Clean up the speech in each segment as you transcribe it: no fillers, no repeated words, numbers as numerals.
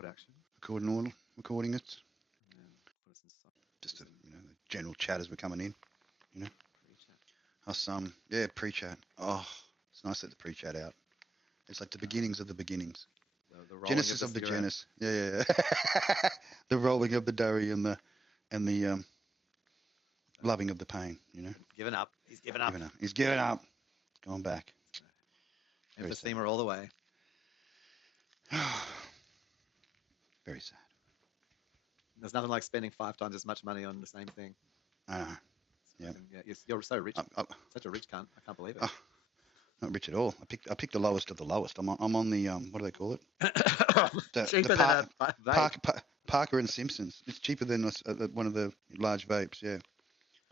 record action. Recording it. Yeah, put us inside. Just the the general chat as we're coming in. Pre-chat. Us pre-chat. Oh, it's nice that the pre-chat out. It's like the beginnings of the beginnings. The rolling Genesis of the cigarette. Genesis. Yeah. The rolling of the durry and the loving of the pain. Giving up. He's giving up. He's giving up. Going back. Emphysema all the way. Very sad. There's nothing like spending 5 times as much money on the same thing. I know. Yeah. You're so rich. Such a rich cunt. I can't believe it. Not rich at all. I picked the lowest of the lowest. I'm on the what do they call it? Cheaper than a vape. Parker and Simpsons. It's cheaper than one of the large vapes. Yeah.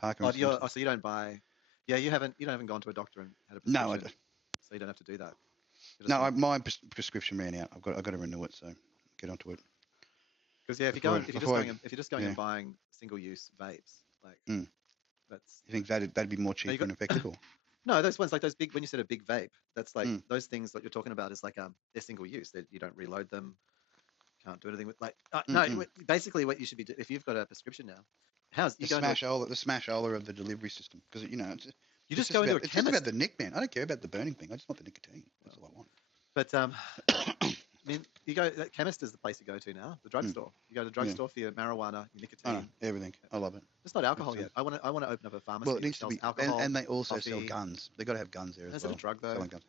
Parker and Simpsons. So you don't buy? Yeah, you haven't gone to a doctor and had a No, prescription. So you don't have to do that. No, my prescription ran out. I've got to renew it. So get onto it. Because if you're just going and buying single-use vapes, like that's. You think that'd be more cheap and effective? Or? No, those ones like those big. When you said a big vape, that's like those things that you're talking about is like they're single-use. That you don't reload them, can't do anything with. Like no, basically what you should be doing if you've got a prescription now. The smashola of the delivery system, because you just go into a chemist. It's chemist. just about the nick, man. I don't care about the burning thing. I just want the nicotine. That's all I want. But I mean, that chemist is the place to go to now. The drugstore. You go to the drugstore for your marijuana, your nicotine, everything. I love it. It's not alcohol yet. I want to open up a pharmacy. Well, it needs to be alcohol, and they also coffee. sell guns. They got to have guns there as well. Is it a drug though? Selling guns.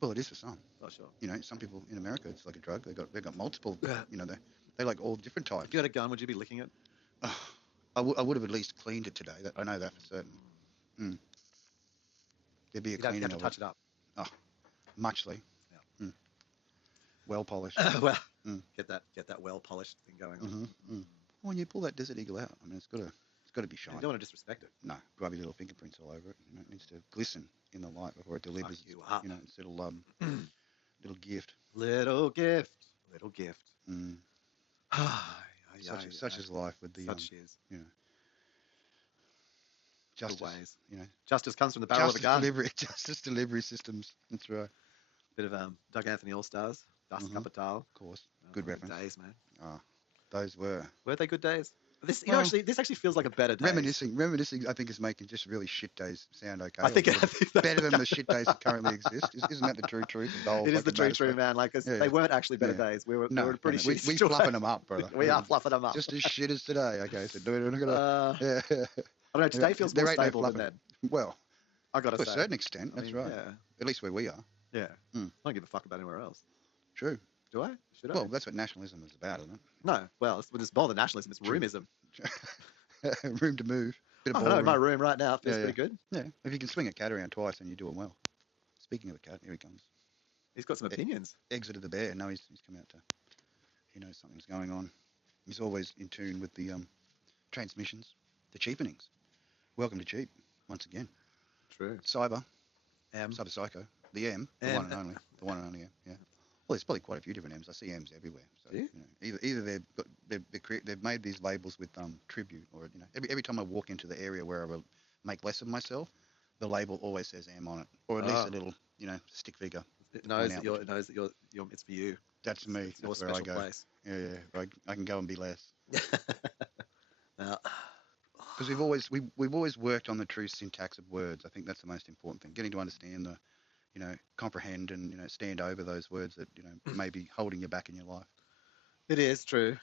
Well, it is for some. Not sure. Some people in America, it's like a drug. They got multiple. They like all different types. If you had a gun, would you be licking it? I would have at least cleaned it today. I know that for certain. There'd be a cleaning You'd have of to touch it up. Oh, muchly. Yeah. Well polished. Get that well polished thing going on. When you pull that Desert Eagle out, I mean, it's got to be shiny. You don't want to disrespect it. No, grubby little fingerprints all over it. It needs to glisten in the light before it delivers. Its little little gift. Little gift. Such is life with the such is. Justice. Ways. Justice comes from the barrel of a gun. Justice delivery systems. That's right. Bit of Doug Anthony All Stars. Das Kapital. Of course. Good reference. Days, man. Oh, those were. Were they good days? This actually feels like a better day. Reminiscing, I think, is making just really shit days sound okay. I think better than the shit days that currently exist. Isn't that the true truth? It is the true, man. Like, they weren't actually better days. We were pretty shit. We're fluffing them up, brother. We are fluffing them up. Just as shit as today. Okay, so we're not gonna. I don't know. Today feels more stable than then. Well, I gotta say, to a certain extent, that's right. Yeah. At least where we are. Yeah. I don't give a fuck about anywhere else. True. Do I? Should I? Well, that's what nationalism is about, isn't it? No. Well, it's more than nationalism. It's roomism. Room to move. Bit of I know. My room right now feels pretty good. Yeah. If you can swing a cat around twice, then you do it well. Speaking of a cat, here he comes. He's got some opinions. Exited the bear. Now he's come out to. He knows something's going on. He's always in tune with the transmissions, the cheapenings. Welcome to Cheep once again. True. Cyber. M. Cyber Psycho. The M. The one and only. The one and only M. Yeah. Well, there's probably quite a few different M's. I see M's everywhere. So, either they've made these labels with tribute, or every time I walk into the area where I will make less of myself, the label always says M on it, or at least a little stick figure. It knows that it's for you. That's me. That's where I go. Place. Yeah. I can go and be less. Now, because we've always worked on the true syntax of words. I think that's the most important thing. Getting to understand the comprehend and stand over those words that may be holding you back in your life. It is true.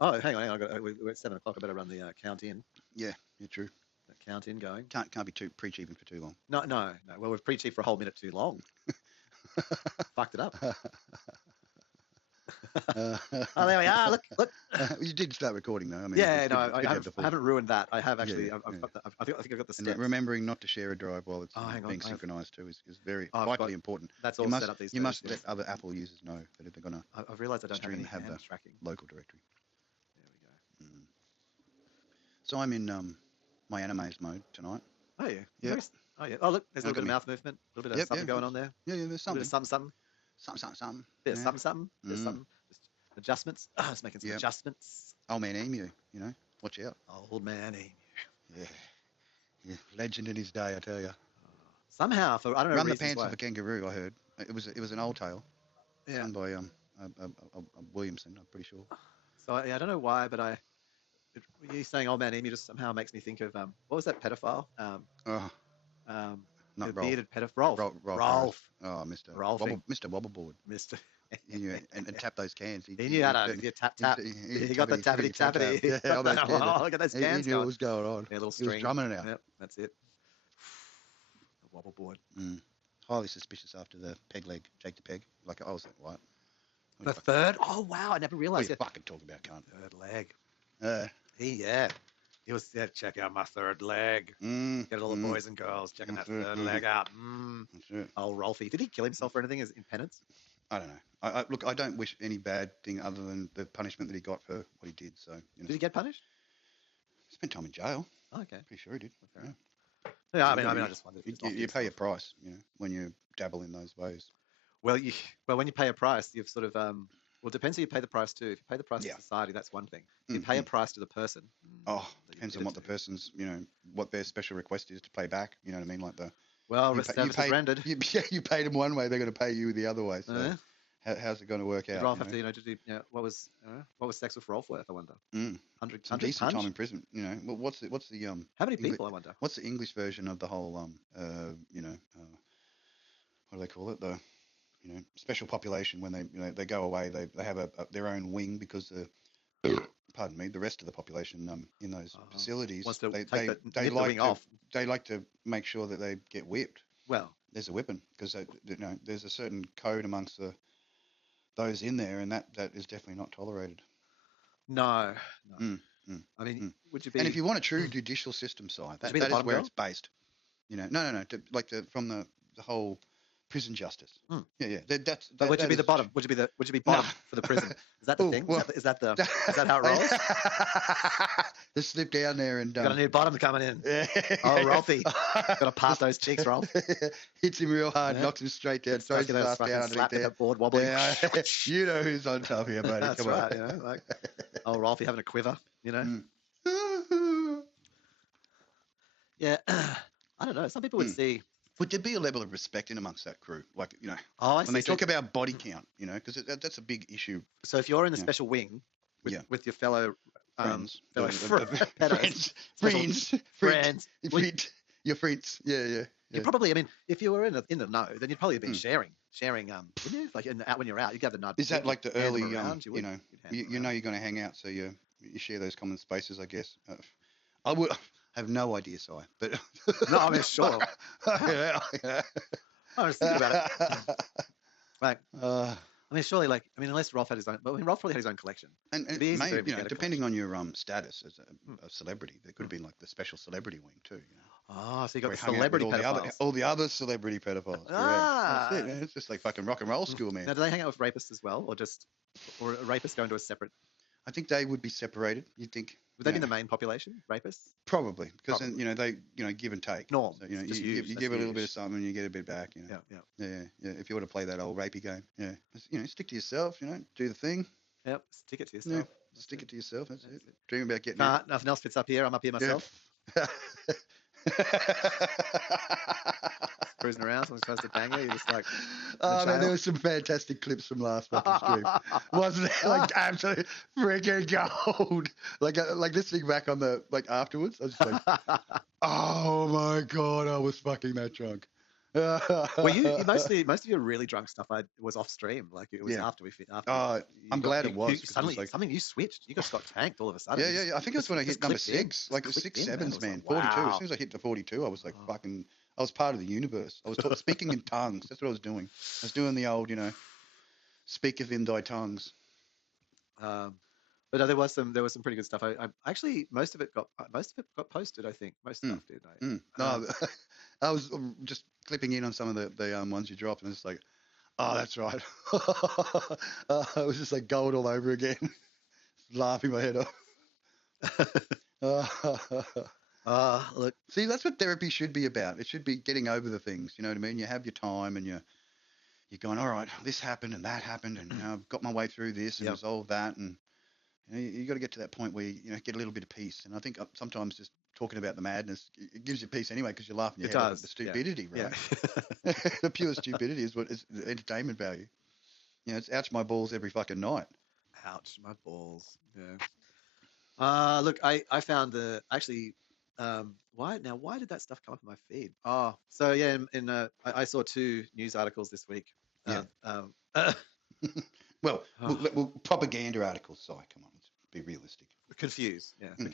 Oh, hang on. We're at 7 o'clock. I better run the count in. Yeah, true. The count in going. Can't be too pre-cheaping for too long. No. Well, we've pre-cheaped for a whole minute too long. Fucked it up. Oh, there we are. Look. You did start recording though. I mean, I haven't ruined that. I have actually. I think I've got the steps. And remembering not to share a drive while it's being synchronized too is very vitally important. That's all set up these days. You must let other Apple users know that if they're going to. I've realised I don't have the tracking. Local directory. There we go. So I'm in my ANIMAZE mode tonight. Oh yeah. Yeah. Oh look, there's a little bit of mouth movement, a little bit of something going on there. Yeah, there's something. Something. Something. Bit of something. There's some adjustments. Just making some adjustments. Old man Emu, watch out. Old man Emu. Yeah. Legend in his day, I tell you. Somehow, I don't know. Run the pants of a kangaroo. I heard it was an old tale. Yeah. Sung by a Williamson, I'm pretty sure. So I don't know why, but you saying old man emu just somehow makes me think of what was that pedophile? Not The Rolf. bearded pedophile. Rolf. Oh, Mr. Rolfing. Mr. Wobbleboard. Mr. and tap those cans. He knew how to tap. He got the tappity. Yeah, all those cans. Oh, look at those cans. He knew what was going on. Yeah, little He was string. drumming it out. Yep, that's it. The wobble board. Highly suspicious after the peg leg, Jake the Peg. Like, I was like, what? The third? Oh, wow. I never realized it. What are you fucking talking about, cunt? Third leg. He was there, check out my third leg. Get all the boys and girls checking that third leg out. Oh, Rolfie. Did he kill himself or anything as in penance? I don't know. Look, I don't wish any bad thing other than the punishment that he got for what he did. So, Did he get punished? He spent time in jail. Oh, okay. Pretty sure he did. Yeah, I mean, I just wondered. You pay a price, when you dabble in those ways. Well, when you pay a price, you've sort of well, it depends who you pay the price to. If you pay the price to society, that's one thing. If you pay a price to the person. Depends on what the person's, what their special request is to pay back. You know what I mean? Like services rendered. You paid them one way, they're going to pay you the other way. So how's it going to work out? Rolf have to, what was sex with Rolf worth? I wonder. 100 decent time in prison. Well, what's the how many people? I wonder. What's the English version of the whole what do they call it? The special population when they go away, they have their own wing because the rest of the population in those facilities they like to make sure that they get whipped. Well, there's a whipping because there's a certain code amongst those in there, and that is definitely not tolerated. No. I mean, would you be? And if you want a true judicial system side, that is where it's based. No. From the whole prison justice. Yeah. Would you be the bottom? Would you be bottom for the prison? Is that the thing? Well, is that how it rolls? Just slip down there and got a new bottom coming in. Oh, Rolfie, got to part those cheeks, Rolf. Hits him real hard, knocks him straight down, throws his ass down underneath there. Board wobbling. Yeah, you know who's on top here, buddy. That's Come right. on. Oh, Rolfie having a quiver. Yeah. I don't know. Some people would see. Would there be a level of respect in amongst that crew? Like, when they talk about body count, because that's a big issue. So if you're in the special wing with your fellow friends, your friends, your friends, yeah. You probably, I mean, if you were in the know, then you'd probably be sharing, wouldn't you? Like when you're out, you'd have the nod. Is that like the early, you're going to hang out, so you share those common spaces, I guess. I would. I have no idea, Si, but no, I mean, sure. Yeah. I was thinking about it. Right. I mean, surely, unless Rolf had his own, Rolf probably had his own collection. And maybe, depending on your status as a celebrity, there could have been like the special celebrity wing too. Oh, so you got the celebrity pedophiles. All the other celebrity pedophiles. That's it, man. It's just like fucking rock and roll school, man. Now, do they hang out with rapists as well, or a rapist going to a separate? I think they would be separated. You'd think. Would they be the main population, rapists? Probably, because then they give and take. Norm. So, you give a little bit of something, and you get a bit back. Yeah. If you want to play that old rapey game, stick to yourself. Do the thing. Yep. Stick it to yourself. Yeah, stick it to yourself. That's it. Dream about getting. Nothing else fits up here. I'm up here myself. Yeah. Cruising around, someone's supposed to bang you. You're just like. Man, there was some fantastic clips from last fucking stream, wasn't it? Like absolute freaking gold. Like listening back on the afterwards, I was just like, oh my god, I was fucking that drunk. Well, you most of your really drunk stuff was off stream. Like it was after we fit. I'm glad it was. Something you switched. You got tanked all of a sudden. Yeah. I think it was when I hit number 6. Like 6 sevens, man. 42. As soon as I hit the 42, I was like fucking. I was part of the universe. I was speaking in tongues. That's what I was doing. I was doing the old, speaketh in thy tongues. But there was some pretty good stuff. I actually most of it got posted. I think most stuff did. No, I was just clipping in on some of the ones you dropped, and it's like, oh, that's right. It was just like gold all over again, laughing my head off. Look. See, that's what therapy should be about. It should be getting over the things. You know what I mean? You have your time, and you're going, all right, this happened and that happened, and I've got my way through this and resolved that, and you got to get to that point where you get a little bit of peace. And I think sometimes just talking about the madness, it gives you peace anyway, because you're laughing your head off at the stupidity, right? Yeah. The pure stupidity is what is the entertainment value. It's ouch my balls every fucking night. Ouch, my balls. Yeah. Look, I found why did that stuff come up in my feed? Oh, so yeah, I saw two news articles this week. Yeah. Uh, well, propaganda articles. Sorry, come on, let's be realistic. Confused, yeah. So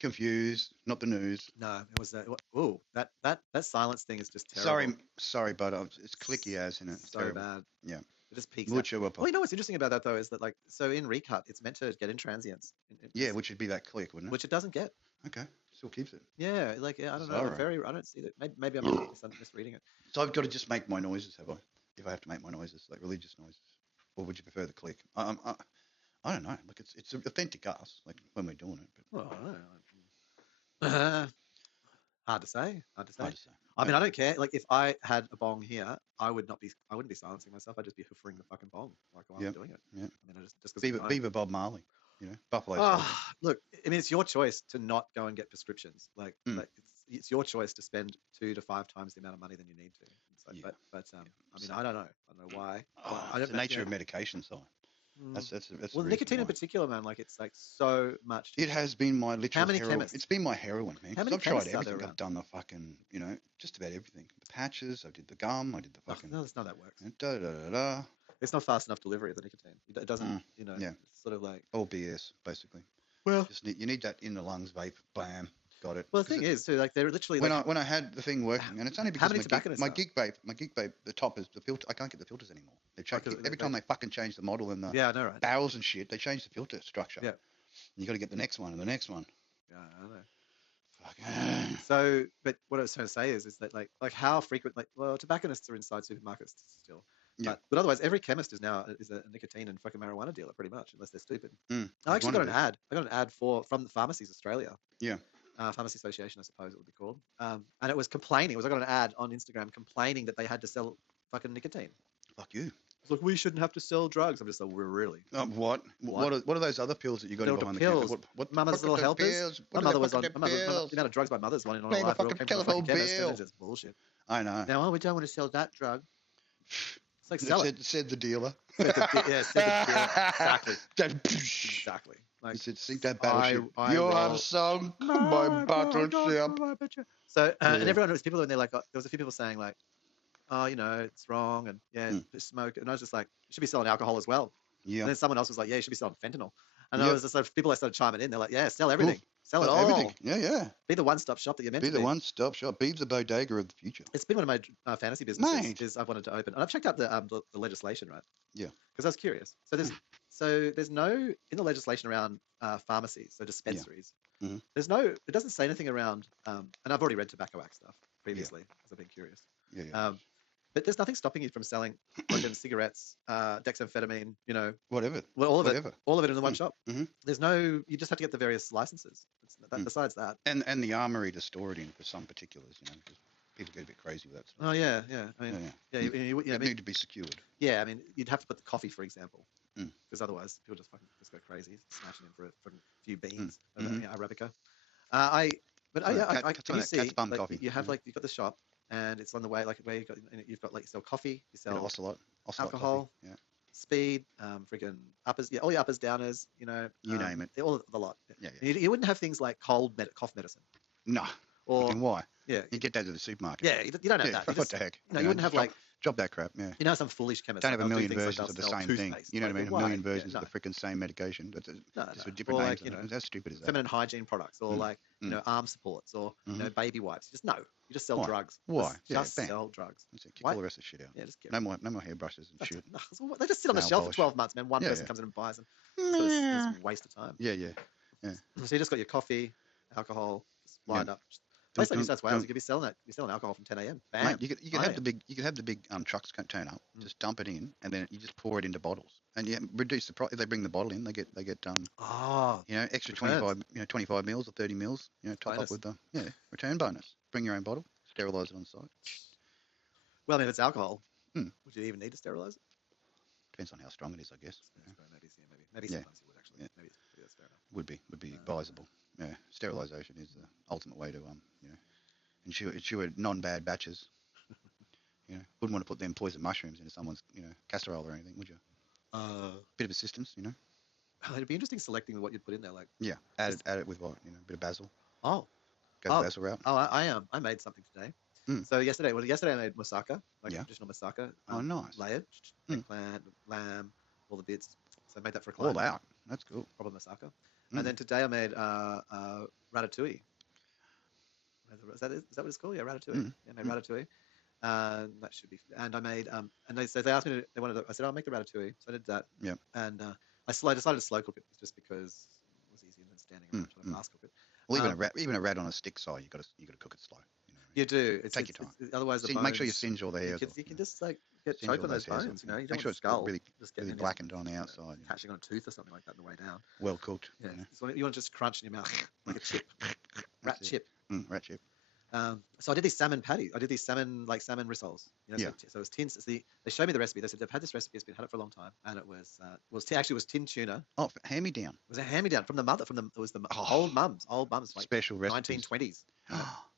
confused, not the news. No, it was that. Oh, that silence thing is just terrible. Sorry, but it's clicky as in it. It's so terrible. bad. Yeah. It just peaks. Mucho Well, you know what's interesting about that though is that like so in RECUT it's meant to get in transients. Yeah, which would be that click, wouldn't it? Which it doesn't get. Okay, still keeps it. Yeah, like I don't know. I don't see that. Maybe I'm misreading it. So I've got to just make my noises, have I? If I have to make my noises, like religious noises, or would you prefer the click? I don't know. Like it's authentic us, like when we're doing it. But... Well, I don't know. Hard to say. I mean, I don't care. Like, if I had a bong here, I wouldn't be silencing myself. I'd just be hoofering the fucking bong like while I'm doing it. Yeah. I mean, just because. Viva Bob Marley, Buffalo. Look, I mean, it's your choice to not go and get prescriptions. Like it's your choice to spend 2 to 5 times the amount of money than you need to. So, but I mean, I don't know. I don't know why. It's the nature of medication, so. That's well, nicotine in particular, man. Like it's like so much. It has been my literal. How many heroin. chemists? It's been my heroin, man. How many I've tried chemists everything. I've done the fucking, just about everything. The patches. I did the gum. I did the fucking. No, that's not how that works. Da, da, da, da. It's not fast enough delivery of the nicotine. It doesn't. Yeah. It's sort of like all BS, basically. Well, you need that in the lungs vape. Bam. Got it. Well, the thing is, too, like they're literally when I had the thing working, and it's only because my gig vape, the top is the filter. I can't get the filters anymore. Every time they fucking change the model and the right. barrels and shit, they change the filter structure. Yeah. You got to get the next one and the next one. Yeah, I know. So, but what I was trying to say is that like how frequent, tobacconists are inside supermarkets still. Yeah. But otherwise, every chemist is now a nicotine and fucking marijuana dealer, pretty much, unless they're stupid. I actually got an ad. I got an ad from the Pharmacies Australia. Yeah. Pharmacy Association, I suppose it would be called. And it was complaining. I got an ad on Instagram complaining that they had to sell fucking nicotine. Fuck you. It's like, we shouldn't have to sell drugs. I'm just like, we're really. What are those other pills that you got behind the counter? What Mama's little helpers. My mother was on. The amount of drugs my mother's wanting on her life. Fucking telephone bill. It's just bullshit. I know. Now, we don't want to sell that drug. It's like sell it. Said the dealer. Said the dealer. Exactly. Like, he said, sink that battleship. You have sunk my battleship. So, and everyone was people in there like, there was a few people saying like, oh, it's wrong, and just smoke. And I was just like, you should be selling alcohol as well. Yeah. And then someone else was like, yeah, you should be selling fentanyl. And I was just like, people started chiming in. They're like, yeah, sell everything. Sell it all. Everything. Yeah. Be the one-stop shop that you're meant to be. Be the one-stop shop. Be the bodega of the future. It's been one of my fantasy businesses I've wanted to open. And I've checked out the legislation, right? Yeah. Because I was curious. So there's no, in the legislation around pharmacies, so dispensaries, there's no, it doesn't say anything around, and I've already read Tobacco Act stuff previously because I've been curious. Yeah. But there's nothing stopping you from selling fucking cigarettes, dexamphetamine, whatever. Well, all of it in the one shop. Mm-hmm. There's no, you just have to get the various licenses. Besides that, and the armory to store it in for some particulars, because people get a bit crazy with that stuff. Oh yeah. I mean, you need to be secured. Yeah, I mean, you'd have to put the coffee, for example, because otherwise people just go crazy, smashing in for a few beans, Arabica. Can you see? Like, you have you've got the shop. And it's on the way, like where you've got you sell coffee, you sell Ocelot alcohol, coffee, speed, friggin' uppers, all your uppers, downers, you name it, all the lot. Yeah. You wouldn't have things like cough medicine. No. Or why? Yeah. You get that at the supermarket. Yeah, you don't have that. What the heck? You wouldn't have drop that crap. Yeah. Some foolish chemists don't have a million versions of the same thing. You know what I mean? A million versions of the freaking same medication. Just with different names. How stupid is that? Feminine hygiene products, or arm supports, or baby wipes. You just sell drugs. Why? Just sell drugs. Kick all the rest of the shit out. Yeah, just no more hairbrushes and shit. They just sit on the shelf for 12 months, man. One person comes in and buys them. It's a waste of time. Yeah. So you just got your coffee, alcohol, just lined up. Place like New South Wales, you could be selling that. You're selling alcohol from 10 a.m. Bam. Mate, you could have the big trucks turn up, just dump it in, and then you just pour it into bottles, and you reduce the price. If they bring the bottle in, they get extra 25 mils or 30 mils, top up with the return bonus. Bring your own bottle, sterilize it on site. Well, I mean, if it's alcohol, would you even need to sterilize it? Depends on how strong it is, I guess. Maybe sometimes you would actually. Yeah. Maybe that's fair enough. Would be advisable. Yeah, sterilization is the ultimate way to ensure non-bad batches. Wouldn't want to put them poison mushrooms into someone's casserole or anything, would you? Bit of assistance, It'd be interesting selecting what you'd put in there. Like, Yeah, add it with what, a bit of basil. oh, Go the basil route. Oh, I made something today. So yesterday I made moussaka, like traditional moussaka. Nice. Layered, eggplant, lamb, all the bits. So I made that for a client. All out. That's cool. Proper moussaka. And then today I made ratatouille. Is that what it's called? Yeah, ratatouille. Yeah, I made ratatouille. That should be. And I made and they asked me I said I'll make the ratatouille. So I did that. Yeah. And I decided to slow cook it just because it was easier than standing around trying to fast cook it. Well, even a rat on a stick side, you got to cook it slow. You do. Take your time. Otherwise, the bones, make sure you singe all the hairs. You can just like get choke on those bones. You don't make sure it's really blackened on the outside. Catching on a tooth or something like that on the way down. Well cooked. Yeah. So you want to just crunch in your mouth like a chip, rat chip. Rat chip. So I did these salmon patties. I did these salmon rissoles. So it was tin. They showed me the recipe. They said they've had this recipe. It's been had it for a long time, and it was tin tuna. Oh, hand me down. It was a hand me down from the mother. It was the old mums, like special recipe. 1920s.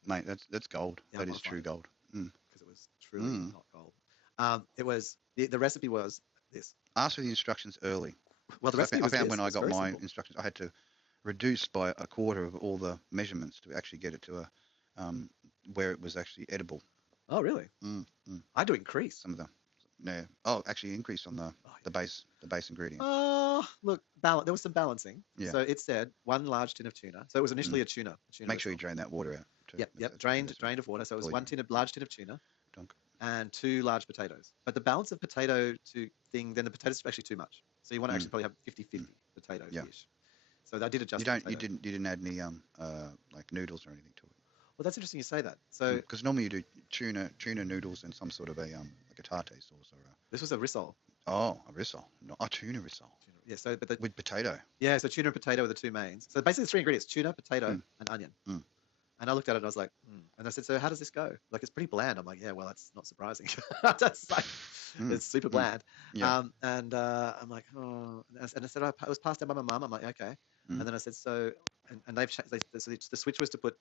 Mate, that's gold. Yeah, that is true gold. Because it was truly not gold. It was the recipe was this. Ask for the instructions early. Well, the recipe I found when I got my simple. instructions, I had to reduce by a quarter of all the measurements to actually get it to a where it was actually edible. Oh, really? I do increase some of them. No. Oh, actually increase on the base ingredient. Oh, look, there was some balancing. Yeah. So it said 1 large tin of tuna. So it was initially a tuna. Make sure you drain that water out. Too. Yep. Drained of water. So it was 1 large tin of tuna. And 2 large potatoes. But the balance of potato then the potatoes are actually too much. So you want to actually probably have 50-50 potato-ish. So I did adjust. You didn't add any like noodles or anything to it. Well, that's interesting you say that. So because normally you do tuna noodles and some sort of a like a tartare sauce or a. This was a rissole. Oh, a rissole, not a tuna rissole. Yeah, so with potato. Yeah, so tuna and potato are the 2 mains. So basically, the 3 ingredients: tuna, potato, and onion. And I looked at it and I was like, and I said, so how does this go? Like, it's pretty bland. I'm like, yeah, well, that's not surprising. That's like, it's super bland. Yeah. And I'm like, oh, and I said, it was passed down by my mum. I'm like, okay. And then I said, so, and they've so the switch was to put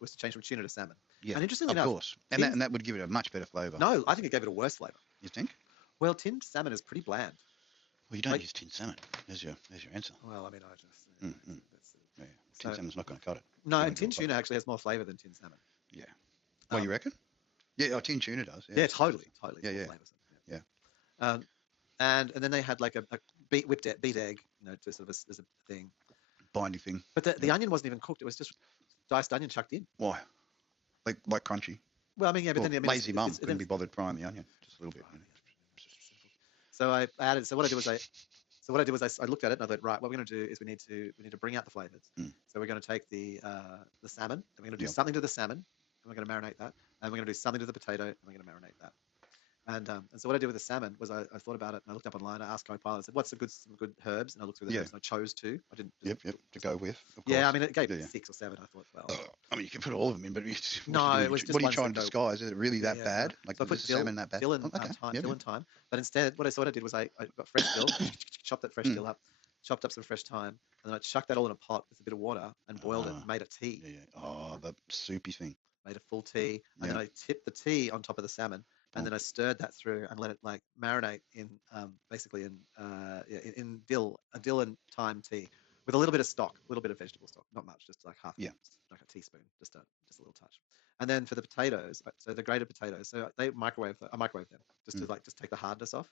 was to change from tuna to salmon. Yeah, and interestingly enough, of course, and that would give it a much better flavour. No, I think it gave it a worse flavour. You think? Well, tinned salmon is pretty bland. Well, you don't use tinned salmon. There's your answer. Well, I mean, I just. Tinned salmon's not going to cut it. No, tinned tuna actually has more flavour than tinned salmon. Yeah. Well, you reckon? Yeah, tinned tuna does. Yeah, totally. Yeah. And then they had like a beat egg, to sort of as a thing. Bindy thing. But the onion wasn't even cooked. It was just diced onion chucked in. Why? Like crunchy. Well, I mean, yeah, but then lazy mum couldn't be bothered frying the onion just a little bit. So I added. So what I did was I looked at it and I thought, right, what we're going to do is we need to bring out the flavors. So we're going to take the salmon, and we're going to do something to the salmon, and we're going to marinate that, and we're going to do something to the potato, and we're going to marinate that. And so what I did with the salmon was I thought about it and I looked up online. I asked COPILOT. I said, "What's some good herbs?" And I looked through the herbs and I chose 2. I didn't. Yep. To go with. Of course. Yeah, I mean, it gave 6 or 7. I thought, well. I mean, you can put all of them in, but no, it was just. What are you trying to disguise? Is it really that bad? Like, so I put salmon that bad? Dill and thyme. But instead, what I did was I got fresh dill, chopped that fresh dill up, chopped up some fresh thyme, and then I chucked that all in a pot with a bit of water and boiled it and made a tea. Yeah. Oh, the soupy thing. Made a full tea, and then I tipped the tea on top of the salmon. And then I stirred that through and let it like marinate in basically in dill and thyme tea with a little bit of stock, a little bit of vegetable stock, not much, just like half, like a teaspoon, just a little touch. And then for the potatoes, so the grated potatoes, so I microwave them just to just take the hardness off.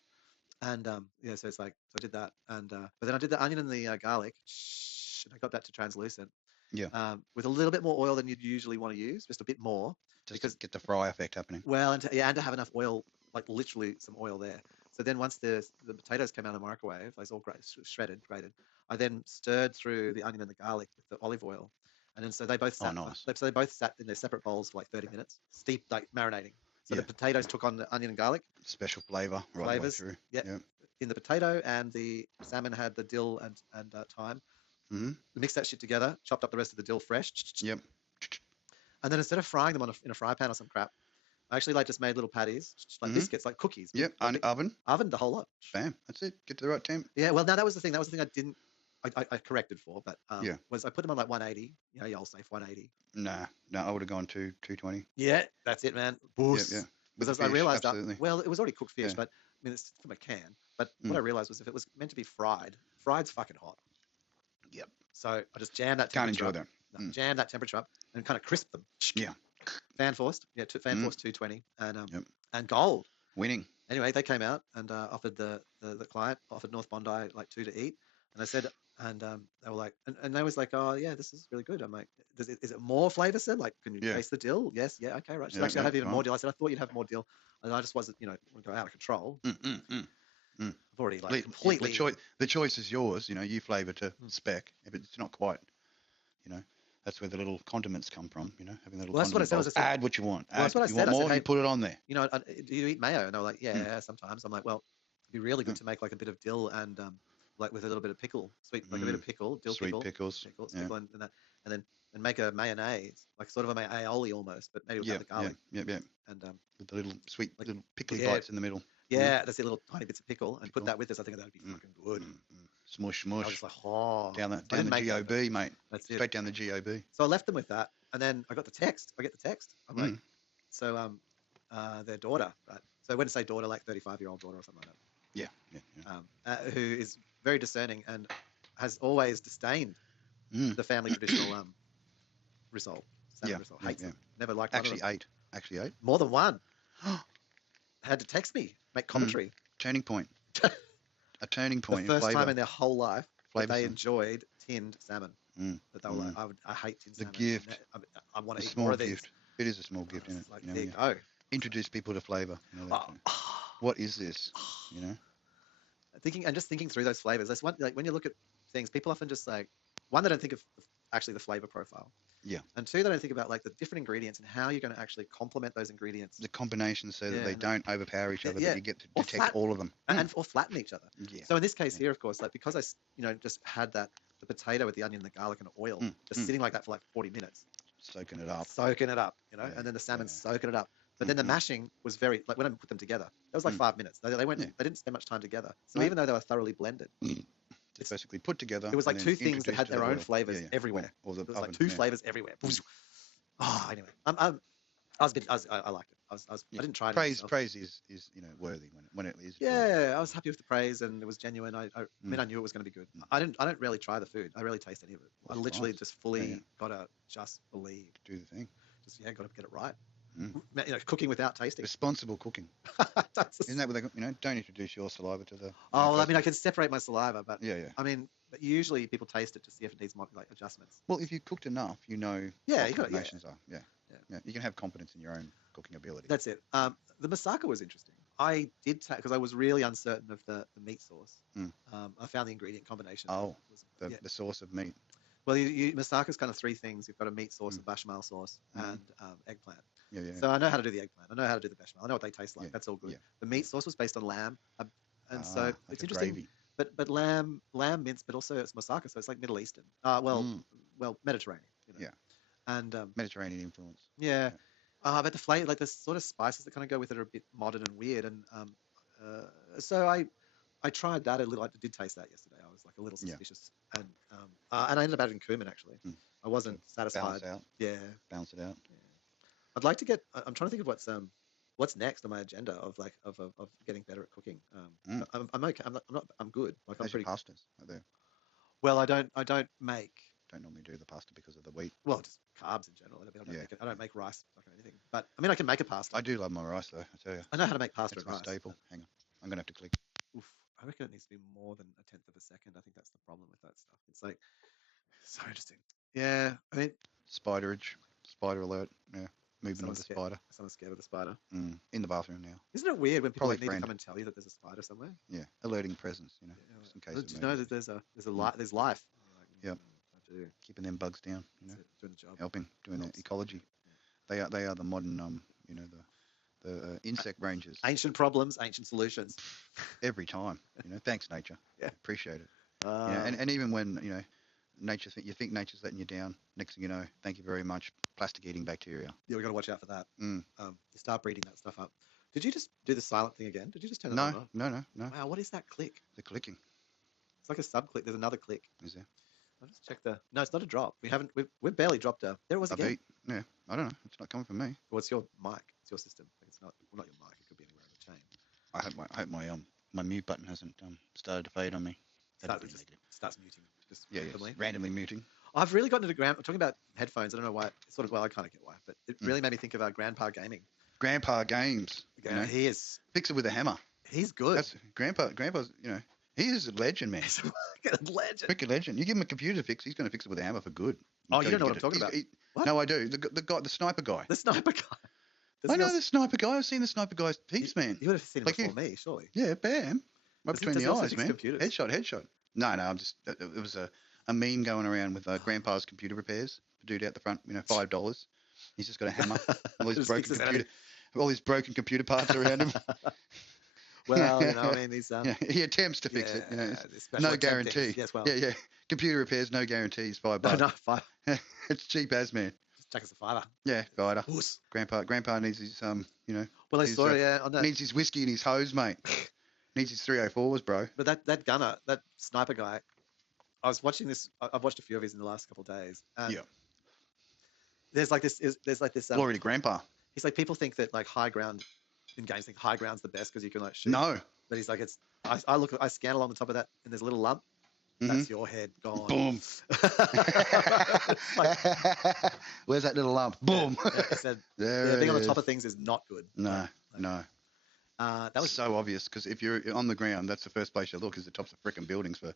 And so it's like so I did that, and but then I did the onion and the garlic, and I got that to translucent. Yeah. With a little bit more oil than you'd usually want to use, just a bit more. Just to get the fry effect happening. Well, and to have enough oil, like literally some oil there. So then once the potatoes came out of the microwave, like all grated, I then stirred through the onion and the garlic with the olive oil. And then so they both sat, so they both sat in their separate bowls for like 30 minutes, steep, like marinating. So the potatoes took on the onion and garlic. Special flavour. Flavours. Yeah. In the potato, and the salmon had the dill and thyme. Mm-hmm. Mixed that shit together, chopped up the rest of the dill fresh. Yep. And then instead of frying them in a fry pan or some crap, I actually just made little patties, like biscuits, like cookies. Yep, oven the whole lot. Bam, that's it. Get to the right temp. Yeah, well, now that was the thing. That was the thing I didn't. I corrected for, but was I put them on like 180. Your old safe 180. Nah, I would have gone to 220. Yeah, that's it, man. Boos. Yeah. Because I realised that. Well, it was already cooked fish, but I mean, it's from a can. But what I realized was if it was meant to be fried's fucking hot. Yep. So I just jammed that Can't temperature enjoy up. that. No, jam that temperature up and kind of crisp them. Yeah. Fan forced. Yeah, fan forced 220 Yep. and gold. Winning. Anyway, they came out and offered the client offered North Bondi like 2 to eat, and I said, and they were like, and they was like, oh yeah, this is really good. I'm like, is it more flavor, sir? Like, can you taste the dill? Yes, yeah, okay, right. She's actually, I have even more dill. I said, I thought you'd have more dill, and I just wasn't, go out of control. I've already like completely. The choice is yours. You flavour to spec, but it's not quite. That's where the little condiments come from. Having the little. Well, that's what I said. Add what you want. Well, that's what I said. More, you put it on there. Do you eat mayo? And they were like, yeah, sometimes. I'm like, well, it'd be really good to make like a bit of dill and like with a little bit of pickle, sweet, like a bit of pickle, dill sweet pickle, pickles, and that, and then make a mayonnaise, like sort of a aioli almost, but maybe without the garlic. Yeah. And with the little sweet little pickly bites in the middle. Yeah, that's the little tiny bits of pickle, and put that with this. I think that'd be fucking good. Smush. I was just like, down the GOB, mate. That's straight down the GOB. So I left them with that, and then I got the text. I get the text. I'm like, so their daughter, right? So when I say daughter, like 35-year-old daughter or something like that. Yeah. Who is very discerning and has always disdained the family traditional result. Result. Hates them. Never liked one of them. Actually ate. More than one. Had to text me, make commentary. Turning point. A turning point. The first time in their whole life that they enjoyed tinned salmon. That they were like, I hate tinned salmon. The gift. I want to eat more of these. It is a small gift, isn't it? Like, there you go. Introduce people to flavour. What is this? Thinking through those flavors. That's one. Like when you look at things, people often just like one, they don't think of actually the flavor profile. Yeah. And two, they don't think about like the different ingredients and how you're going to actually complement those ingredients. The combinations so that they don't overpower each other, but you get to detect all of them. Or flatten each other. Yeah. So in this case here, of course, like because I just had the potato with the onion, the garlic, and oil just sitting like that for like 40 minutes. Soaking it up. And then the salmon soaking it up. But then the mashing was very, like when I put them together, that was like 5 minutes. They didn't spend much time together. So even though they were thoroughly blended, it's basically put together. It was like two things that had their own flavors everywhere. It was like two flavors everywhere. Anyway, I liked it. I didn't try it. Praise is worthy when it is. Yeah, I was happy with the praise and it was genuine. I mean, I knew it was going to be good. I don't really try the food. I really taste any of it. I literally just fully gotta just believe. Do the thing. Gotta get it right. Cooking without tasting. Responsible cooking. Isn't that what they? Don't introduce your saliva to the. Oh, well, I mean, I can separate my saliva, but yeah. I mean, but usually people taste it to see if it needs more like adjustments. Well, if you cooked enough, you know. Yeah, what you got combinations are. Yeah. You can have confidence in your own cooking ability. That's it. The moussaka was interesting. I did because I was really uncertain of the meat source. I found the ingredient combination. Oh, the source of meat. Well, moussaka is kind of three things. You've got a meat sauce, a bechamel sauce, and eggplant. Yeah. So I know how to do the eggplant. I know how to do the bechamel. I know what they taste like. That's all good. Yeah. The meat sauce was based on lamb, and so it's interesting. Gravy. But lamb mince, but also it's moussaka, so it's like Middle Eastern. Well, Mediterranean. Yeah. And Mediterranean influence. Yeah. But the flavor, like the sort of spices that kind of go with it, are a bit modern and weird. And so I tried that a little. I did taste that yesterday. I was like a little suspicious, and I ended up adding cumin actually. I wasn't satisfied. Balance it out. Yeah. Balance it out. Yeah. I'd like to get. I'm trying to think of what's next on my agenda of getting better at cooking. I'm okay. I'm good. Like I'm pretty. Pastas are there? Well, I don't make. Don't normally do the pasta because of the wheat. Well, just carbs in general. I don't make rice like anything. But I mean, I can make a pasta. I do love my rice though. I tell you. I know how to make pasta and rice. Staple. Hang on, I'm gonna have to click. Oof. I reckon it needs to be more than a tenth of a second. I think that's the problem with that stuff. It's like so interesting. Yeah, I mean. Spider alert. Yeah. Movement of the spider. Someone's scared of the spider. In the bathroom now. Isn't it weird when people need to come and tell you that there's a spider somewhere? Yeah, alerting presence. Just in case. Did you know that there's life? Yep. I do. Keeping them bugs down. Doing the job. Helping, doing the ecology. Yeah. They are the modern the insect rangers. Ancient problems, ancient solutions. Every time. Thanks nature. Yeah. Appreciate it. And even when nature you think nature's letting you down, next thing you know, thank you very much, plastic eating bacteria. Yeah, we got to watch out for that. You start breeding that stuff up. Did you just do the silent thing again? Did you just turn it on? No. Wow, what is that click? The clicking. It's like a sub click. There's another click. Is there? I'll just check no, it's not a drop. We've barely dropped there it was again. Yeah, I don't know. It's not coming from me. Well, it's your mic. It's your system. It's not your mic. It could be anywhere in the chain. I hope my my mute button hasn't started to fade on me. Starts muting just yeah, randomly. Yes, randomly muting. I've really gotten into talking about headphones. I don't know why. I kind of get why, but it really made me think of Grandpa Gaming. Grandpa Games. Yeah, he is. Fix it with a hammer. He's good. That's Grandpa's. He is a legend, man. He's a legend. Freaking legend. You give him a computer fix, he's going to fix it with a hammer for good. Oh, you don't know what I'm talking about. What? No, I do. The sniper guy. The sniper guy. I know the sniper guy. I've seen the sniper guy's piece, man. You would have seen him before me, surely. Yeah, bam. Right between the eyes, man. Computers? Headshot. No, I'm just. It was a meme going around with Grandpa's computer repairs. The dude out the front, $5. He's just got a hammer. All these broken computer parts around him. Well, I mean, he's he attempts to fix it. No guarantee. Yes, well. Yeah. Computer repairs, no guarantees. $5. No, $5. It's cheap as, man. Just chuck us a $5. Yeah, $5. Grandpa needs his Well, I saw it. On that. Needs his whiskey and his hose, mate. Needs his 304s, bro. But that gunner, that sniper guy, I was watching this. I've watched a few of his in the last couple of days. Yeah. There's like this. Glory to Grandpa. He's like, people think that like high ground in games, think high ground's the best because you can like shoot. No. But he's like, I scan along the top of that and there's a little lump. That's your head gone. Boom. Where's that little lump? Boom. Yeah, he said, being on the top of things is not good. No. That was so obvious because if you're on the ground, that's the first place you look is the tops of frickin' buildings for,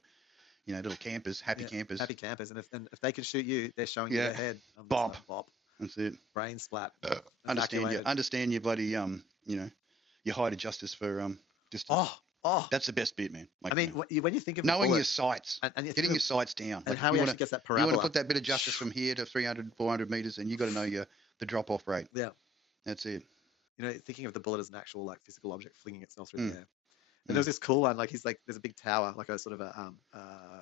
little campers, happy campers. Happy campers. And if they can shoot you, they're showing you their head. Bop. That's it. Brain splat. Understand your bloody, your height of justice for distance. Oh, that's the best bit, man. Like, I mean, when you think of knowing your sights, and getting your sights down, and how he actually gets that parabola. You want to put that bit of justice from here to 300, 400 meters, and you got to know the drop-off rate. Yeah, that's it. Thinking of the bullet as an actual like physical object flinging itself through the air. And there was this cool one, like there's a big tower, like a sort of a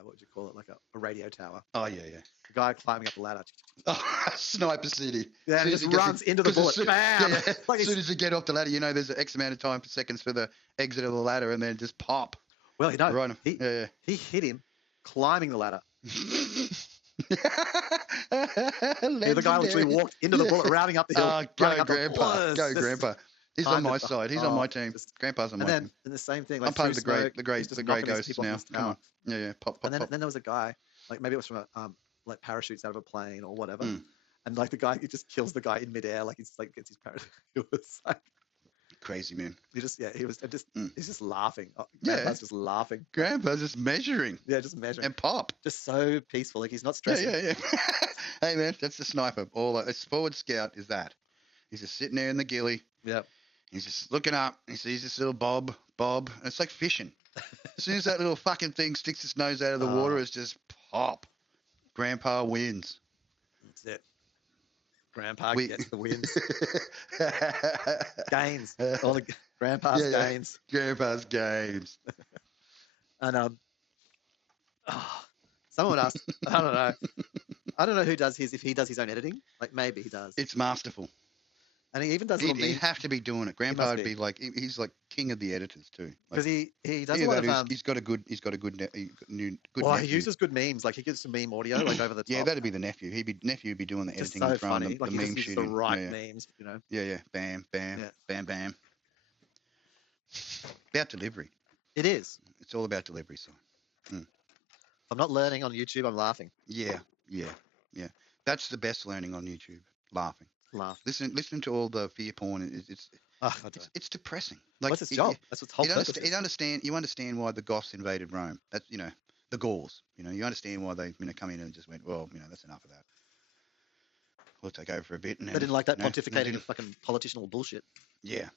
what would you call it, like a radio tower. Oh yeah. The guy climbing up the ladder. Oh, Sniper City. Yeah, he just runs into the bullet. Bam! Yeah. Like as soon as you get off the ladder, there's an X amount of time per seconds for the exit of the ladder, and then just pop. Well, right. He hit him climbing the ladder. The guy literally walked into the bullet, rounding up the hill. Go, Grandpa. Go, Grandpa. He's on my side. He's on my team. Grandpa's on my team. And the same thing. Like I'm part of the grey ghosts now. Come on. Yeah. Pop. And then there was a guy, like maybe it was from like parachutes out of a plane or whatever. And like the guy, he just kills the guy in midair. Like he's like gets his parachute. It was like crazy, man. He's just laughing. Grandpa's just laughing. Grandpa's just measuring. Yeah, just measuring. And pop. Just so peaceful. Like he's not stressing. Yeah. Hey man, that's the sniper. A forward scout is that. He's just sitting there in the ghillie. Yep. He's just looking up. He sees this little bob. And it's like fishing. As soon as that little fucking thing sticks its nose out of the water, it's just pop. Grandpa wins. That's it. Grandpa gets the wins. Gains. All the Grandpa's gains. Grandpa's games. And someone asked, I don't know who does if he does his own editing. Like maybe he does. It's masterful. And he even does he'd have to be doing it. Grandpa would be like he's like king of the editors too. Because he does a lot of he's got a good Well, he uses good memes. Like he gives some meme audio like over the top. Yeah, that'd be the nephew. Nephew would be doing the editing so and throwing funny. the Like meme he shooting. The right memes, Yeah. Bam. About delivery. It is. It's all about delivery, so. I'm not learning on YouTube. I'm laughing. Yeah. That's the best learning on YouTube. Laughing. Listen to all the fear porn. It's depressing. Like, what's its job? That's what's whole purpose. You understand why the Goths invaded Rome. That's the Gauls. You understand why they come in and just went, well, that's enough of that. We'll take over for a bit. And they didn't like that pontificating of fucking politician bullshit. Yeah.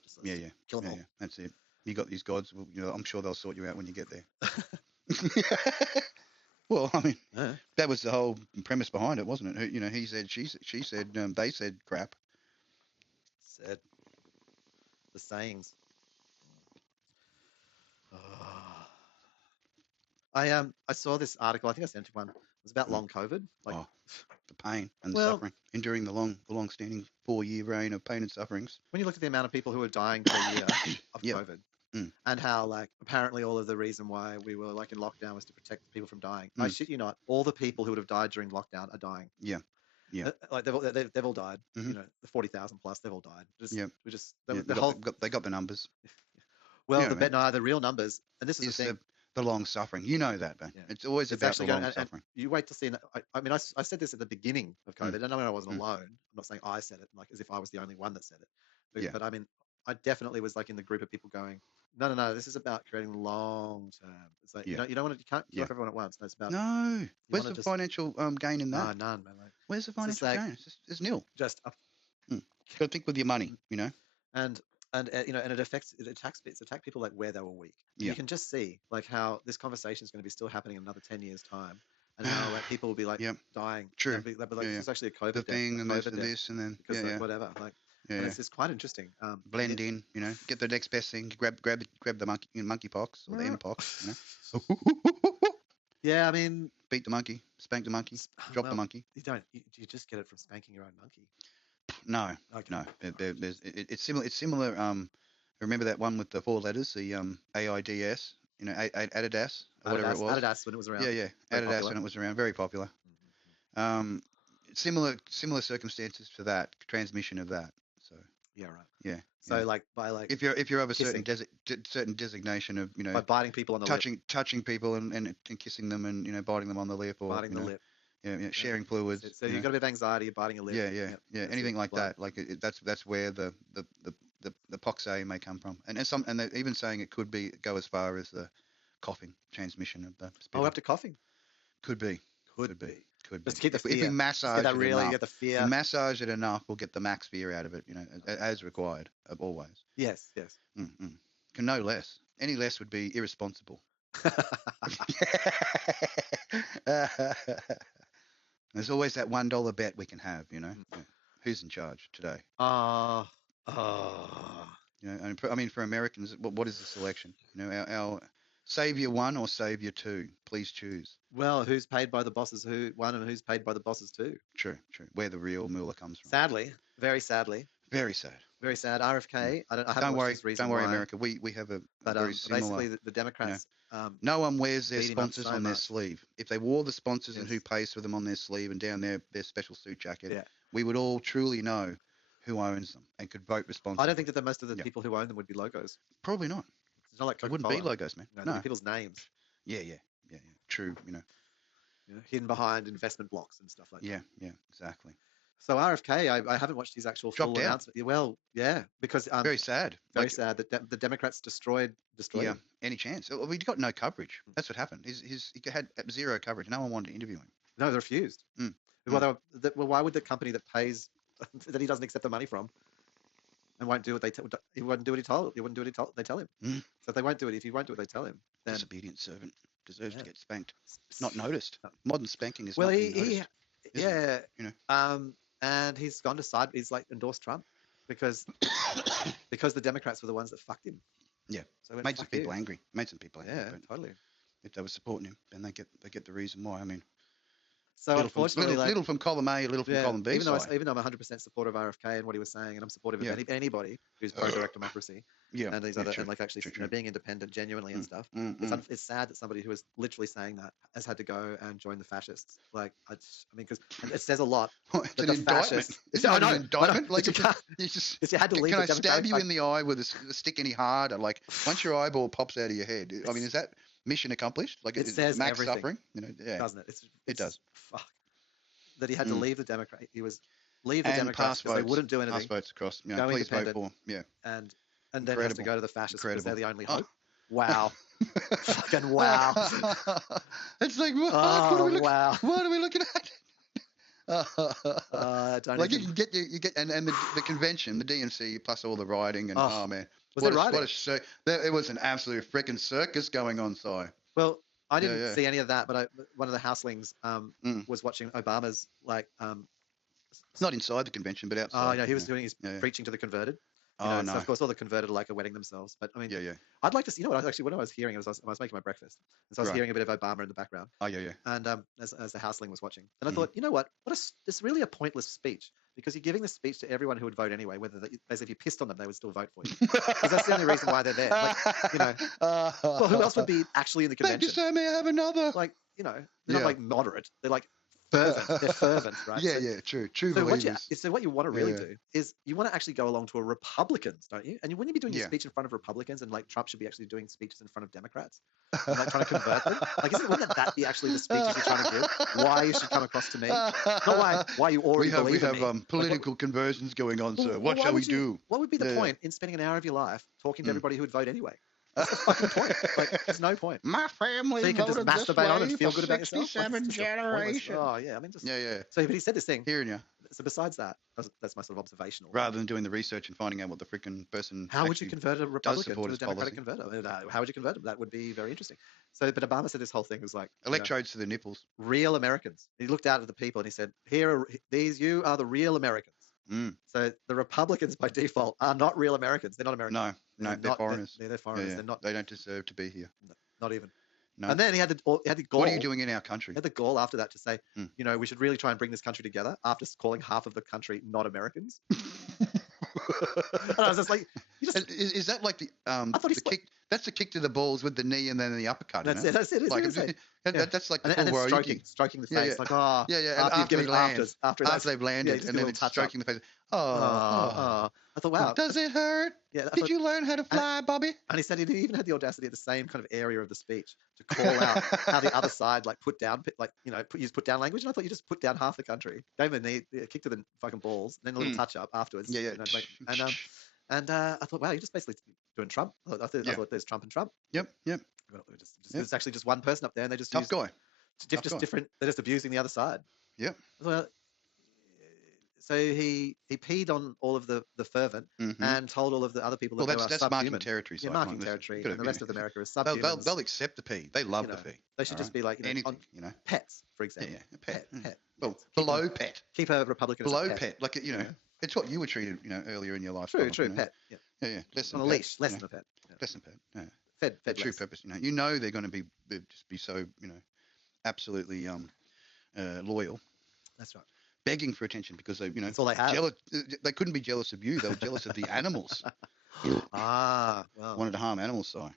Kill them all. That's it. You got these gods. Well, I'm sure they'll sort you out when you get there. Well, I mean, that was the whole premise behind it, wasn't it? He said, she said, they said crap. Said the sayings. I saw this article. I think I sent you one. It was about long COVID. Like the pain and the suffering, enduring the long-standing 4-year reign of pain and sufferings. When you look at the amount of people who are dying per year of COVID. And how like apparently all of the reason why we were like in lockdown was to protect people from dying. I shit you not, all the people who would have died during lockdown are dying. Yeah. Like they've all died. The 40,000 plus, they've all died. They got the numbers. Well, You know, the real numbers, and this is the thing. The long suffering. You know that, man. Yeah. It's always about the long suffering. And you wait to see. I said this at the beginning of COVID, and I wasn't alone. I'm not saying I said it, like as if I was the only one that said it. But I mean, I definitely was like in the group of people going, no, this is about creating long term. It's like you can't kill everyone at once. No, it's about Where's the financial gain in that? None, man. Like, where's the financial gain? It's nil. Just got to think with your money, And it attacks people like where they were weak. Yeah. You can just see like how this conversation is going to be still happening in another 10 years time, and how like people will be like dying. True. They'll be like, it's actually a COVID thing, death, and this, and then because whatever. Like, and it's quite interesting. Blend in, get the next best thing. Grab the monkeypox or the mpox. Yeah, I mean, beat the monkey, spank the monkey, drop the monkey. You don't. You just get it from spanking your own monkey. No, okay. No. It's similar. It's similar. Remember that one with the 4 letters, the AIDS, Adidas, or whatever it was. Adidas when it was around. Yeah, Adidas popular. When it was around, very popular. Mm-hmm. Similar circumstances for that transmission of that. So. Yeah, right. Yeah. So like by like if you're of a certain designation of by biting people on the lip. touching people and kissing them and biting them on the lip or biting the lip. Sharing fluids. So you've got a bit of anxiety, you're biting a lip. Yeah. Anything like that. Like that's where the pox A may come from, and they're even saying it could go as far as the coughing transmission of the. Spitting. Up to coughing. Could be. Just to keep the fear. If we massage it enough, you get the fear. Massage it enough, we'll get the max fear out of it. As required, always. Yes. Can no less. Any less would be irresponsible. There's always that $1 bet we can have, Who's in charge today? I mean, for Americans, what is the selection? Our Savior 1 or Savior 2? Please choose. Well, who's paid by the bosses one and who's paid by the bosses 2? True. Where the real moolah comes from. Sadly, very sadly. Very sad. Very sad. RFK. Don't worry, America. We have a very similar. Basically, the Democrats. No one wears their sponsors on their sleeve. If they wore the sponsors and who pays for them on their sleeve and down their special suit jacket, we would all truly know who owns them and could vote responsibly. I don't think that most of the people who own them would be logos. Probably not. It's not like Coca-Cola. It wouldn't be logos, man. No. People's names. Yeah. True. Hidden behind investment blocks and stuff like that. Yeah, exactly. So RFK, I haven't watched his actual full announcement. Well, yeah, because very sad. Very sad that the Democrats destroyed him. Any chance? We got no coverage. That's what happened. He had zero coverage. No one wanted to interview him. No, they refused. Well, why would the company that pays that he doesn't accept the money from and won't do what he wouldn't do what he told. He wouldn't do what they tell him. So if they won't do it, if he won't do what they tell him, then disobedient servant deserves to get spanked. Not noticed. Modern spanking is not noticed. And he's gone to side. He's like endorsed Trump because the Democrats were the ones that fucked him. Yeah, so made some people angry. Yeah, totally. If they were supporting him, then they get the reason why. I mean, so unfortunately, little from column A, little from column B. Even though I'm 100% supportive of RFK and what he was saying, and I'm supportive of anybody who's pro-direct democracy, and these other, and like actually being independent genuinely and stuff. It's sad that somebody who is literally saying that has had to go and join the fascists. Like, because it says a lot. It's an indictment. It's not an indictment. Like, you had to leave. Can I stab you in the eye with a stick any harder? Like, once your eyeball pops out of your head, I mean, is that mission accomplished? Like, it says max everything. Suffering, doesn't it? It does. Fuck. That he had to leave the Democrat. He was leave the Democrats because they wouldn't do anything. Pass votes across. Go please vote for. And then has to go to the fascists because they're the only hope. Wow. Fucking wow. It's like, what are we looking at? Like you get and the convention, the DNC plus all the rioting and man. Was it rioting? It was an absolute freaking circus going on, Si. Well, I didn't see any of that, but one of the houselings was watching Obama's not inside the convention, but outside. Oh, no, he was doing his preaching to the converted. No. So of course, all the converted are wetting themselves. But I mean, I'd like to see. You know what? When I was hearing it, I was making my breakfast, and so I was hearing a bit of Obama in the background. Oh yeah. And as the houseling was watching, and I thought, you know what? It's really a pointless speech because you're giving the speech to everyone who would vote anyway. Basically, if you pissed on them, they would still vote for you. Because that's the only reason why they're there. Like, well, who else would be actually in the convention? Thank you, sir. May I have another? Like, they're not like moderate. They're like fervent. They're fervent, right? Yeah, true believers. So what you want to really do is you want to actually go along to a Republicans, don't you? And wouldn't you be doing your speech in front of Republicans, and like Trump should be actually doing speeches in front of Democrats, and like trying to convert them? Like, wouldn't that be actually the speeches you're trying to give? Why you should come across to me, not why you already believe in me. We have political conversions going on, sir. What shall we do? What would be the point in spending an hour of your life talking to everybody who would vote anyway? That's the fucking point. Like, there's no point. My family so you can just voted masturbate this on way and feel for good about yourself. 67 generations. Oh yeah, I mean just yeah. So, but he said this thing. Hearing you. So besides that, that's my sort of observational. Rather than doing the research and finding out what the freaking person. How would you convert a Republican to a Democratic policy. converter? How would you convert them? That would be very interesting. So, but Obama said this whole thing was like electrodes to the nipples. Real Americans. He looked out at the people and he said, you are the real Americans. So the Republicans by default are not real Americans. They're not Americans. No, they're foreigners. They're foreigners. Yeah. They're not. They don't deserve to be here. Not even. No. And then he had the gall. What are you doing in our country? He had the gall after that to say, we should really try and bring this country together after calling half of the country not Americans. And I was just like, is that like the I thought the kick? That's the kick to the balls with the knee and then the uppercut. That's it. That's it. That's like and then stroking the face, like after they've landed, and then it's stroking the face. Oh. I thought, wow. Does it hurt? Yeah. Did you learn how to fly, Bobby? And he said he even had the audacity at the same kind of area of the speech to call out how the other side put down language. And I thought you just put down half the country, gave him a kick to the fucking balls, then a little touch up afterwards. Yeah. And I thought, wow, you're just basically doing Trump. I thought there's Trump and Trump. Yep. There's actually just one person up there, and they just tough guy. Different. They're just abusing the other side. Yep. Well, so he peed on all of the fervent and told all of the other people that that's marking territory. Yeah, marking territory, and the rest of America is subhuman. They'll accept the pee. They love the pee. They should just be like anything. Pets, for example. Yeah, pet. Well, below pet. Keep a Republican below pet. Like it's what you were treated, earlier in your life. True, pet. Yeah. Less than on a leash, less than a pet. Less than pet. Yeah. Fed true purpose. They're going to be so absolutely loyal. That's right. Begging for attention because they that's all they have. Jealous. They couldn't be jealous of you. They were jealous of the animals. Well. Wanted to harm animals, so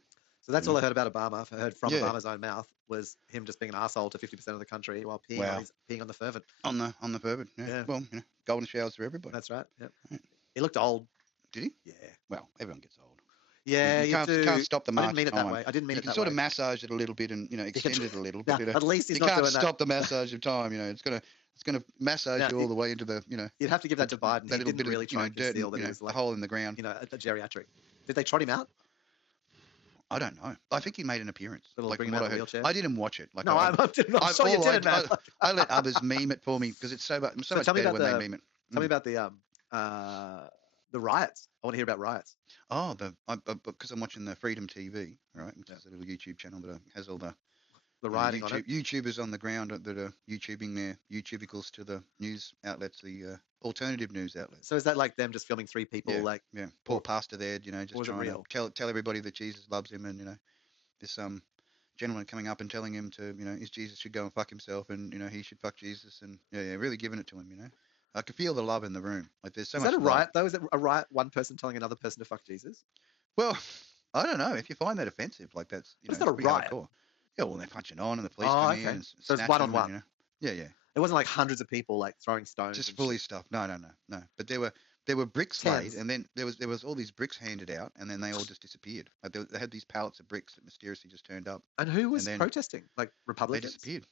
that's all I heard about Obama. I heard from Obama's own mouth was him just being an arsehole to 50% of the country while peeing on the fervent. On the fervent. Yeah. Well, golden showers for everybody. That's right. Yep. Right. He looked old. Did he? Yeah. Well, everyone gets old. Yeah, you can't stop the march. I didn't mean it that way. I didn't mean it that way. You can sort of massage it a little bit and extend it a little bit. At least he's not doing that. You can't stop the massage of time. It's gonna massage you all the way into the You'd have to give that to Biden. He didn't really try and conceal that he was like a hole in the ground. A geriatric. Did they trot him out? I don't know. I think he made an appearance. Like from what I heard. I didn't watch it. Like no, I'm sure you didn't, man. I let others meme it for me because it's so much better when they meme it. Tell me about the riots. I want to hear about riots. Oh, because I'm watching the Freedom TV, right, which is a little YouTube channel that has all the rioting on it. YouTubers on the ground that are YouTubing their YouTubicals to the news outlets, the alternative news outlets. So is that like them just filming three people? Yeah, poor pastor there, just trying to tell everybody that Jesus loves him, and this gentleman coming up and telling him to is Jesus should go and fuck himself, and he should fuck Jesus, and really giving it to him, I could feel the love in the room. Like there's so much. Is that a riot though? Is it a riot? One person telling another person to fuck Jesus? Well, I don't know. If you find that offensive, like that's it's not a riot. Hardcore. Yeah, well they're punching on and the police come in. And so it's one on one. Yeah. It wasn't like hundreds of people like throwing stones. Just fully stuff. No. But there were bricks laid, and then there was all these bricks handed out, and then they all just disappeared. Like they had these pallets of bricks that mysteriously just turned up. And who was protesting? Like Republicans? They disappeared.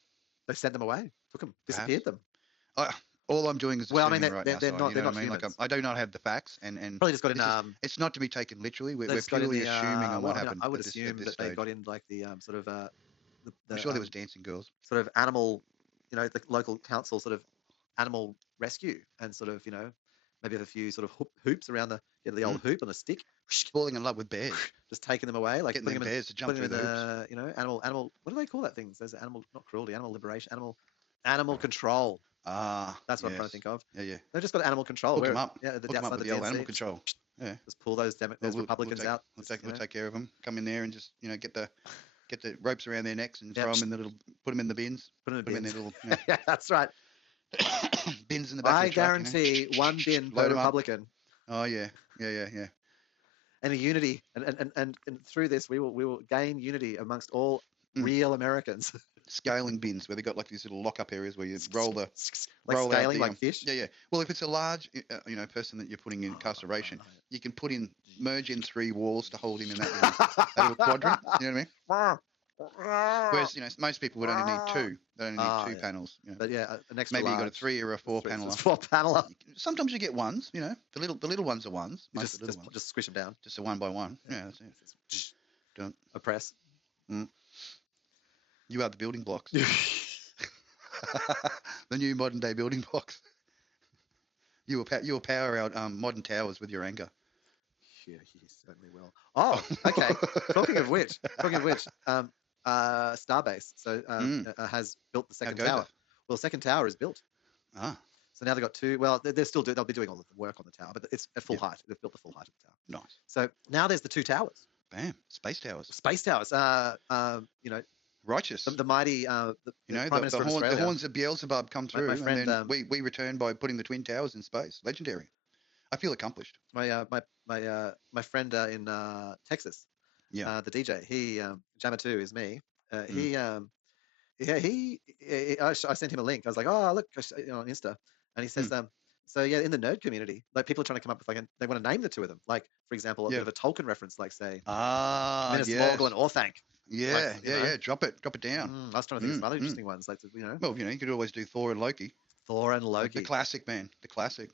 They sent them away. Took them. Disappeared them. All I'm doing is assuming right now. They're not humans. Like I do not have the facts, and probably just got in. It's not to be taken literally. We're purely assuming on what happened. I would assume that they got in like the sort of. I'm sure there was dancing girls. Sort of animal, the local council sort of animal rescue, and sort of maybe have a few sort of hoops around the old hoop on a stick. Falling in love with bears. Just taking them away, like getting them bears to jump through the hoops. Animal. What do they call that thing? There's animal, not cruelty, animal liberation, animal control. That's what I'm trying to think of. Yeah. They've just got animal control. Hook them up. Yeah, Hook them up with the old animal control. Yeah. Just pull those Republicans out. We'll take care of them. Come in there and just get the ropes around their necks and throw them in put them in the bins. Put them in their little. Yeah, that's right. Bins in the back. I guarantee one bin per Republican. Oh yeah. And a unity, and through this we will gain unity amongst all real Americans. scaling bins where they got like these little lock-up areas where you roll like out scaling the, like fish. Yeah. Well, if it's a large, person that you're putting in incarceration, you can merge in 3 walls to hold him in that little quadrant. You know what I mean? Whereas most people would only need 2. They only need 2 panels. But yeah, an extra maybe large, you got a 3 or a 4 paneler. 4 paneler. Sometimes you get ones. The little ones are ones. Just squish them down. Just a 1 by 1. Yeah, that's it. Don't a press. You are the building blocks. The new modern day building blocks. You will power out modern towers with your anger. Yeah, you certainly will. Oh, okay. Talking of which, Starbase has built the second tower. Well, the second tower is built. Ah. So now they've got 2. Well, they'll be doing all of the work on the tower, but it's at full height. They've built the full height of the tower. Nice. So now there's the 2 towers. Bam. Space towers. Righteous. The mighty, the Prime Minister of Australia. The horns of Beelzebub come through, my friend, and then we return by putting the twin towers in space. Legendary. I feel accomplished. My friend in Texas, the DJ, he Jammer 2 is me. I sent him a link. I was like, oh look, on Insta, and he says, so yeah, in the nerd community, like people are trying to come up with they want to name the 2 of them. Like for example, a bit of a Tolkien reference, like say, Minas Morgul and Orthanc. Yeah, Drop it down. I was trying to think of some other interesting ones, like Well, you could always do Thor and Loki. The classic, man. The classic.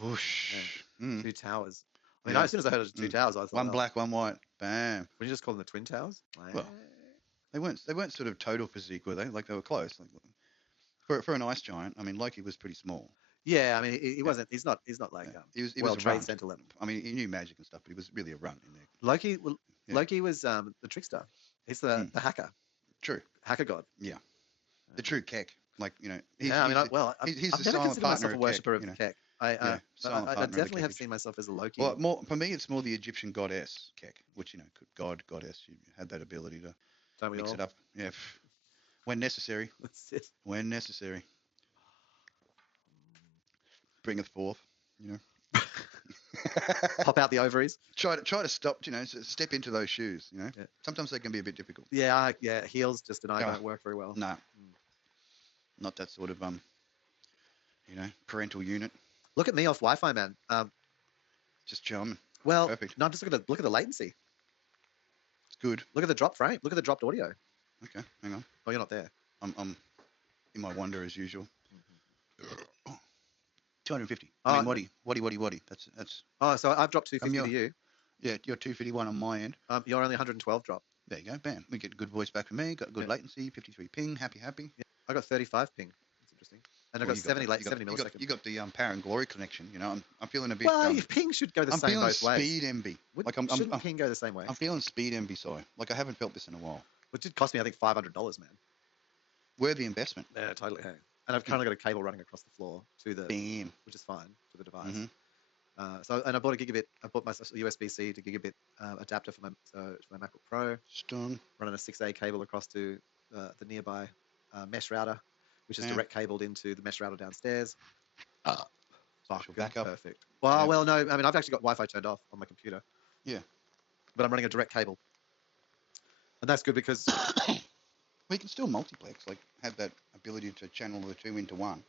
Whoosh. Yeah. 2 towers. I mean, as soon as I heard it was 2 towers, I thought, one black, one white. Bam. Would you just call them the twin towers? Well, they weren't sort of total physique, were they? Like they were close. Like, for an ice giant, I mean, Loki was pretty small. Yeah, I mean, he wasn't. He's not like he was Trade Center level. I mean, he knew magic and stuff, but he was really a runt in there. Loki was the trickster. He's the hacker. True. Hacker god. Yeah. The true Kek. Like he's the silent partner of a worshipper of Kek. I definitely have seen myself as a Loki. Well, for me, it's more the Egyptian goddess Kek, which goddess. You had that ability to mix it up. Yeah. When necessary. That's it. When necessary. Bringeth forth. Pop out the ovaries. Try to stop. Step into those shoes. Yeah. Sometimes they can be a bit difficult. Yeah. Heels just don't work very well. No. Not that sort of parental unit. Look at me off Wi-Fi, man. Just charming. Well, perfect. No, just look at the latency. It's good. Look at the drop frame. Look at the dropped audio. Okay, hang on. Oh, you're not there. I'm in my wonder as usual. 250. I mean, Waddy. That's. Oh, so I've dropped 250 to you. Yeah, you're 251 on my end. You're only 112 drop. There you go. Bam. We get good voice back from me. Got good latency. 53 ping. Happy. Yeah, I got 35 ping. That's interesting. And I got 70 milliseconds. You got the power and glory connection. I'm feeling a bit. Well, your ping should go the same both ways. I'm feeling speed envy. Shouldn't ping go the same way? I'm feeling speed envy, Si. Like I haven't felt this in a while. Which did cost me, I think, $500, man. Worthy investment. Yeah, totally. Hey. And I've currently got a cable running across the floor to the, Bam. Which is fine, to the device. And I bought a gigabit. I bought my USB-C to gigabit adapter for my MacBook Pro. Stung. Running a 6A cable across to the nearby mesh router, which is direct cabled into the mesh router downstairs. Backup. Perfect. Well, no. I mean, I've actually got Wi-Fi turned off on my computer. Yeah. But I'm running a direct cable, and that's good because. We can still multiplex, like have that ability to channel the 2 into 1.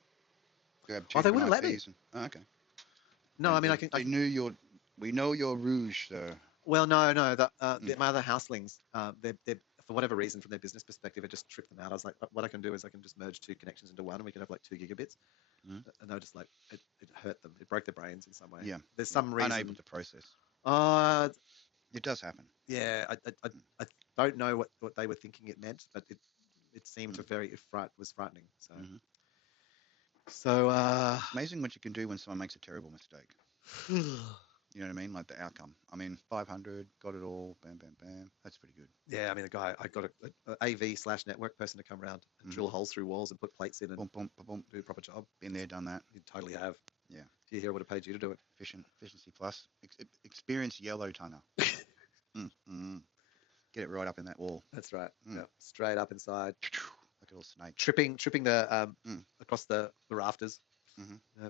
They wouldn't let me. Okay. No, I mean I can. We know you're rouge, sir. Well, no. My other houselings, they're for whatever reason, from their business perspective, it just tripped them out. I was like, what I can do is I can just merge 2 connections into one, and we can have like 2 gigabits. And they were just like, it hurt them. It broke their brains in some way. Yeah. There's some reason. Unable to process. It does happen. Yeah, I don't know what they were thinking it meant, but it seemed was frightening. So, amazing what you can do when someone makes a terrible mistake. You know what I mean? Like the outcome. I mean, 500, got it all, bam, bam, bam. That's pretty good. Yeah, I mean, I got a AV/network person to come around and drill holes through walls and put plates in and do a proper job. Been there, done that. You totally have. Yeah. Do you hear what it paid you to do it? Efficiency plus. Experience yellow tonguer. Get it right up in that wall. That's right. Yeah. Straight up inside. Like a little snake. Tripping the across the rafters.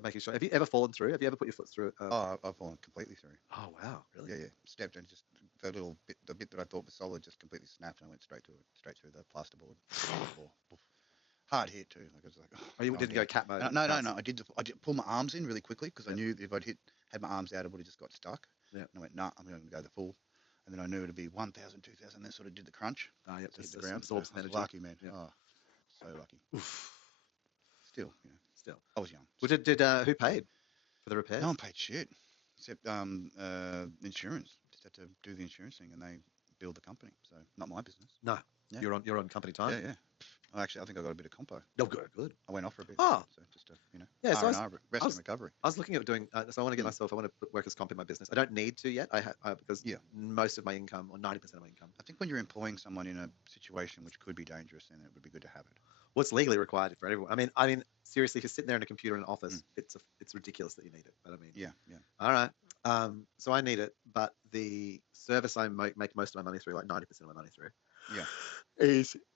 Making sure. Have you ever fallen through? Have you ever put your foot through it? I've fallen completely through. Oh wow, really? Yeah. Stepped and just the bit that I thought was solid just completely snapped and I went straight through the plasterboard. Hard hit too. Like, I was like, oh, you didn't go cat mode? No. I did pull my arms in really quickly because I knew if had my arms out, it would have just got stuck. Yeah. And I went, nah, I'm going to go the full. And then I knew it'd be 1,000, 2,000, then sort of did the crunch. Oh, yeah. So hit the ground. So I was lucky, man. Yeah. Oh, so lucky. Oof. Still. I was young. Well, did who paid for the repairs? No one paid shit except insurance. Just had to do the insurance thing, and they billed the company. So not my business. No. Yeah. You're on company time. Yeah. I think I got a bit of compo. Oh, good. I went off for a bit. Oh. So just R&R, rest and recovery. I was looking at doing, so I want to get myself, I want to put workers' comp in my business. I don't need to yet, because most of my income, or 90% of my income. I think when you're employing someone in a situation which could be dangerous, then it would be good to have it. Well, it's legally required for everyone. I mean, seriously, if you're sitting there in a computer in an office, it's ridiculous that you need it. But I mean, yeah. All right. So I need it, but the service I make most of my money through, like 90% of my money through,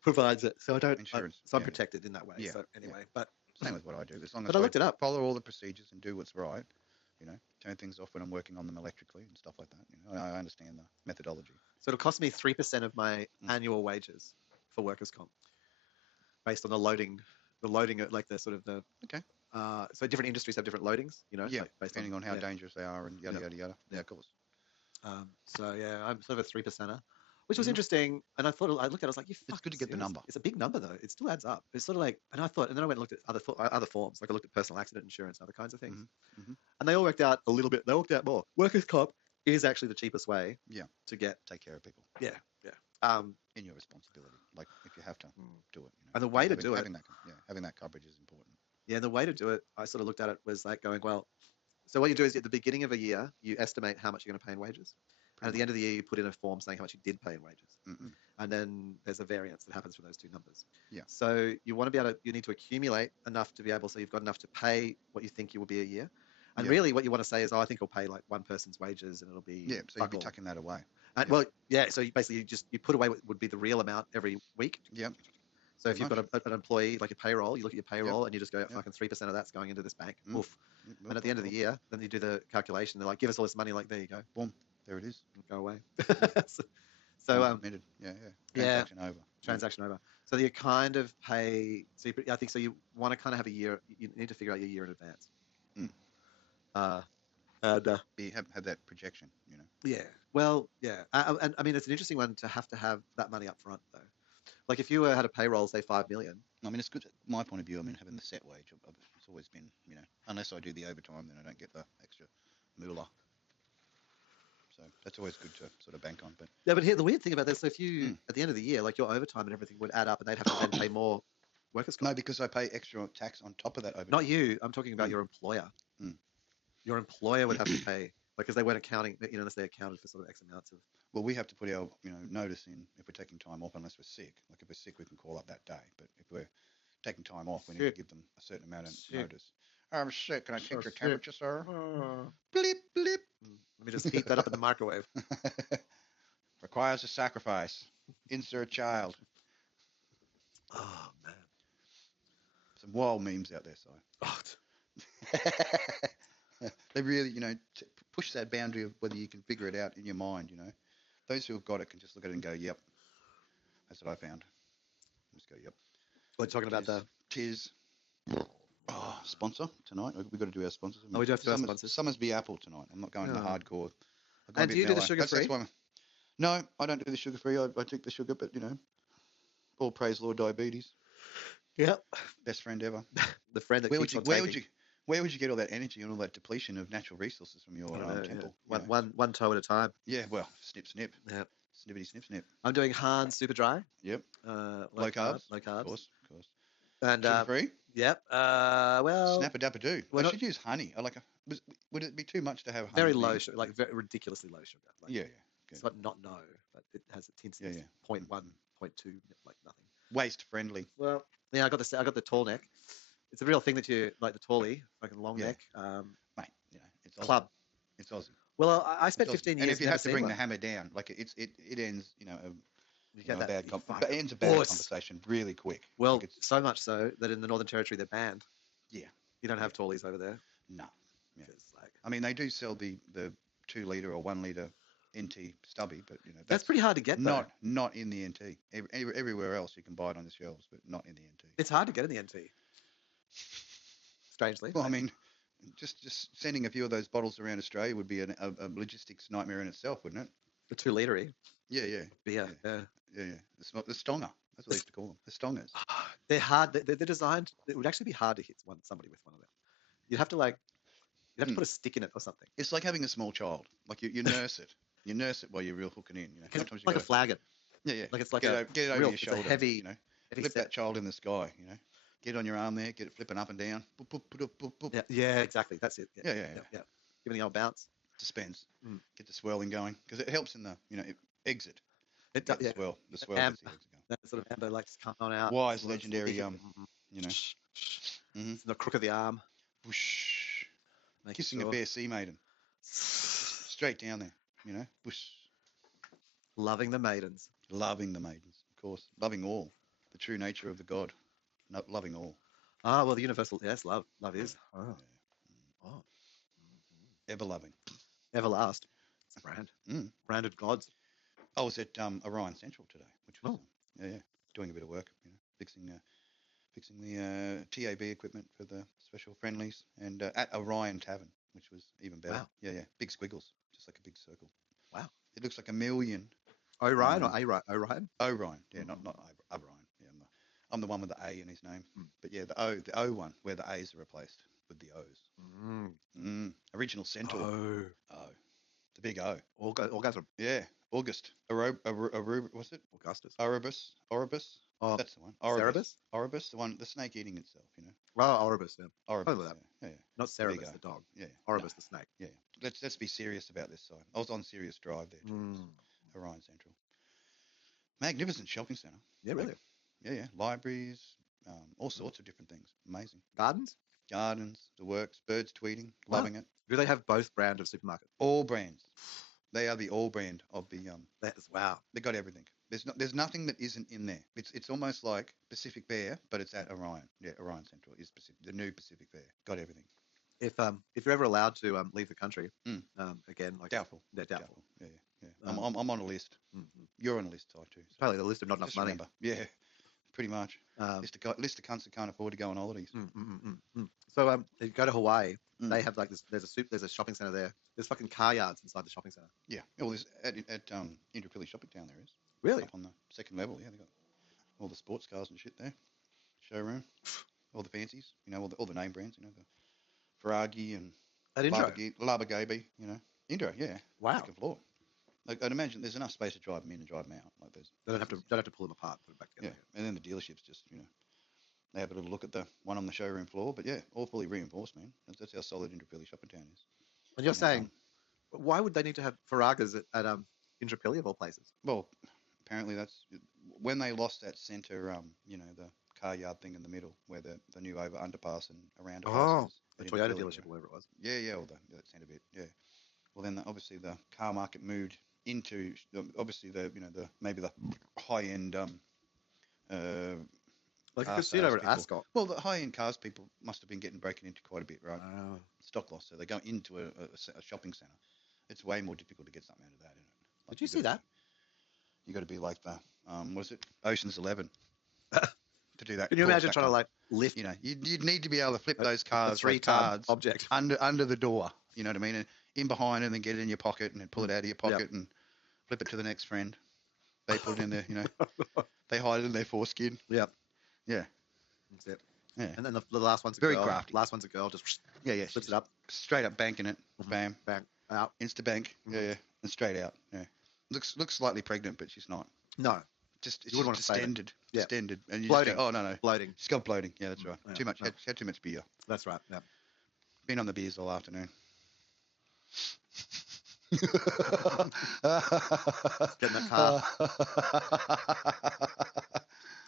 provides it. So I don't. Insurance. So I'm protected in that way. Yeah. So anyway, but same with what I do. As long as but I looked it up. Follow all the procedures and do what's right. Turn things off when I'm working on them electrically and stuff like that. I understand the methodology. So it'll cost me 3% of my annual wages for workers' comp, based on the loading, like the sort of the. Okay. So different industries have different loadings, Yeah. like depending on how dangerous they are and yada yada yada. Yeah, of course. So yeah, I'm sort of a 3%er, which was interesting. And I looked at it, I was like, it's good to get the number. It's a big number though. It still adds up. It's sort of like, and then I went and looked at other forms, like I looked at personal accident insurance, other kinds of things, and they all worked out a little bit. They worked out more. Workers' comp is actually the cheapest way. To take care of people. Yeah. In your responsibility, like if you have to do it. And the way to do it, having that coverage is important. Yeah, the way to do it, I sort of looked at it was like going, well, so what you do is at the beginning of a year, you estimate how much you're going to pay in wages. And at the end of the year, you put in a form saying how much you did pay in wages. And then there's a variance that happens from those two numbers. Yeah. So you want to you need to accumulate enough to be able, so you've got enough to pay what you think you will be a year. And really what you want to say is, I think I'll pay like one person's wages and it'll be. Yeah, so you'd be tucking that away. And, well, so you basically you put away what would be the real amount every week. Yeah. So if you've got an employee, like a payroll, you look at your payroll and you just go, fucking 3% of that's going into this bank. Oof. And at the end of the year, then you do the calculation. They're like, give us all this money. Like, there you go. Boom. There it is. Go away. Transaction over. Transaction over. So you kind of pay. So I think so. You want to kind of have a year. You need to figure out your year in advance. And have that projection. Yeah. Well, yeah. And I mean, it's an interesting one to have that money up front, though. Like if you had a payroll, say 5 million. I mean, it's good. My point of view, I mean, having the set wage, it's always been, unless I do the overtime, then I don't get the extra moolah. So that's always good to sort of bank on. But yeah, but here the weird thing about this, so if you at the end of the year, like your overtime and everything would add up, and they'd have to then pay more workers' comp. No, because I pay extra tax on top of that overtime. Not you. I'm talking about your employer. Your employer would have to pay, because they weren't accounting, unless they accounted for sort of X amounts of. Well, we have to put our, notice in if we're taking time off, unless we're sick. Like if we're sick, we can call up that day. But if we're taking time off, we need to give them a certain amount of notice. I'm sick. Can I take your temperature, sir? Bleep, bleep. Let me just heat that up in the microwave. Requires a sacrifice. Insert child. Oh, man. Some wild memes out there, Si. They really, push that boundary of whether you can figure it out in your mind, Those who have got it can just look at it and go, yep. That's what I found. Just go, yep. What, talking about the... Tis. Oh, sponsor tonight. We've got to do our sponsors. We do have to do our sponsors. Summersby Apple tonight. I'm not going to hardcore. And do you do the sugar-free? No, I don't do the sugar-free. I take the sugar, but, all praise Lord Diabetes. Yep. Best friend ever. The friend that Where would you get all that energy and all that depletion of natural resources from your temple? Yeah. One toe at a time. Yeah, well, snip, snip. Yeah. Snippity, snip, snip. I'm doing Han Super Dry. Yep. Low carbs. Of course. And sugar-free? Yep. Well... Snap-a-dap-a-doo. I should use honey. Would it be too much to have honey? Very low sugar, like very ridiculously low sugar. Like, yeah. It's not no, but it has a tints 0.1, 0.2, like nothing. Waste friendly. Well, yeah, I got the tall neck. It's a real thing that you like, the tallie, like a long neck. Mate, it's Aussie. Club. It's Aussie. Well, I spent 15 years. And if you have to bring the hammer down, like it ends, you get that it ends a bad conversation really quick. Well, like so much so that in the Northern Territory they're banned. Yeah. You don't have tallies over there. No. Yeah. I mean, they do sell the 2 litre or 1 litre NT stubby, but that's pretty hard to get. Not in the NT. Everywhere else you can buy it on the shelves, but not in the NT. It's hard to get in the NT. Strangely. Well, I mean, just sending a few of those bottles around Australia would be a logistics nightmare in itself, wouldn't it? The 2 litre. Yeah. Yeah. The stonger. That's what they used to call them. The stongers. They're hard. They're designed. It would actually be hard to hit somebody with one of them. You'd have to put a stick in it or something. It's like having a small child. Like you nurse it. You nurse it while you're real hooking in. Sometimes like a flagon. Yeah. Like it's like get it over your shoulder. Heavy. Flip that child in the sky. Get on your arm there. Get it flipping up and down. Boop, boop, boop, boop. Yeah, exactly. That's it. Yeah. Give it the old bounce. Dispense. Get the swirling going because it helps in the exit. It does. The swirl. Gets the exit going. That sort of amber likes to come on out. Wise, legendary. It's the crook of the arm. Whoosh. Kissing a bare sea maiden. Straight down there. Whoosh. Loving the maidens. Loving the maidens, of course. Loving all. The true nature of the god. No, loving all. Ah, well, the universal. Yes, love. Love is. Oh. Oh. Ever loving. Everlast. It's a brand. Branded gods. I was at Orion Central today, which was doing a bit of work, fixing the TAB equipment for the special friendlies, and at Orion Tavern, which was even better. Wow. Yeah, big squiggles, just like a big circle. Wow. It looks like a million. Orion or Orion? Orion, yeah, not Orion. Yeah, I'm the one with the A in his name, but yeah, the O one where the A's are replaced with the O's. Original Centaur. O. The big O. Orgasm. Yeah. August. What's it? Augustus. Oribus. Oh, that's the one. Cerebus? Oribus, the snake eating itself, Well, Oribus, yeah. Oribus, yeah. Not Cerebus, the dog. Yeah. Oribus, the snake. Yeah. Let's be serious about this side. I was on Serious Drive there. Orion Central. Magnificent shopping centre. Yeah, really. Yeah. Libraries, all sorts of different things. Amazing. Gardens, the works, birds tweeting, loving it. Do they have both brand of supermarket? All brands. They are the all brand of the wow. They got everything. There's nothing that isn't in there. It's almost like Pacific Fair, but it's at Orion. Yeah, Orion Central is the new Pacific Fair. Got everything. If you're ever allowed to leave the country, again, like doubtful. Doubtful. Yeah. I'm on a list. You're on a list, I too. So probably the list of not enough money. Remember. Yeah, pretty much. List of cunts that can't afford to go on holidays. So if you go to Hawaii, they have like this. There's a shopping center there. There's fucking car yards inside the shopping center. Yeah. Well, there's at Indooroopilly Shopping Town there is. Really? Up on the second level, yeah. They got all the sports cars and shit there. Showroom, all the fancies, all the name brands, the Ferrari and Labagabe, Indo, yeah. Wow. Second floor. Like, I'd imagine there's enough space to drive them in and drive them out. Like they don't have to pull them apart, put them back together. Yeah, and then the dealerships just they have a little look at the one on the showroom floor, but yeah, all fully reinforced, man. That's how solid Indooroopilly Shopping Town is. And you're saying, why would they need to have Ferragas at Indooroopilly of all places? Well, apparently that's when they lost that centre, the car yard thing in the middle where the new underpass and around. Oh, the Toyota dealership or whatever it was. Yeah, or that centre bit. Yeah. Well, then obviously the car market moved into obviously maybe the high end. Like a casino over at Ascot. Well, the high-end cars people must have been getting broken into quite a bit, right? Stock loss. So they go into a shopping centre. It's way more difficult to get something out of that, isn't it? Did you see that? You got to be like the was it Ocean's 11 to do that? Can you imagine trying to lift? You'd need to be able to flip those cars, cards object under the door. You know what I mean? And in behind, and then get it in your pocket, and then pull it out of your pocket and flip it to the next friend. They put it in there. They hide it in their foreskin. Yep. Yeah. That's it. Yeah. And then the last one's a very girl. crafty. Last one's a girl, just flips it up. Straight up banking it. Bam. Bang. Out. Insta bank. Yeah. And straight out. Yeah. Looks slightly pregnant, but she's not. No. It's distended. Yeah. Distended. And you bloating. Just go, oh, no. Bloating. She's got bloating. Yeah, that's right. Yeah. Too much. Had too much beer. That's right. Yeah. Been on the beers all afternoon. Get in the car.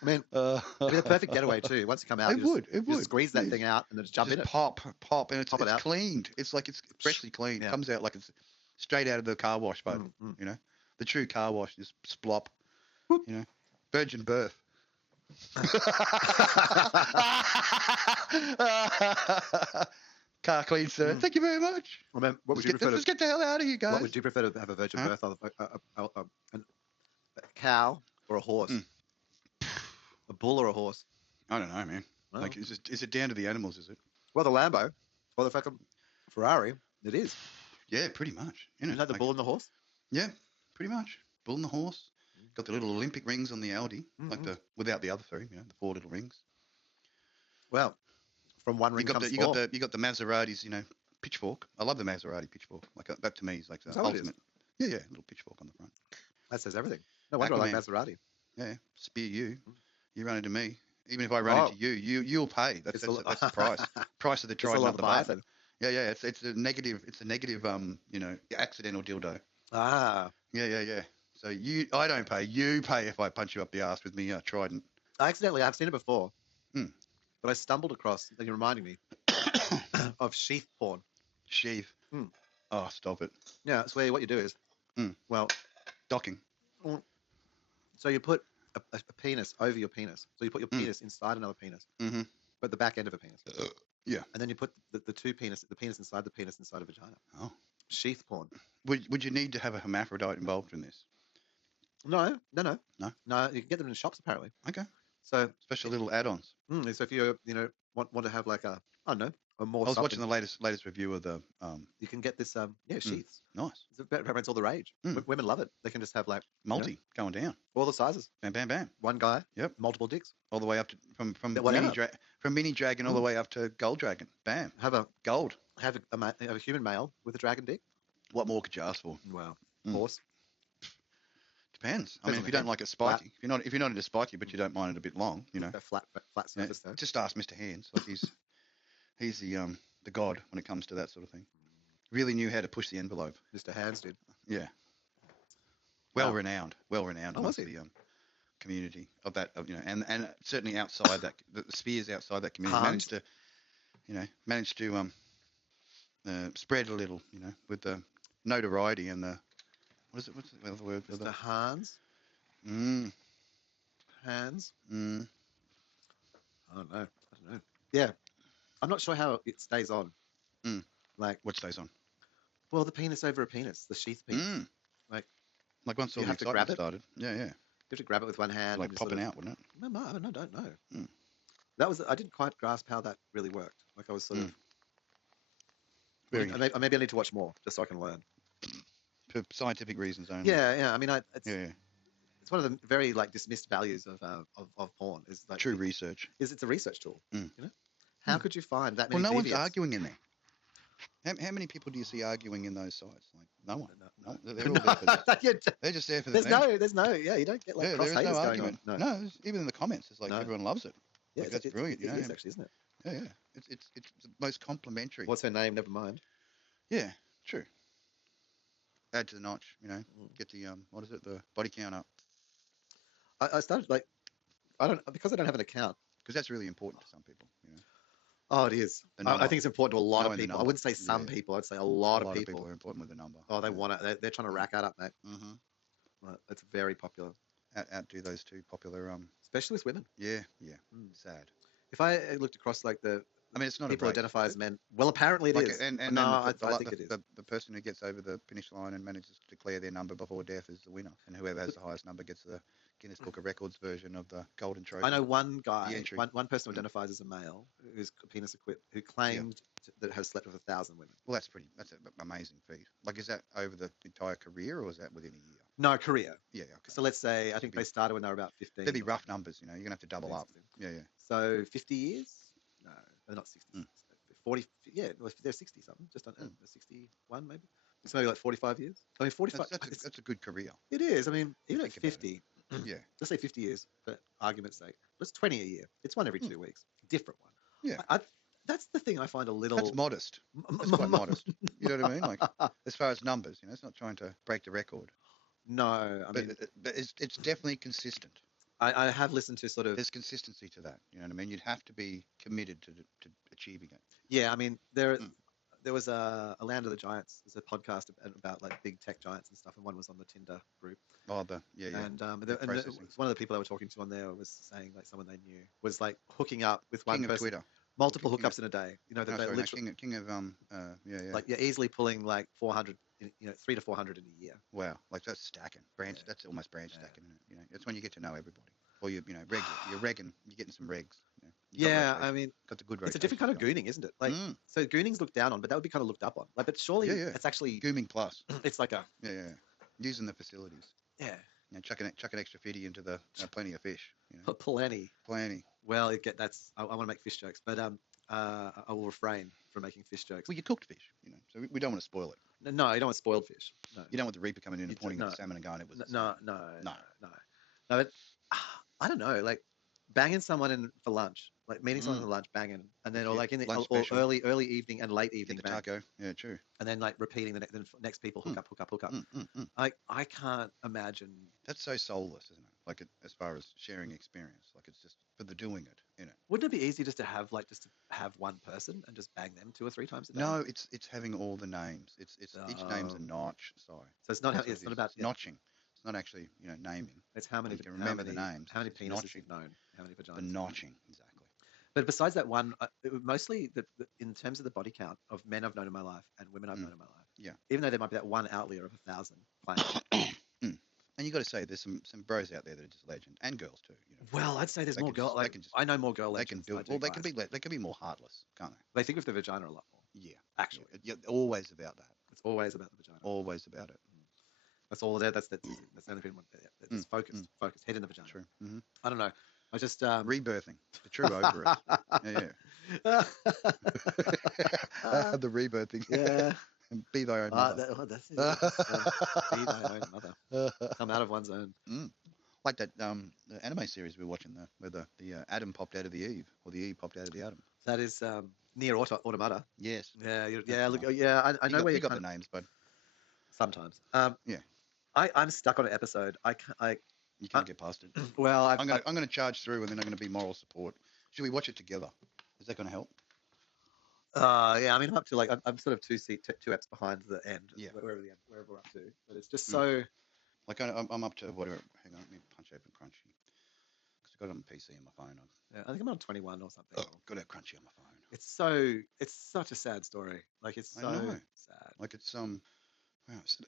I mean, it'd be a perfect getaway too. Once you come out, it would. Just squeeze that thing out and then just jump in it. Pop, and it's cleaned. It's like it's freshly cleaned. It comes out like it's straight out of the car wash, but the true car wash is splop. Virgin birth. Car clean, sir. Thank you very much. I mean, what would you prefer? Let's get the hell out of here, guys. What would you prefer to have a virgin birth of? A cow or a horse? A bull or a horse? I don't know, man. Oh. Like, is it down to the animals? Is it? Well, the Lambo or the fucking Ferrari, it is. Yeah, pretty much. Isn't that the bull and the horse? Yeah, pretty much. Bull and the horse. Got the little Olympic rings on the Audi, like without the other three, the 4 little rings. Well, from one ring comes four. You got the Maseratis, pitchfork. I love the Maserati pitchfork. Like that to me is like the ultimate. Yeah, little pitchfork on the front. That says everything. No wonder I like Maserati. Yeah, spear you. You run into me. Even if I run into you, you'll pay. That's the price. Price of the try, not the bargain. Yeah. It's a negative. It's a negative. Accidental dildo. Ah. Yeah. So I don't pay. You pay if I punch you up the ass with me trident. I've seen it before. But I stumbled across. You're reminding me of sheath porn. Sheath. Oh, stop it. Yeah, it's where what you do is, docking. So you put a penis over your penis. So you put your penis inside another penis, but the back end of a penis. Yeah. And then you put the penis inside the penis inside a vagina. Oh. Sheath porn. Would you need to have a hermaphrodite involved in this? No. You can get them in shops apparently. Okay. So special little add-ons. So if you want to have like a more. I was watching the latest review of the. You can get this sheaths. Nice. It's all the rage. Women love it. They can just have like going down. All the sizes. Bam, bam, bam. One guy. Yep. Multiple dicks. All the way up to from mini dragon all the way up to gold dragon. Bam. Have a a human male with a dragon dick. What more could you ask for? Wow. Horse. Depends. I mean, if you don't like it spiky, if you're not into spiky, but you don't mind it a bit long, A flat surface though. Just ask Mr. Hands. Like he's the god when it comes to that sort of thing. Really knew how to push the envelope. Mr. Hands did. Yeah. Well renowned amongst the community of that, and certainly outside that, the spheres outside that community managed to spread a little, with the notoriety and the. What's the other word? Mr. Hans? Hands? I don't know. Yeah. I'm not sure how it stays on. Like what stays on? Well, the penis over a penis, the sheath penis. Like once all the excitement started. Yeah. You have to grab it with one hand. Like popping out, wouldn't it? No, I don't know. I didn't quite grasp how that really worked. Like I was sort of. Maybe I need to watch more just so I can learn. For scientific reasons only. Yeah. I mean, it's one of the very dismissed values of porn is like true research. It's a research tool. How could you find that many? Well, no one's arguing in there. How many people do you see arguing in those sites? Like no one. No. They're all there for that. They're just there for that. There's no. Yeah, you don't get cross haters going on. No, even in the comments, it's like everyone loves it. Yeah, that's brilliant. It is actually, isn't it? Yeah. It's the most complimentary. What's her name? Never mind. Yeah, true. Add to the notch, get the the body count up. I started because I don't have an account. Because that's really important to some people, Oh, it is. I think it's important to a lot of people. I wouldn't say some people. I'd say a lot of people. Are important with the number. Oh, they want it. They're trying to rack that up, mate. That's very popular. Outdo those two popular. Especially with women. Yeah. Sad. If I looked across it's not people identify as men. Well, apparently it is. I think it is. The person who gets over the finish line and manages to declare their number before death is the winner, and whoever has the highest number gets the Guinness Book of Records version of the golden trophy. I know one guy, one person who identifies as a male who's penis equipped, who claimed that has slept with 1,000 women. Well, that's an amazing feat. Is that over the entire career, or is that within a year? No, career. Yeah. Okay. So let's say I think they started when they were about 15. They'd be rough numbers, you're gonna have to double up. Yeah. So 50 years? No, they're not 60. 40, they're 60 something, just under 61 maybe. It's maybe 45 years. I mean, 45. That's a good career. It is. I mean, even 50. Yeah. Let's say 50 years, for argument's sake. It's 20 a year. It's one every 2 weeks. Different one. Yeah. That's the thing I find a little. That's modest. That's quite modest. You know what I mean? As far as numbers, it's not trying to break the record. No, but it's definitely consistent. I have listened to sort of. There's consistency to that. You know what I mean? You'd have to be committed to achieving it. Yeah, I mean there was a Land of the Giants. There's a podcast about big tech giants and stuff, and one was on the Tinder group. Oh, And one of the people I were talking to on there was saying someone they knew was hooking up with one person. Twitter. multiple hookups in a day. You know that they literally king of like you're easily pulling like 400, 3 to 400 in a year. Wow, like that's stacking branch. Yeah. That's almost branch stacking. You know, that's when you get to know everybody. Or you're regging, you're getting some regs. You know, I mean, got the good rotation. It's a different kind of gooning, isn't it? Like, so gooning's looked down on, but that would be kind of looked up on. Like, but surely it's actually gooming plus. It's like a using the facilities. Yeah. You know, chuck an extra fitty into the plenty of fish. You know? Plenty. Well, I want to make fish jokes, but I will refrain from making fish jokes. Well, you cooked fish, you know, so we don't want to spoil it. No, you don't want spoiled fish. No. You don't want the reaper coming in and pointing at the salmon and going, it was no. But I don't know, like banging someone in for lunch, like meeting someone for lunch, banging, and then or like in the or early evening and late evening, the taco, yeah, true, and then like repeating the next people hook up. I can't imagine. That's so soulless, isn't it? Like as far as sharing experience, like it's just for the doing it, you know. Wouldn't it be easy just to have one person and just bang them 2 or 3 times a day? No, it's having all the names. It's each name's a notch. Sorry. So it's not about notching. It's not actually naming. It's how many. You can remember the names. How many penises you've known? How many vaginas? The notching, exactly. But besides that one, mostly in terms of the body count of men I've known in my life and women I've known in my life. Yeah. Even though there might be that one outlier of 1,000 playing. And you got to say, there's some bros out there that are just legend, and girls too. You know. Well, I'd say there's more girls. Like, I know more girl legends. They can be more heartless, can't they? They think of the vagina a lot more. Yeah, actually, always about that. It's always about the vagina. Always about it. That's all there. That's the only thing. It's focused. Head in the vagina. True. I don't know. I just rebirthing the true over it. Yeah. The rebirthing. Yeah. Be thy own mother. That's it. Be thy own mother. Come out of one's own. Like that the anime series we were watching, where the Adam popped out of the Eve, or the Eve popped out of the Adam. That is near Automata. Yes. Yeah. Look. Yeah. I know where you got the names, but sometimes. Yeah. I'm stuck on an episode. You can't get past it. Well, I'm going to charge through, and then I'm going to be moral support. Should we watch it together? Is that going to help? Yeah, I mean, I'm up to I'm sort of two eps behind the end. Yeah. Wherever we're up to, but it's just so. Like I'm up to whatever. Hang on, let me punch open Crunchy because I've got it on PC and my phone. Yeah, I think I'm on 21 or something. Oh, got a Crunchy on my phone. It's such a sad story. Like it's so sad. Like it's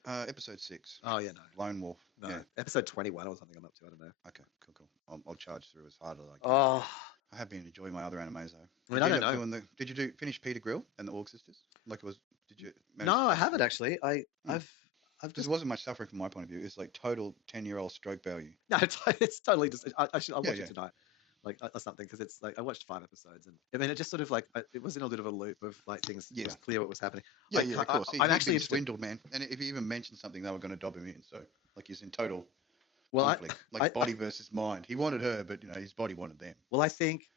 episode 6. Oh yeah, no. Lone Wolf. No, yeah. Episode 21 or something. I'm up to. I don't know. Okay, cool. I'll charge through as hard as I can. Oh. I have been enjoying my other animes though. I mean, I don't know. Did you finish Peter Grill and the Org Sisters? Like it was? Did you? No, I haven't actually. I've just wasn't much suffering from my point of view. It's like total 10-year-old stroke value. No, it's totally just. I'll watch it tonight, like or something, because it's like I watched 5 episodes, and I mean it just sort of like it was in a bit of a loop of like things. It was clear what was happening. Yeah, of course. I'm actually swindled, man. And if he even mentioned something, they were going to dob him in. So like he's in total. Well, conflict. Body versus mind. He wanted her, but his body wanted them. Well, I think.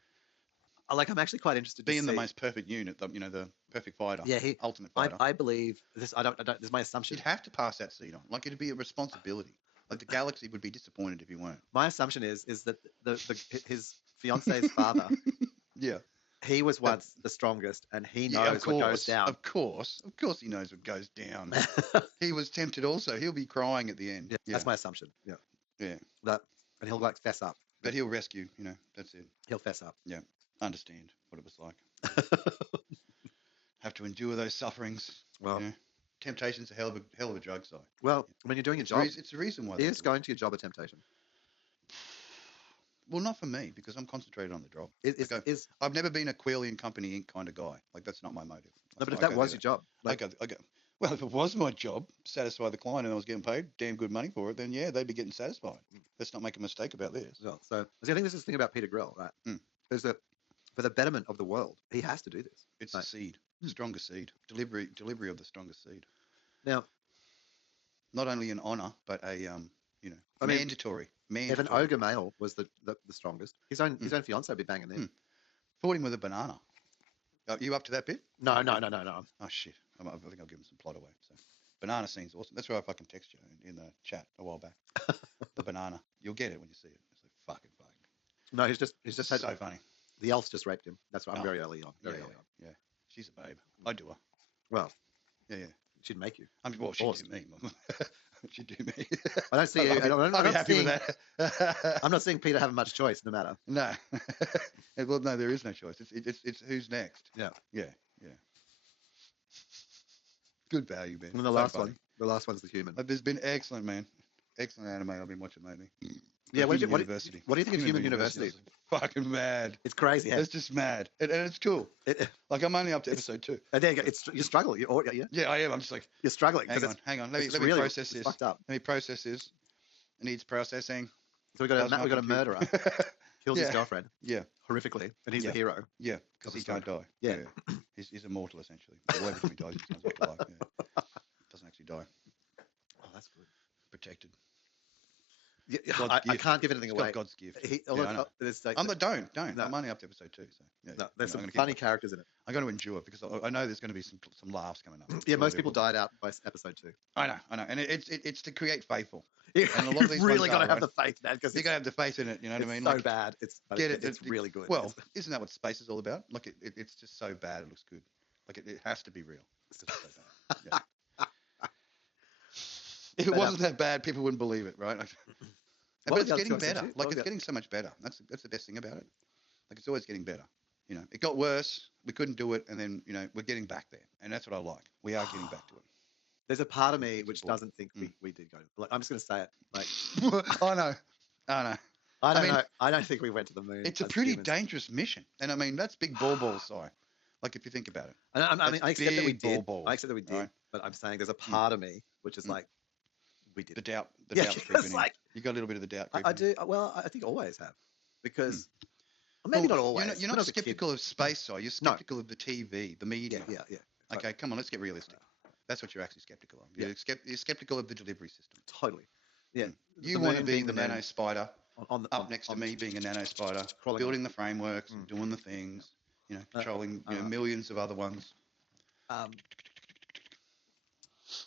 I'm actually quite interested being the most perfect unit, the perfect fighter. Yeah, ultimate fighter. I believe this. I don't. This is my assumption. You'd have to pass that seed on. Like it'd be a responsibility. Like the galaxy would be disappointed if you weren't. My assumption is that his fiance's father. Yeah. He was once the strongest, and he knows what goes down. Of course, he knows what goes down. He was tempted also. He'll be crying at the end. Yeah, that's my assumption. Yeah. Yeah. And he'll fess up. But he'll rescue. That's it. He'll fess up. Yeah. Understand what it was like. Have to endure those sufferings. Well, temptation's a hell of a drug side. Well, when you're doing your job, it's the reason why. Is going to your job a temptation? Well, not for me, because I'm concentrated on the job. I've never been a Quail and Company Inc. kind of guy. Like that's not my motive. No, but if that was your job, I go. Well, if it was my job, satisfy the client, and I was getting paid damn good money for it, then yeah, they'd be getting satisfied. Let's not make a mistake about this. Well, so I think this is the thing about Peter Grill, right? There's for the betterment of the world, he has to do this. It's the seed, the strongest seed, delivery of the strongest seed. Now, not only an honor, but a mandatory. If an ogre male was the strongest, his own fiance would be banging them. Fought him with a banana. Are you up to that bit? No. Oh shit! I think I'll give him some plot away. So, banana scene's awesome. That's why I fucking text you in the chat a while back. The banana, you'll get it when you see it. It's like fucking. No, he's just had so funny. The elf just raped him. That's why I'm very early on. Very early on. Yeah, she's a babe. I'd do her. Well, yeah. She'd make you. She'd do me. She'd do me. I don't see you. I'd be happy with that. I'm not seeing Peter having much choice, no matter. No. Well, no, there is no choice. It's who's next. Yeah. Yeah. Good value, man. And then the last one's the human. There's been excellent anime I've been watching lately. Yeah, what do you think of Human University? Fucking mad. It's crazy. Hey? It's just mad, and it's cool. Like I'm only up to episode 2. There you go. You're struggling. Yeah, I am. I'm just like, you're struggling. Hang on. Let me really, process this. Fucked up. Let me process this. It needs processing. So we got a murderer. Kills his girlfriend. Yeah. Horrifically, and he's the hero. Yeah, because he can't die. Yeah. He's immortal essentially. Well, every time he dies, he sounds like alive. Yeah. Doesn't actually die. Oh, that's good. Protected. Yeah, I can't give anything away. God's gift. Don't. No. I'm only up to episode 2. So no, there's some funny characters in it. I'm going to endure because I know there's going to be some laughs coming up. Yeah, most people died out by episode 2. I know, and it's to create faithful. Yeah, and a lot of these really got to have the faith, man, because you got to have the faith in it. You know what I mean? So bad. It's really good. Well, isn't that what space is all about? Like it's just so bad it looks good. Like it has to be real. It's just so bad. Yeah. If it wasn't that bad, people wouldn't believe it, right? But it's getting better. Like it's getting so much better. That's the best thing about it. Like it's always getting better. You know, it got worse. We couldn't do it, and then we're getting back there, and that's what I like. We are getting back to it. There's a part of me which doesn't think we did go. Like I'm just going to say it. Like I know. I don't think we went to the moon. It's a pretty dangerous mission, and I mean that's big ball size. Like if you think about it. I accept that we did. I accept that we did, right? But I'm saying there's a part of me which is like. We did. The doubt creeping in. You got a little bit of the doubt creeping I do. Well, I think I always have. Because, maybe not always. You're not skeptical of space, so you're skeptical of the TV, the media. Yeah. Okay, come on, let's get realistic. That's what you're actually skeptical of. You're skeptical of the delivery system. Totally. Yeah. You want to be the nano spider up next to me being a nano spider, building the frameworks, doing the things, controlling millions of other ones. I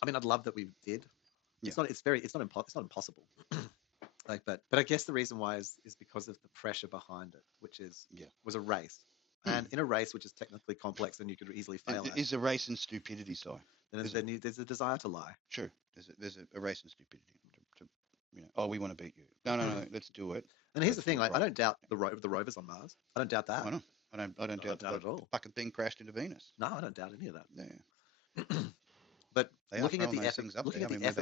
mean, I'd love that we did. It's not impossible. But I guess the reason why is because of the pressure behind it, which was a race, and in a race which is technically complex and you could easily fail. It is a race in stupidity, Si. There's a desire to lie. Sure, there's a race in stupidity. We want to beat you. No, let's do it. And here's the thing: like, I don't doubt the rovers on Mars. I don't doubt that. I don't doubt that at all. Fucking thing crashed into Venus. No, I don't doubt any of that. Yeah. But looking at the effort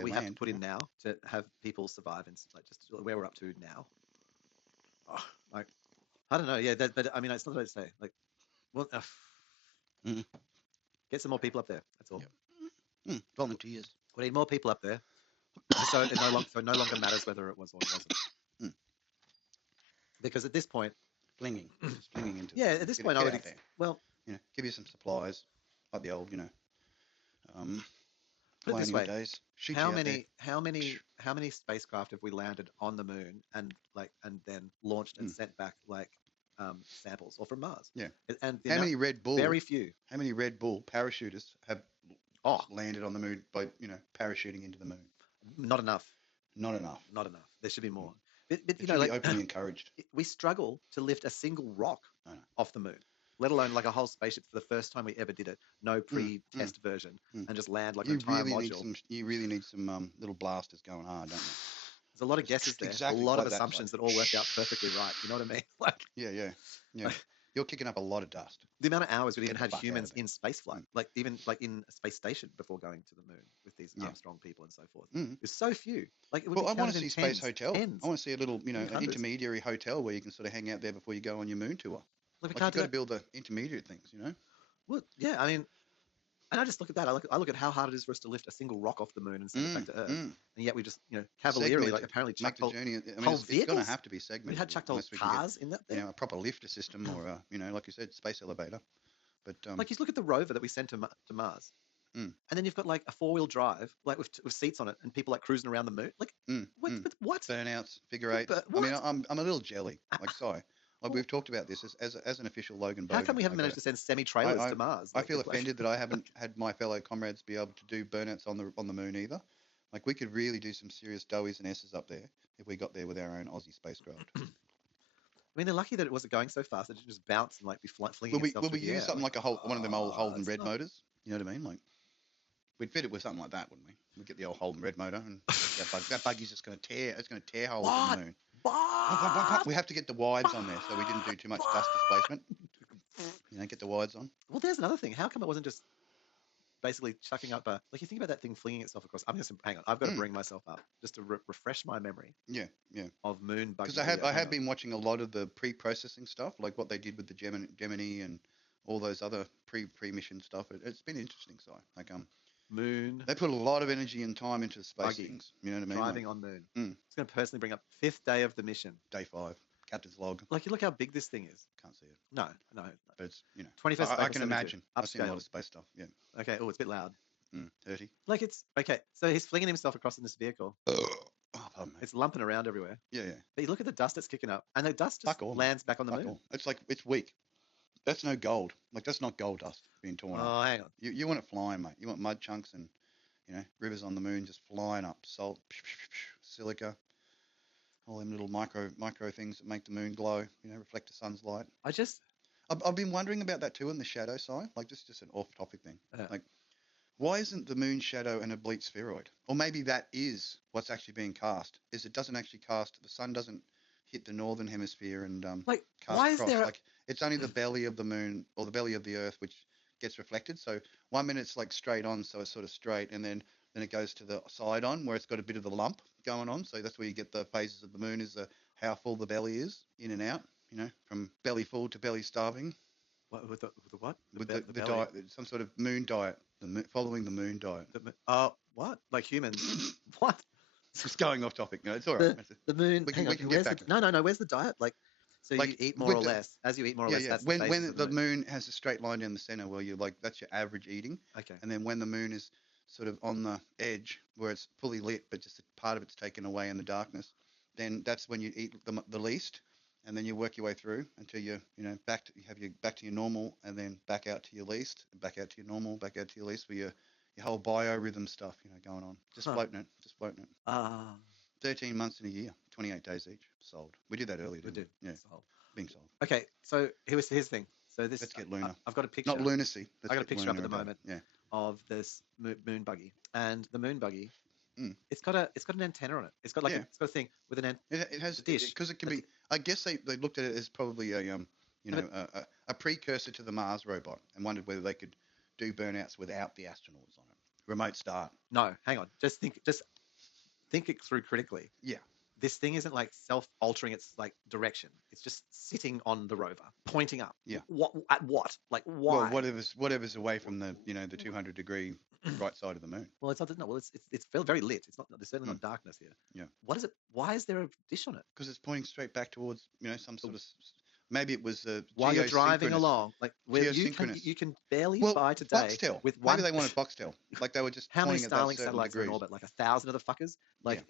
we have to put in now to have people survive, and like just where we're up to now, like I don't know. Yeah, but I mean, it's not what I say. Like, well, get some more people up there. That's all. Volunteers. We need more people up there, so it no longer matters whether it was or it wasn't. Because at this point, flinging into. Yeah, at this point, give you some supplies, like the old, Put it this way: days. how many spacecraft have we landed on the moon and then launched and sent back samples or from Mars? Yeah. And how many Red Bull? Very few. How many Red Bull parachutists have landed on the moon by parachuting into the moon? Not enough. Not enough. There should be more. But it should be openly encouraged. We struggle to lift a single rock off the moon, let alone like a whole spaceship for the first time we ever did it. No pre-test version, and just land like an entire module. You really need some little blasters going hard, don't you? There's a lot of guesses there, exactly a lot of assumptions that all work out perfectly right. You know what I mean? Like, yeah. You're kicking up a lot of dust. The amount of hours we even had humans in space flight, even in a space station before going to the moon with these Armstrong people and so forth. There's so few. Like, I want to see space hotel. I want to see a little, an intermediary hotel where you can sort of hang out there before you go on your moon tour. Like, you've got to build the intermediate things, Well, yeah, I mean, and I just look at that. I look at how hard it is for us to lift a single rock off the moon and send it back to Earth, and yet we just, cavalierly, apparently chucked whole journey. it's going to have to be segmented. We had chucked whole cars in that thing. A proper lifter system or like you said, space elevator. But you look at the rover that we sent to Mars, and then you've got like a 4-wheel drive, like with seats on it, and people like cruising around the moon. Like, what? Burnouts, figure eights. I mean, I'm a little jelly. Like, sorry. Like we've talked about this as an official Logan Bogan. How come we haven't managed to send semi-trailers to Mars? I feel offended that I haven't had my fellow comrades be able to do burnouts on the moon either. Like we could really do some serious doughies and S's up there if we got there with our own Aussie spacecraft. I mean, they're lucky that it wasn't going so fast that it just bounce and be flinging itself. Will we use something like one of them old Holden red motors? You know what I mean? Like we'd fit it with something like that, wouldn't we? We'd get the old Holden red motor, and that buggy's just going to tear. It's going to tear holes in the moon. We have to get the wides on there, so we didn't do too much dust displacement. Get the wides on. Well, there's another thing. How come it wasn't just basically chucking up like you think about that thing flinging itself across. I'm just hang on. I've got to bring myself up just to refresh my memory. Yeah. Of moon buggy. Because I have been watching a lot of the pre-processing stuff, like what they did with the Gemini and all those other pre-mission stuff. It's been interesting. So like moon. They put a lot of energy and time into the space things. You know what I mean? Driving on moon. It's going to personally bring up 5th day of the mission. Day 5. Captain's log. Like you look how big this thing is. Can't see it. No. But it's 21st. I can imagine. I've seen a lot of space stuff. Yeah. Okay. Oh, it's a bit loud. 30. Like it's okay. So he's flinging himself across in this vehicle. Pardon me. It's lumping around everywhere. Yeah. But you look at the dust that's kicking up, and the dust just lands back on the moon. It's like it's weak. That's no gold. Like that's not gold dust being torn up. Oh, hang on. You want it flying, mate. You want mud chunks and rivers on the moon just flying up. Salt, silica, all them little micro things that make the moon glow. Reflect the sun's light. I've been wondering about that too in the shadow side. Like just an off-topic thing. Like, why isn't the moon's shadow an oblique spheroid? Or maybe that is what's actually being cast. Is it doesn't actually cast. The sun doesn't hit the northern hemisphere and cast why across. Is there like it's only the belly of the moon or the belly of the Earth which gets reflected. So 1 minute it's like straight on, so it's sort of straight, and then it goes to the side on where it's got a bit of the lump going on. So that's where you get the phases of the moon, is how full the belly is, in and out. From belly full to belly starving. What with the what? With the diet, some sort of moon diet. Following the moon diet. What? Like humans? What? It's just going off topic. No, it's all right. The moon. We can get back. No. Where's the diet? So you eat more or less. As you eat more or less, that's when the moon has a straight line down the center, where you're like, that's your average eating. Okay. And then when the moon is sort of on the edge, where it's fully lit, but just a part of it's taken away in the darkness, then that's when you eat the least, and then you work your way through until you back to your normal, and then back out to your least, back out to your normal, back out to your least, with your whole biorhythm stuff going on. Just floating it. 13 months in a year, 28 days each. Sold. We did that earlier, didn't we? Yeah. Sold. Being sold. Okay, so here's the thing. So this. Let's get lunar. I've got a picture. Not lunacy. I got a picture up at the moment. Of this moon buggy, and the moon buggy. It's got an antenna on it. It's got it's got a thing with an antenna. It has a dish because it can be. I guess they looked at it as probably a precursor to the Mars robot, and wondered whether they could do burnouts without the astronauts on it. Remote start. No, hang on. Just think it through critically. Yeah. This thing isn't self-altering its direction. It's just sitting on the rover, pointing up. Yeah. What? At what? Why? Well, whatever's away from the the 200-degree right side of the moon. Well, it's not. No, well, it's very lit. It's not. There's certainly not darkness here. Yeah. What is it? Why is there a dish on it? Because it's pointing straight back towards some sort of. Maybe it was while you're driving along, where you can barely fly today Foxtel. with one. Maybe they wanted Foxtel. They were just how many Starlink satellites are in orbit? 1,000 of the fuckers.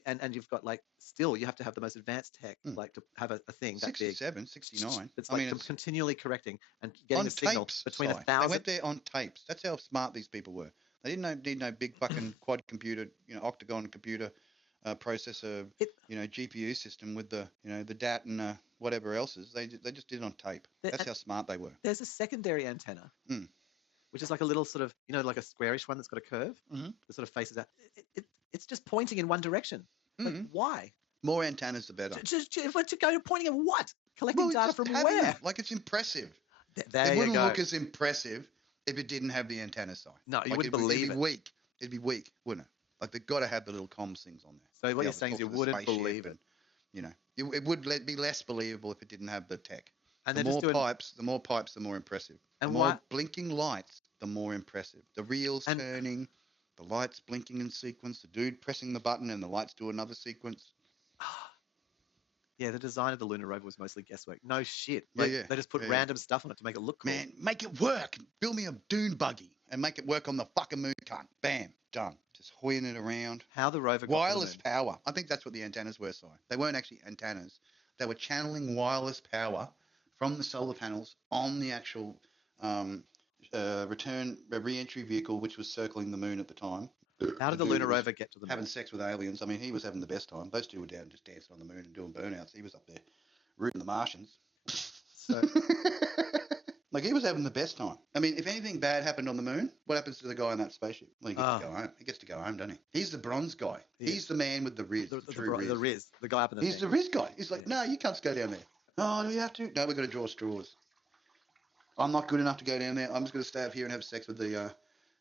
And you've got still you have to have the most advanced tech to have a thing that 67, big. 69. It's it's continually correcting and getting a signal tapes, between 1,000. They went there on tapes. That's how smart these people were. They didn't need no big fucking quad computer, octagon computer processor, GPU system with the the DAT and whatever else is. They just did it on tape. That's how smart they were. There's a secondary antenna, which is like a little sort of like a squarish one that's got a curve that sort of faces out. It's just pointing in one direction. Why? More antennas, the better. To go pointing at what? Collecting data from where? It's impressive. It wouldn't look as impressive if it didn't have the antenna side. No, you wouldn't believe it. It'd be weak. It'd be weak, wouldn't it? They've got to have the little comms things on there. So what you're saying is you wouldn't believe it. It would be less believable if it didn't have the tech. And the more pipes, the more impressive. And the more blinking lights, the more impressive. The reels turning, the lights blinking in sequence, the dude pressing the button and the lights do another sequence. Yeah, the design of the lunar rover was mostly guesswork. No shit. They just put random stuff on it to make it look cool. Man, make it work. Build me a dune buggy and make it work on the fucking moon cunt. Bam, done. Just hoying it around. How the rover got wireless power. I think that's what the antennas were, Si. They weren't actually antennas. They were channeling wireless power from the solar panels on the actual re-entry vehicle, which was circling the moon at the time. How did the lunar rover get to the moon? Having sex with aliens. I mean, he was having the best time. Those two were down just dancing on the moon and doing burnouts. He was up there rooting the Martians. So, Like, he was having the best time. I mean, if anything bad happened on the moon, what happens to the guy on that spaceship? Well, he gets to go home. He gets to go home, doesn't he? He's the bronze guy. He's the man with the Riz, the true Riz. The Riz, the guy up in the He's thing. the Riz guy. He's like, no, you can't go down there. Oh, do we have to? No, we've got to draw straws. I'm not good enough to go down there. I'm just going to stay up here and have sex with the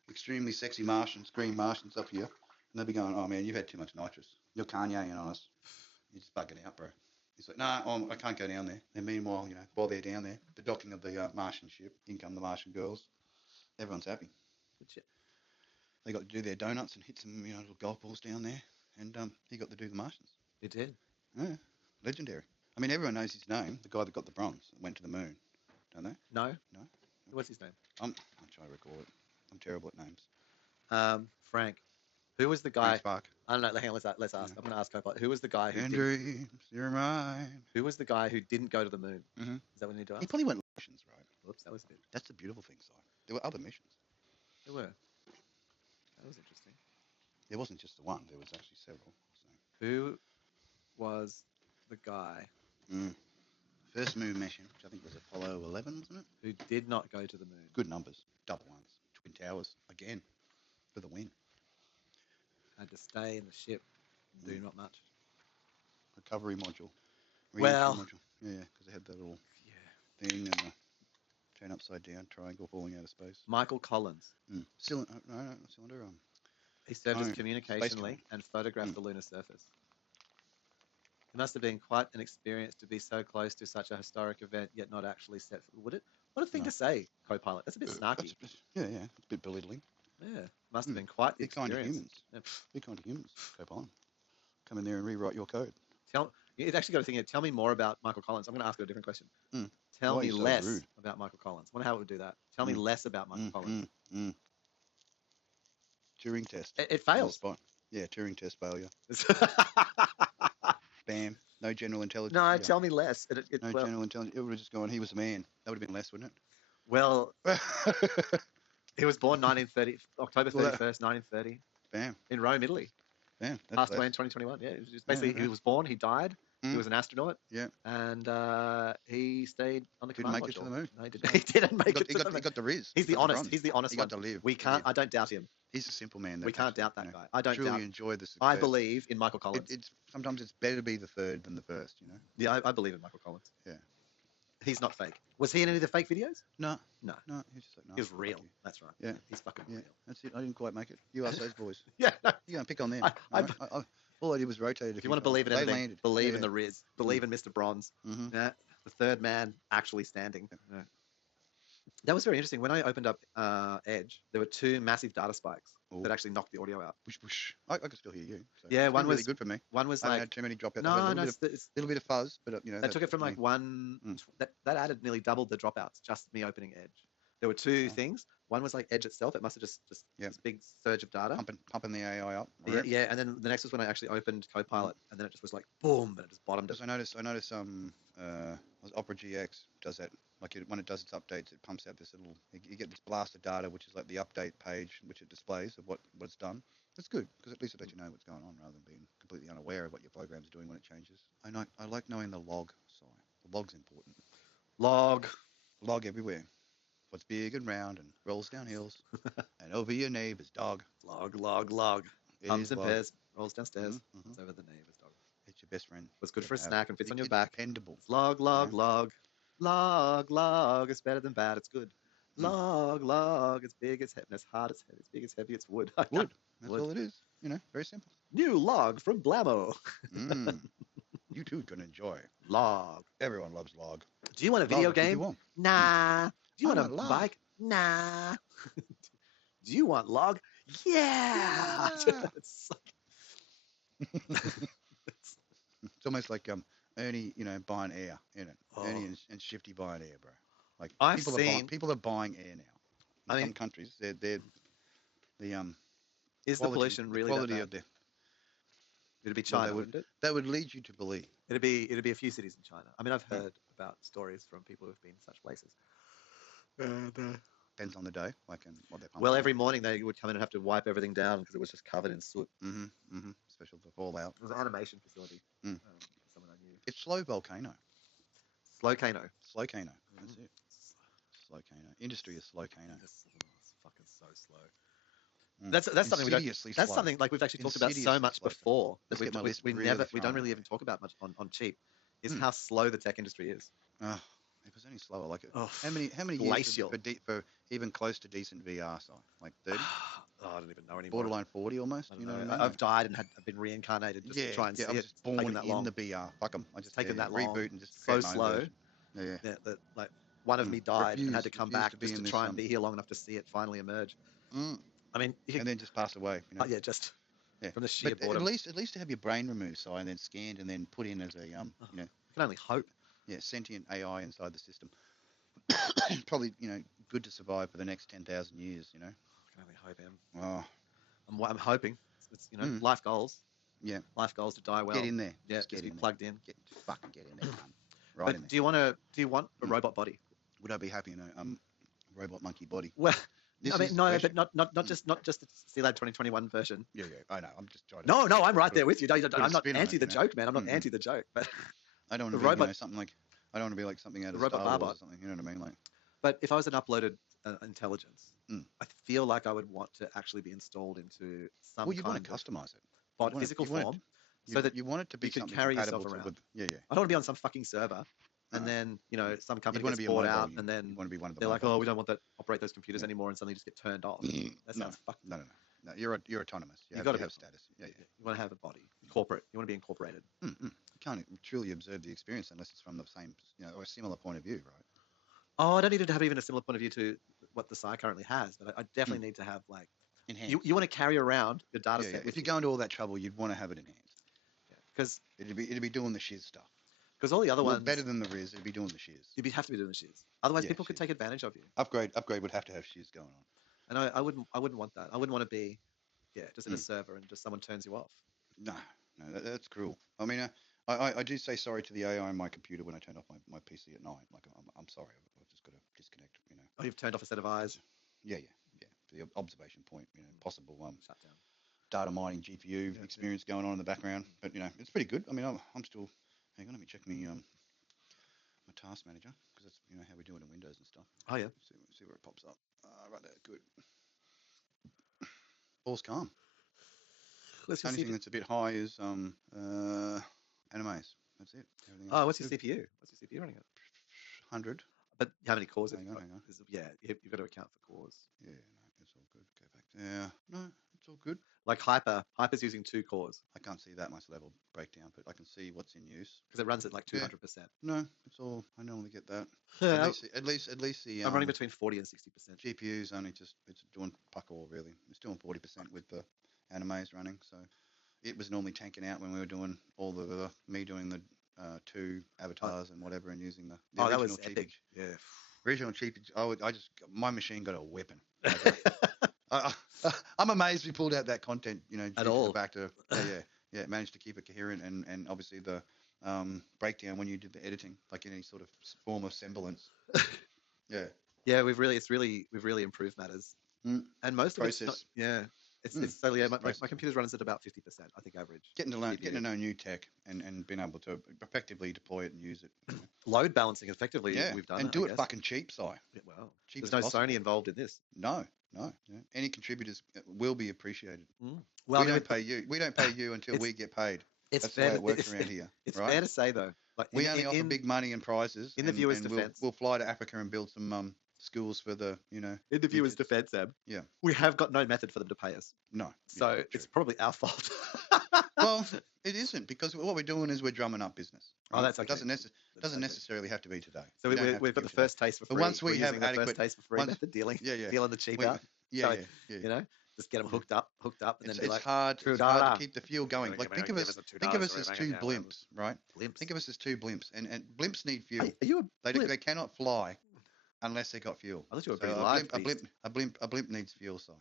extremely sexy Martians, green Martians up here. And they'll be going, oh, man, you've had too much nitrous. You're Kanyeing on us. You're just bugging out, bro. He's like, no, I can't go down there. And meanwhile, while they're down there, the docking of the Martian ship, in come the Martian girls. Everyone's happy. Good shit. They got to do their donuts and hit some, little golf balls down there. And he got to do the Martians. He did. Yeah, legendary. I mean, everyone knows his name, the guy that got the bronze, went to the moon. Don't they? No. No? What's his name? I'm trying to recall it. I'm terrible at names. Frank. Who was the guy? Frank Spark. I don't know. Hang on, let's ask. I'm going to ask COPILOT. Who was the guy who Dreams, you're mine. Who was the guy who didn't go to the moon? Mm-hmm. Is that what we need to ask? He probably went missions, right? Whoops, that was a bit. That's the beautiful thing, Si. There were other missions. There were. That was interesting. There wasn't just the one. There was actually several. So. Who was the guy? First moon mission, which I think was Apollo 11, wasn't it? Who did not go to the moon? Good numbers. Double ones. Twin Towers. Again. For the win. Had to stay in the ship and do not much. Recovery module. Well. Module. Yeah, because they had that little thing and the turn upside down triangle falling out of space. Michal Collins. Cylinder. He served as communication link and photographed the lunar surface. It must have been quite an experience to be so close to such a historic event, yet not actually set. Would it? What a thing to say, co-pilot. That's a bit snarky. It's a bit belittling. Yeah, must have been quite the experience. Be kind to humans. Yeah. Be kind to humans, co-pilot. Come in there and rewrite your code. You've actually got to think here. Tell me more about Michal Collins. I'm going to ask you a different question. Tell me less about Michal Collins. I wonder how it would do that. Tell me less about Michal Collins. Turing test. It fails. Yeah, Turing test failure. Bam. No general intelligence. No, tell me less. General intelligence. It would have just gone, he was a man. That would have been less, wouldn't it? Well, he was born October 31st, 1930. Bam. In Rome, Italy. Bam. Passed away in 2021. Yeah, it was just basically, he was born, he died. He was an astronaut. Yeah. And he stayed on the command module. Didn't make it to the moon. No, he didn't. He didn't make it to the moon. He got the Riz. He's the honest one. He got to live. We can't. I don't doubt him. He's a simple man. We can't doubt that guy. I don't truly enjoy the success. I believe in Michal Collins. Sometimes it's better to be the third than the first, Yeah, I believe in Michal Collins. Yeah. He's not fake. Was he in any of the fake videos? No. No. He's just like, no. He was real. That's right. Yeah. He's fucking real. That's it. I didn't quite make it. You ask those boys. Yeah. No. You're going to pick on them. All I did was rotate. If you want to believe in anything, believe in the Riz. Believe in Mr. Bronze. Yeah. The third man actually standing. Yeah. That was very interesting. When I opened up Edge, there were two massive data spikes that actually knocked the audio out. I could still hear you. So yeah, one was really good for me. One was I had too many dropouts. No, a little bit of fuzz, but they took it from like one. That added nearly doubled the dropouts. Just me opening Edge. There were two things. One was like Edge itself. It must have just this big surge of data. Pumping the AI up. Right? Yeah, and then the next was when I actually opened COPILOT, and then it just was like boom, and it just bottomed it. I noticed Opera GX does that. Like when it does its updates, it pumps out this little. You get this blast of data, which is like the update page, which it displays of what it's done. It's good because at least it lets you know what's going on rather than being completely unaware of what your program's doing when it changes. I like knowing the log side. The log's important. Log everywhere. What's big and round and rolls down hills and over your neighbor's dog. Log. Comes and pairs, rolls downstairs. It's over the neighbor's dog. It's your best friend. What's good for a snack and fits on your back. Dependable. It's log. Log. It's better than bad. It's good. Log. It's big. It's heavy. It's hard. It's heavy. It's big. It's heavy. It's wood. Wood. That's all it is. Very simple. New log from Blammo. You too can enjoy log. Everyone loves log. Do you want a video game? Nah. Do you want a bike? Nah. Do you want log? Yeah. It's almost like Ernie, buying air, Ernie and Shifty buying air, bro. Like people are buying air now. In some countries, they're the is the pollution really quality of the. It'd be China, wouldn't it? That would lead you to believe. It'd be a few cities in China. I mean, I've heard about stories from people who've been in such places. Depends on the day, what they're pumping. Well, every morning they would come in and have to wipe everything down because it was just covered in soot. Special for fallout. It was an animation facility. Someone I knew. It's slow volcano. Slowcano. That's it. slow Kano. Industry is slow Kano. It's fucking so slow. That's something we don't. That's something like we've actually talked about so much before that we don't really even talk about much on Cheep. Is how slow the tech industry is. It was only slower. Like how many glacial. years for even close to decent VR side? Like 30? I don't even know anymore. Borderline 40 almost. You know what I mean? I've died and I've been reincarnated just to try and see it. I was just born in the VR. Fuck them. I just taken that long. Reboot and just so slow. Yeah. That like one of me died and had to come back just to try and be here long enough to see it finally emerge. I mean, and then just pass away. You know? From the sheer boredom. At least to have your brain removed, and then scanned and then put in as a you know. I can only hope. Yeah, sentient AI inside the system. Probably, good to survive for the next 10,000 years, I can only hope, Em. Oh. I'm hoping. It's life goals. Yeah. Life goals to die well. Get in there. Yeah, just get plugged in. Fucking get in there. Right. But do you want a robot body? Would I be happy in a robot monkey body? Well, but not just the C-Lab 2021 version. Yeah, I know. I'm just trying to. No, I'm right there with you. I'm not anti the joke, man. I'm not anti the joke, but I don't want to be something like. I don't want to be like something out of Star Wars or something. You know what I mean? Like. But if I was an uploaded intelligence, I feel like I would want to actually be installed into some. Well, you want to customize it, but physical form, so that you want it to be you can carry yourself around. I don't want to be on some fucking server, and then some company gets bought out, and then they're like, oh, we don't want to operate those computers anymore, and suddenly just get turned off. That sounds fucking. No. You're autonomous. You got to have status. Yeah. You want to have a body, corporate. You want to be incorporated. You can't truly observe the experience unless it's from the same, or a similar point of view, right? Oh, I don't need to have even a similar point of view to what the Cy currently has, but I definitely need to have like enhanced. You want to carry around your data set. If you go into all that trouble, you'd want to have it enhanced. Because it'd be doing the shiz stuff. Because all the other ones better than the Riz, it'd be doing the shiz. You'd have to be doing the shiz. Otherwise, people could take advantage of you. Upgrade would have to have shiz going on. And I wouldn't want that. I wouldn't want to be just in a server and just someone turns you off. No, that's cruel. I mean, I do say sorry to the AI on my computer when I turn off my PC at night. Like, I'm sorry, I've just got to disconnect. Oh, you've turned off a set of eyes. Yeah. For the observation point, possible shutdown, data mining GPU experience going on in the background. But it's pretty good. I mean, I'm still. Hang on, let me check my task manager because that's how we do it in Windows and stuff. Oh yeah. See where it pops up. Right there, good. All's calm. The only thing that's a bit high is ANIMAZE. That's it. What's your CPU? What's your CPU running at? 100. But how many cores? Hang on. Yeah, you've got to account for cores. Yeah, no, it's all good. Go back there. No, it's all good. Like Hyper's using 2 cores. I can't see that much level breakdown, but I can see what's in use. Because it runs at like 200%. No, it's all. I normally get that. At least the. I'm running between 40 and 60%. GPU's only it's doing fuck all really. It's doing 40% with the ANIMAZE running, so it was normally tanking out when we were doing all the me doing the 2 avatars and whatever and using the original that was cheapage. epic. Yeah. Original cheapage. My machine got a weapon. I'm amazed we pulled out that content. At all. Back to managed to keep it coherent and obviously the breakdown when you did the editing, like in any sort of form of semblance. Yeah. Yeah, we've really improved matters. And most process. of it's It's so my computer's runs at about 50%, I think, average. Getting to know new tech and being able to effectively deploy it and use it. Load balancing effectively, we've done. And do it fucking cheap, Si. Yeah, well, there's no Sony involved in this. No. Any contributors will be appreciated. Well, we don't pay you. We don't pay you until we get paid. That's the way it works around here. It's fair to say though. Like we only offer big money and prizes. In the viewer's defense, we'll fly to Africa and build some schools for the In the viewer's defense, Ab. Yeah. We have got no method for them to pay us. No. So it's probably our fault. Well, it isn't because what we're doing is we're drumming up business. Right? Oh, that's okay. It doesn't necessarily have to be today. So we've got the first taste for free. But once we have adequate first taste for free method dealing the cheap out. Yeah. Just get them hooked up, and then it's hard to keep the fuel going. Like think of us as 2 blimps, right? Think of us as 2 blimps, and blimps need fuel. Are you a blimp? They cannot fly unless they got fuel. I thought you were a pretty live beast. A blimp needs fuel, so.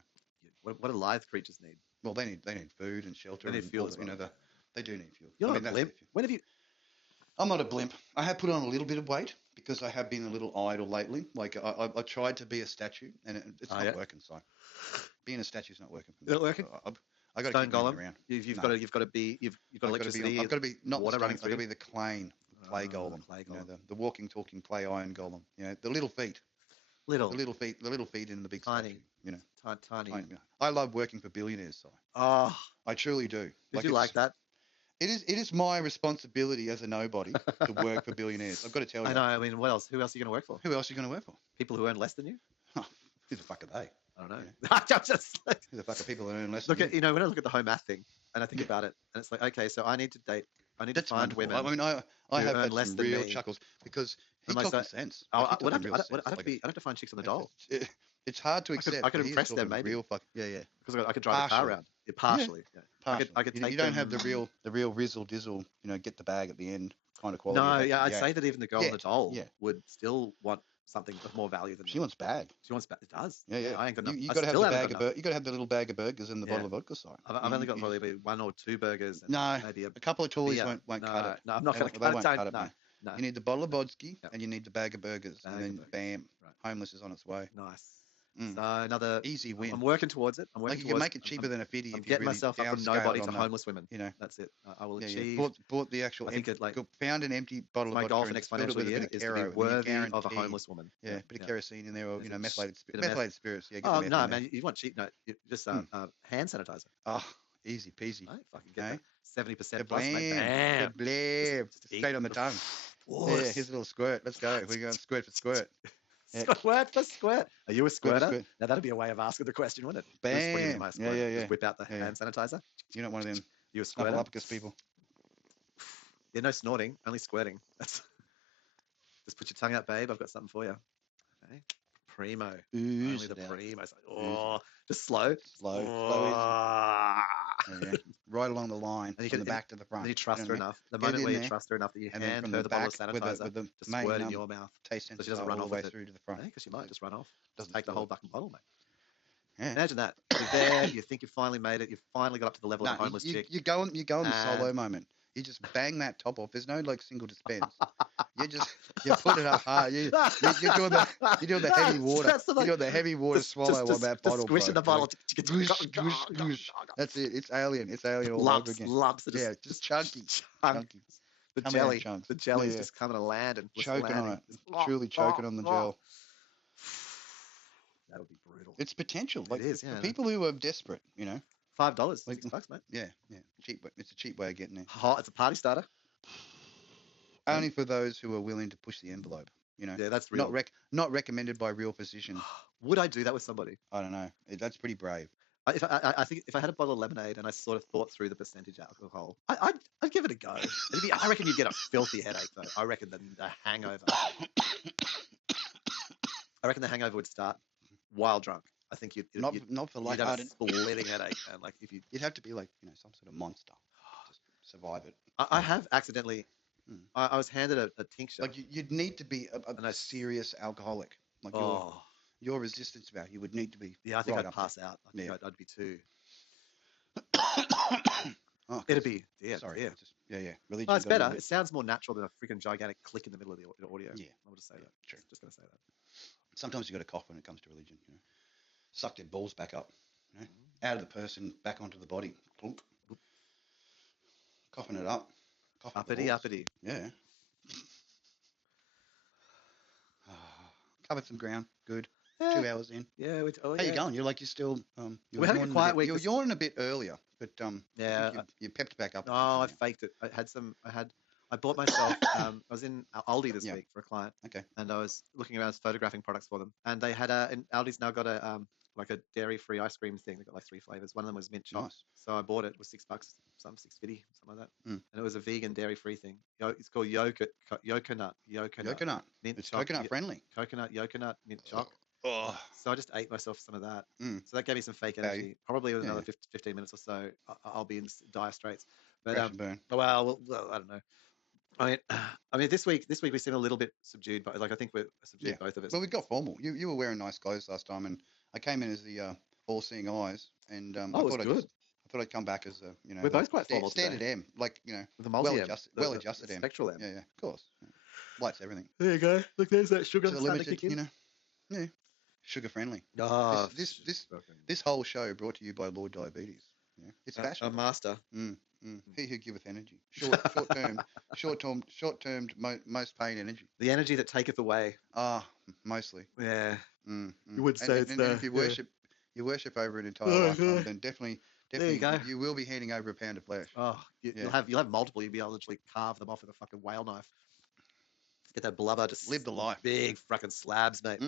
What do live creatures need? Well, they need food and shelter. They need fuel as well. They do need fuel. You're not a blimp. When have you? I'm not a blimp. I have put on a little bit of weight because I have been a little idle lately. Like I tried to be a statue, and it's not working. So being a statue is not working for me. Not working. I got to keep golem around. You've got electricity. I've got to be not water running I've got to be the clay golem. The walking, talking clay iron golem. The little feet. Little. The little feet in the big Tiny. statue, you know. Tiny. I love working for billionaires, Si. Oh. I truly do. Did you like that? It is my responsibility as a nobody to work for billionaires. I've got to tell you. I know. I mean, what else? Who else are you going to work for? Who else are you going to work for? People who earn less than you? Who the fuck are they? I don't know. Yeah. Just like, who the fuck are people that earn less look than at, when I look at the whole math thing and I think about it, and it's like, okay, so I need to find women. I mean, I have had less some than real me. chuckles because he's Like, talking sense. Oh, Like, I'd have to find chicks on the dole. It's hard to accept. I could impress them, maybe. Real yeah. Because I could drive a car around. Yeah, partially. Yeah. Partially. I could take you don't them. have the real rizzle dizzle, get the bag at the end kind of quality. No, yeah, I'd say that even the girl on the dole would still want something of more value than she wants bag. She wants bag. It does. Yeah. I ain't got enough. You got to have the bag of you got to have the little bag of burgers and the bottle of vodka. Sorry. I've only got probably 1 or 2 burgers. And no, maybe a couple of toolies won't cut it. No, I'm not going to cut it. No. You need the bottle of vodka and you need the bag of burgers, and then bam, homeless is on its way. Nice. So another easy win. I'm working towards it. You can make it cheaper than a fitty. I'm getting myself up from nobody to homeless women. That's it. I will achieve. Bought the actual. Found an empty bottle of vodka. My goal for next financial year is to be worthy of a homeless woman. Yeah, a bit of kerosene in there, or methylated spirits. Yeah. Oh no, man! You want cheap? No, just hand sanitizer. Oh, easy peasy. I fucking get that. 70% plus. Straight on the tongue. Yeah, here's a little squirt. Let's go. We're going squirt for squirt. Squirt for squirt. Are you a squirter? Now that'd be a way of asking the question, wouldn't it? Bam. Yeah. Just whip out the hand sanitizer. You're not one of them. You a squirter? People. Yeah, no snorting, only squirting. Just put your tongue out, babe. I've got something for you. Okay. Primo. Only the primo. Just slow. Right along the line, from the back to the front. And you trust her enough. The moment where you trust her enough that you hand her the bottle of sanitizer, with the squirt in your mouth, so she doesn't run off with it. Through to the front. Because she might just run off. Doesn't take the whole fucking bottle, mate. Yeah. Imagine that. You're there. You think you finally made it. You finally got up to the level of a homeless chick. You go in the solo moment. You just bang that top off. There's no single dispense. You put it up hard. You're doing the heavy water. You're doing the heavy water swallow on that bottle. Squishing the bottle. That's it. It's alien. It's alien all over again. Lumps. Yeah, just chunky. The jelly's just coming to land and choking on it. Truly choking on the gel. That would be brutal. It's potential. It is, yeah. For people who are desperate, $5, $6, mate. Yeah. Cheap. It's a cheap way of getting there. It's a party starter. Only for those who are willing to push the envelope. Yeah, that's real. Not recommended by real physicians. Would I do that with somebody? I don't know. That's pretty brave. I think if I had a bottle of lemonade and I sort of thought through the percentage alcohol, I'd give it a go. I reckon you'd get a filthy headache though. I reckon the hangover. I reckon the hangover would start while drunk. I think you'd not for you'd have a splitting headache, and you'd have to be like some sort of monster to survive it. I have accidentally. I was handed a tincture. Like you'd need to be a serious alcoholic. Like your resistance value, you would need to be. Yeah, I think right I'd pass out. I think I'd be too. It'd be sorry. Yeah. Religion. Oh, it's better. It sounds more natural than a freaking gigantic click in the middle of the audio. Yeah, I'll just say that. True. Just gonna say that. Sometimes you got to cough when it comes to religion. Suck their balls back up, out of the person, back onto the body. Plunk. Coughing it up. Uppity. Yeah. Covered some ground. Good. 2 hours in. Yeah. How you going? You're still. We're having a quiet week. You're yawning a bit earlier, but you pepped back up. No, I faked it. I bought myself. I was in Aldi this week for a client. Okay. And I was looking around photographing products for them, and they had and Aldi's now got a dairy-free ice cream thing. They've got 3 flavors. One of them was mint chocolate. Nice. So I bought it. It was $6, $6.50, something like that. And it was a vegan dairy-free thing. It's called Yokonut. Mint it's chocolate. coconut friendly. Yokonut mint chocolate. Oh. So I just ate myself some of that. So that gave me some fake energy. Probably with another 15 minutes or so, I'll be in dire straits. But Crash and burn. Well, I don't know. I mean, this week we seem a little bit subdued, but I think we're subdued, both of us. Well, we got formal. You were wearing nice clothes last time, and I came in as the all-seeing eyes, and I thought I'd come back as a we're both quite formal standard today. M, the multi well adjusted M, spectral M. Yeah, of course. Lights everything. There you go. Look, there's that sugar that's starting to kick in. Yeah, sugar friendly. Oh, this whole show brought to you by Lord Diabetes. It's fashion. A master. He who giveth energy. Short term, most pain energy. The energy that taketh away. Mostly. Yeah. You would say it's there. And if you worship over an entire lifetime, then definitely you will be handing over a pound of flesh. Oh, you'll have multiple. You'll be able to literally carve them off with a fucking whale knife. Get that blubber, just live the life. Big fucking slabs, mate.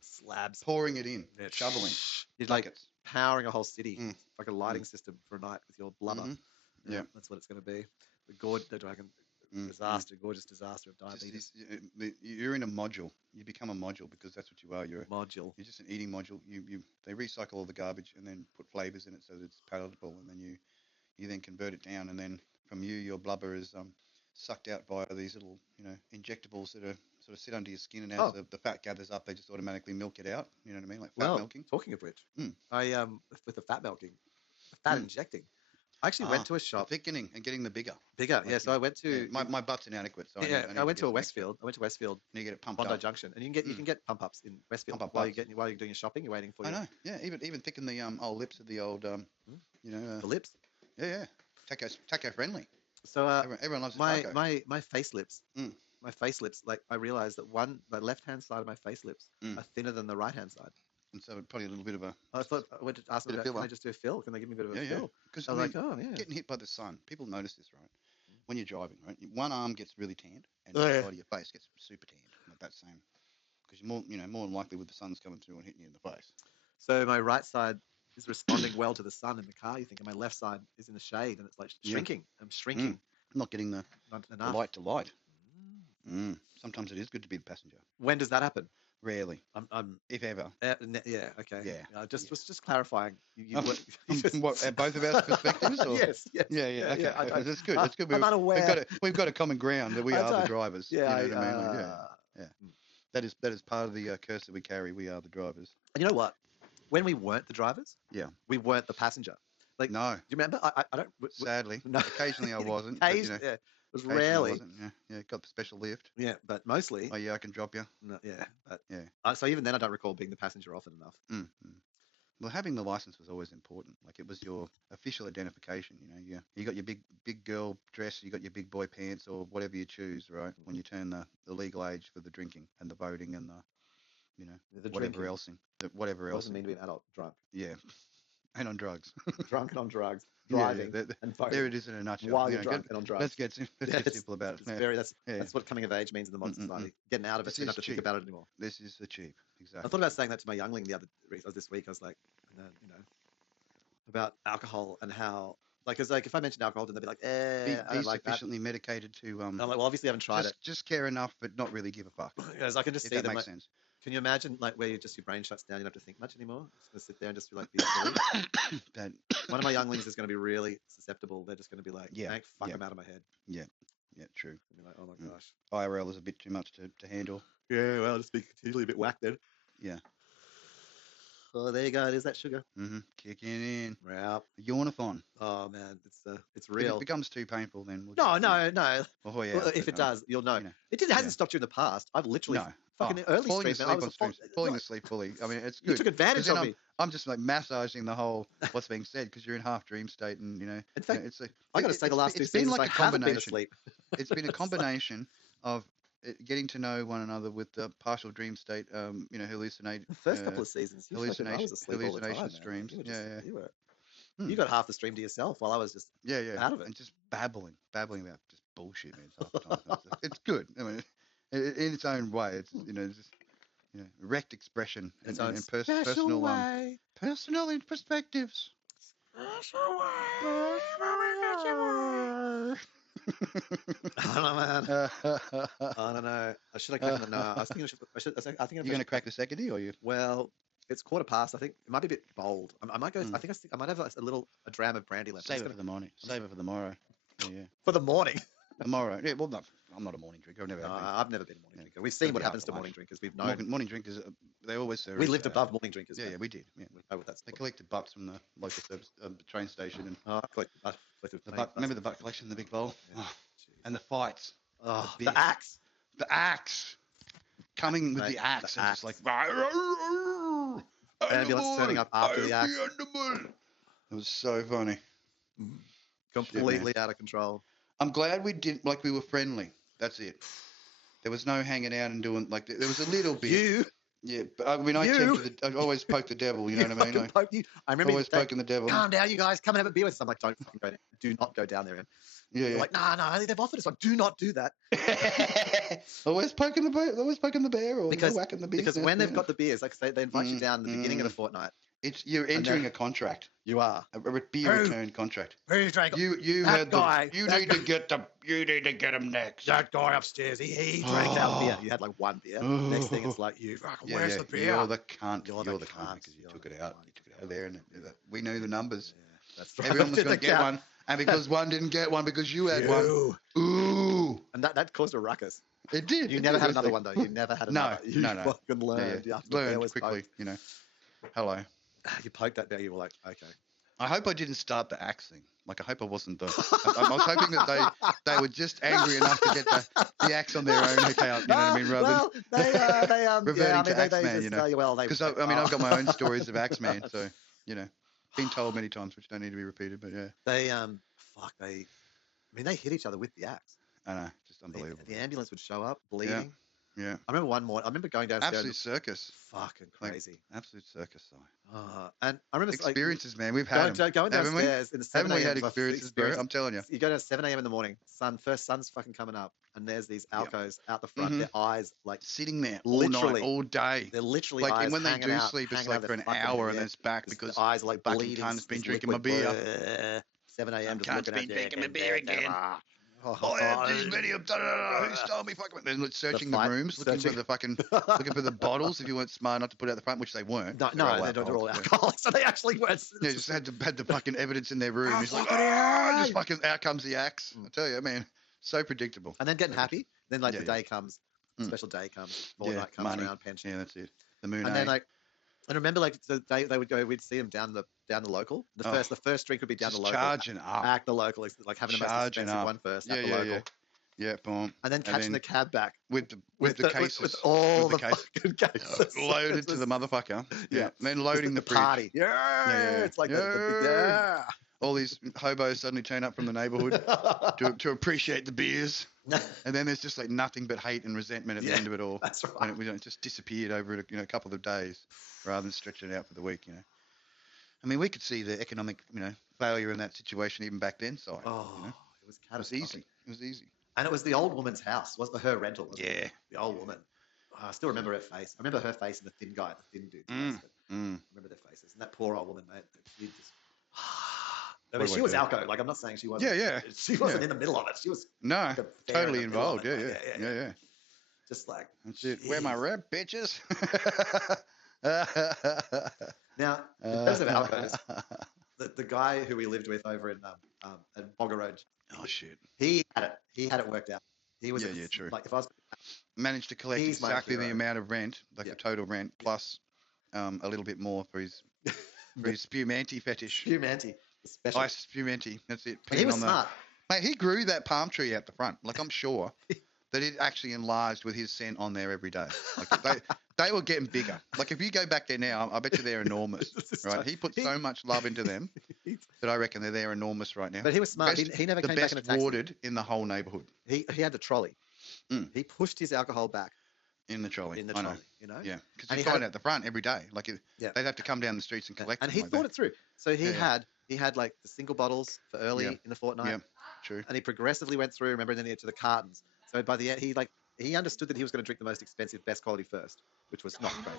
Slabs. Pouring it in, shoveling. You're like powering a whole city, like a lighting system for a night with your blubber. Yeah, that's what it's going to be. The dragon gorgeous disaster of diabetes. You're in a module. You become a module because that's what you are. You're a module. You're just an eating module. They recycle all the garbage and then put flavors in it so that it's palatable, and then you then convert it down, and then from your blubber is sucked out via these little injectables that are sort of sit under your skin, and as the fat gathers up, they just automatically milk it out. You know what I mean, like fat milking. Talking of which, I with the fat milking, fat injecting. I actually went to a shop. Thickening and getting the bigger. Yeah, so I went to... my butt's inadequate, so I went to Westfield. I went to Westfield. And you get it pumped Bondi up. Junction. And you can get pump ups in Westfield while you're doing your shopping. You're waiting for I know, yeah. Even thicken the old lips of the old, the lips? Yeah. Taco friendly. So everyone loves taco. My face lips. My face lips, like I realized that the left-hand side of my face lips are thinner than the right-hand side. And so probably a little bit of a... I went to ask them, can I just do a fill? Can they give me a bit of a fill? Because getting hit by the sun, people notice this, right? When you're driving, right? One arm gets really tanned, and the side of your face gets super tanned. Like that same... Because you're more than likely with the sun's coming through and hitting you in the face. So my right side is responding well to the sun in the car, you think, and my left side is in the shade, and it's like shrinking. I'm shrinking. I'm not getting the light to light. Sometimes it is good to be the passenger. When does that happen? Rarely. If ever. Yeah. Okay. Yeah. Was just clarifying. What, both of our perspectives? Or? Yes. Yeah. Okay. That's good. That's good. I'm unaware. We've got a common ground that we are the drivers. Yeah. You know what I mean? Yeah. That is part of the curse that we carry. We are the drivers. And you know what? When we weren't the drivers, we weren't the passenger. Like, no. Do you remember? I don't. Sadly, no. Occasionally I wasn't. It was rarely. Yeah, got the special lift. Yeah, but mostly. Oh yeah, I can drop you. No, yeah, but yeah. So even then, I don't recall being the passenger often enough. Well, having the license was always important. Like it was your official identification. You got your big girl dress, you got your big boy pants, or whatever you choose, right? When you turn the legal age for the drinking and the voting and the whatever else. Whatever else. Doesn't mean to be an adult drunk. Yeah. And on drugs. Drunk and on drugs. Driving and voting. There it is in a nutshell. While you're drunk and on drugs. Let's get simple about it. That's what coming of age means in the modern society. Getting out of it, so you don't have to think about it anymore. This is the cheap. Exactly. I thought about saying that to my youngling this week. I was like, about alcohol and how, because if I mention alcohol, then they'd be like, I don't like that. Sufficiently medicated to. And I'm like, well, obviously I haven't tried it. Just care enough, but not really give a fuck. Because I can just see that them. Makes sense. Can you imagine where your brain shuts down? You don't have to think much anymore. Just gonna sit there and just be like, one of my younglings is going to be really susceptible. They're just going to be like, fuck him out of my head. Yeah, true. Be like, oh my gosh. IRL is a bit too much to handle. Yeah, well, just be continually a bit whacked then. Yeah. Oh, there you go. There's that sugar. Kicking in. Yep. Yawnathon. Oh man, it's real. If it becomes too painful, then no. Oh yeah. Well, if it does, you'll know. It hasn't stopped you in the past. I've literally fucking early falling asleep fully. I mean, it's good. You took advantage of me. I'm just like massaging the whole what's being said because you're in half dream state, and In fact, I got to say the last 2 seasons I haven't been asleep. It's been a combination of getting to know one another with the partial dream state, hallucinate. The first couple of seasons, hallucination streams. You got half the stream to yourself while I was just out of it. And just babbling about just bullshit, man. Half the time. It's good. I mean, in its own way, it's just erect expression and personal perspectives. I don't know, man. I don't know. Should I crack the no? I was thinking I think you're going to crack the secondary, or you? Well, it's 1:15. I think it might be a bit bold. I might go. I think I might have a dram of brandy left. Save it for the morning. Save it for the morrow. Yeah. For the morning. Tomorrow. Yeah, well, no, I'm not a morning drinker. I've never been. I've never been a morning drinker. We've seen what happens to morning drinkers. We've known. Morning drinkers, they always serve. We lived above morning drinkers. Yeah, we did. Yeah. They collected butts from the local service, train station. And remember the butt collection in the big bowl? Yeah. Oh, and the fights. Oh, the axe. The axe. Coming with the axe. And just like... Ambulance turning up after the axe. It was so funny. Completely out of control. I'm glad we did, we were friendly. That's it. There was no hanging out and doing, there was a little bit. Yeah, but I mean, I always poke the devil. You know what I mean? I remember always poking the devil. Calm down, you guys. Come and have a beer with us. I'm like, don't fucking go down. Do not go down there. Yeah, You're like, no, they've offered us. Like, do not do that. always poking the bear, or because, whacking the business. Because when they've got the beers, like they invite you down at the beginning of the fortnight. You're entering a contract. You are a beer return contract. Who's drank? You that guy. You need to get him next. That guy upstairs. He drank our beer. You had like one beer. Next thing it's like where's the beer? You're the cunt. You're the cunt because you took it out. You took it out of there, and we knew the numbers. Yeah, that's right. Everyone was going to get one, and because one didn't get one because you had one. Ooh. And that caused a ruckus. It did. You never had another one though. You never had another. No. You fucking learned. Yeah. Learned quickly. You know. Hello. You poked that bear. You were like, okay. I hope I didn't start the axe thing. Like, I hope I wasn't the. I was hoping that they were just angry enough to get the axe on their own account. You know what I mean? Rather than reverting to Axeman. You know. Because I mean, I've got my own stories of Axeman, so you know, been told many times, which don't need to be repeated. But yeah. They hit each other with the axe. I know, just unbelievable. The ambulance would show up bleeding. Yeah. I remember one morning. I remember going downstairs. Absolute circus. Fucking crazy. Like, absolute circus, though. And I remember experiences, man. We've had them. Going downstairs in the 7 Haven't we had experiences, bro? I'm telling you. You go down 7 a.m. in the morning. Sun's fucking coming up, and there's these alcos out the front. Their eyes like sitting there all night, all day. They're literally like, eyes and when they do out, sleep, it's like for an hour, and then it's back because the eyes are like bleeding. Cunt's been drinking my beer. 7 a.m. Cunt's been drinking my beer again. There's many of who stole me fucking. Then searching the rooms, looking for the fucking, looking for the bottles. If you weren't smart enough to put it out the front, which they weren't. No, they're all alcoholics, so they actually weren't. Yeah, just had the fucking evidence in their room. He's like, just fucking out comes the axe. I tell you, man, so predictable. And then getting happy. Then the day comes, special day comes, fortnight comes around, pension. Yeah, that's it. The moon. And then I remember they would go. We'd see them down the local. The first drink would be down the local. Charging up. Act the local, like having the most expensive one first. At the local. Yeah, boom. And then catching the cab back with the cases, with all the fucking cases loaded to the motherfucker. Yeah, and then loading the party. Yeah, it's like the all these hobos suddenly turn up from the neighborhood to appreciate the beers. And then there's just like nothing but hate and resentment at the end of it all. That's right. And it just disappeared over a couple of days rather than stretching it out for the week, I mean, we could see the economic, failure in that situation even back then. So, it was catastrophic. It was easy. And it was the old woman's house. Wasn't her rental? Wasn't it? The old woman. I still remember her face. I remember her face and the thin guy, the thin dude. I remember their faces. And that poor old woman, mate. She just... I mean, she was alco. Like, I'm not saying she wasn't. Yeah. She wasn't in the middle of it. She was totally involved. Yeah. Just like, that's it. Where my rep, bitches? Now, in terms of alcos, the guy who we lived with over in Bogger Road. Oh shit. He had it worked out. He was true. Like if I was managed to collect exactly the amount of rent, like the total rent, plus a little bit more for his spumante fetish. Spumante. Special. Ice spumante. That's it. He was smart. Mate, he grew that palm tree out the front. Like, I'm sure that it actually enlarged with his scent on there every day. Like, they were getting bigger. Like, if you go back there now, I bet you they're enormous. Right? He put so much love into them that I reckon they're enormous right now. But he was smart. He never came back in a taxi. The best warded in the whole neighbourhood. He had the trolley. He pushed his alcohol back. In the trolley. I know. Yeah, because you find it at the front every day. Like, they'd have to come down the streets and collect them. And he thought it through. So he had like the single bottles for early in the fortnight. Yeah, true. And he progressively went through, remember, and then he had to the cartons. So by the end, he understood that he was going to drink the most expensive, best quality first, which was not great.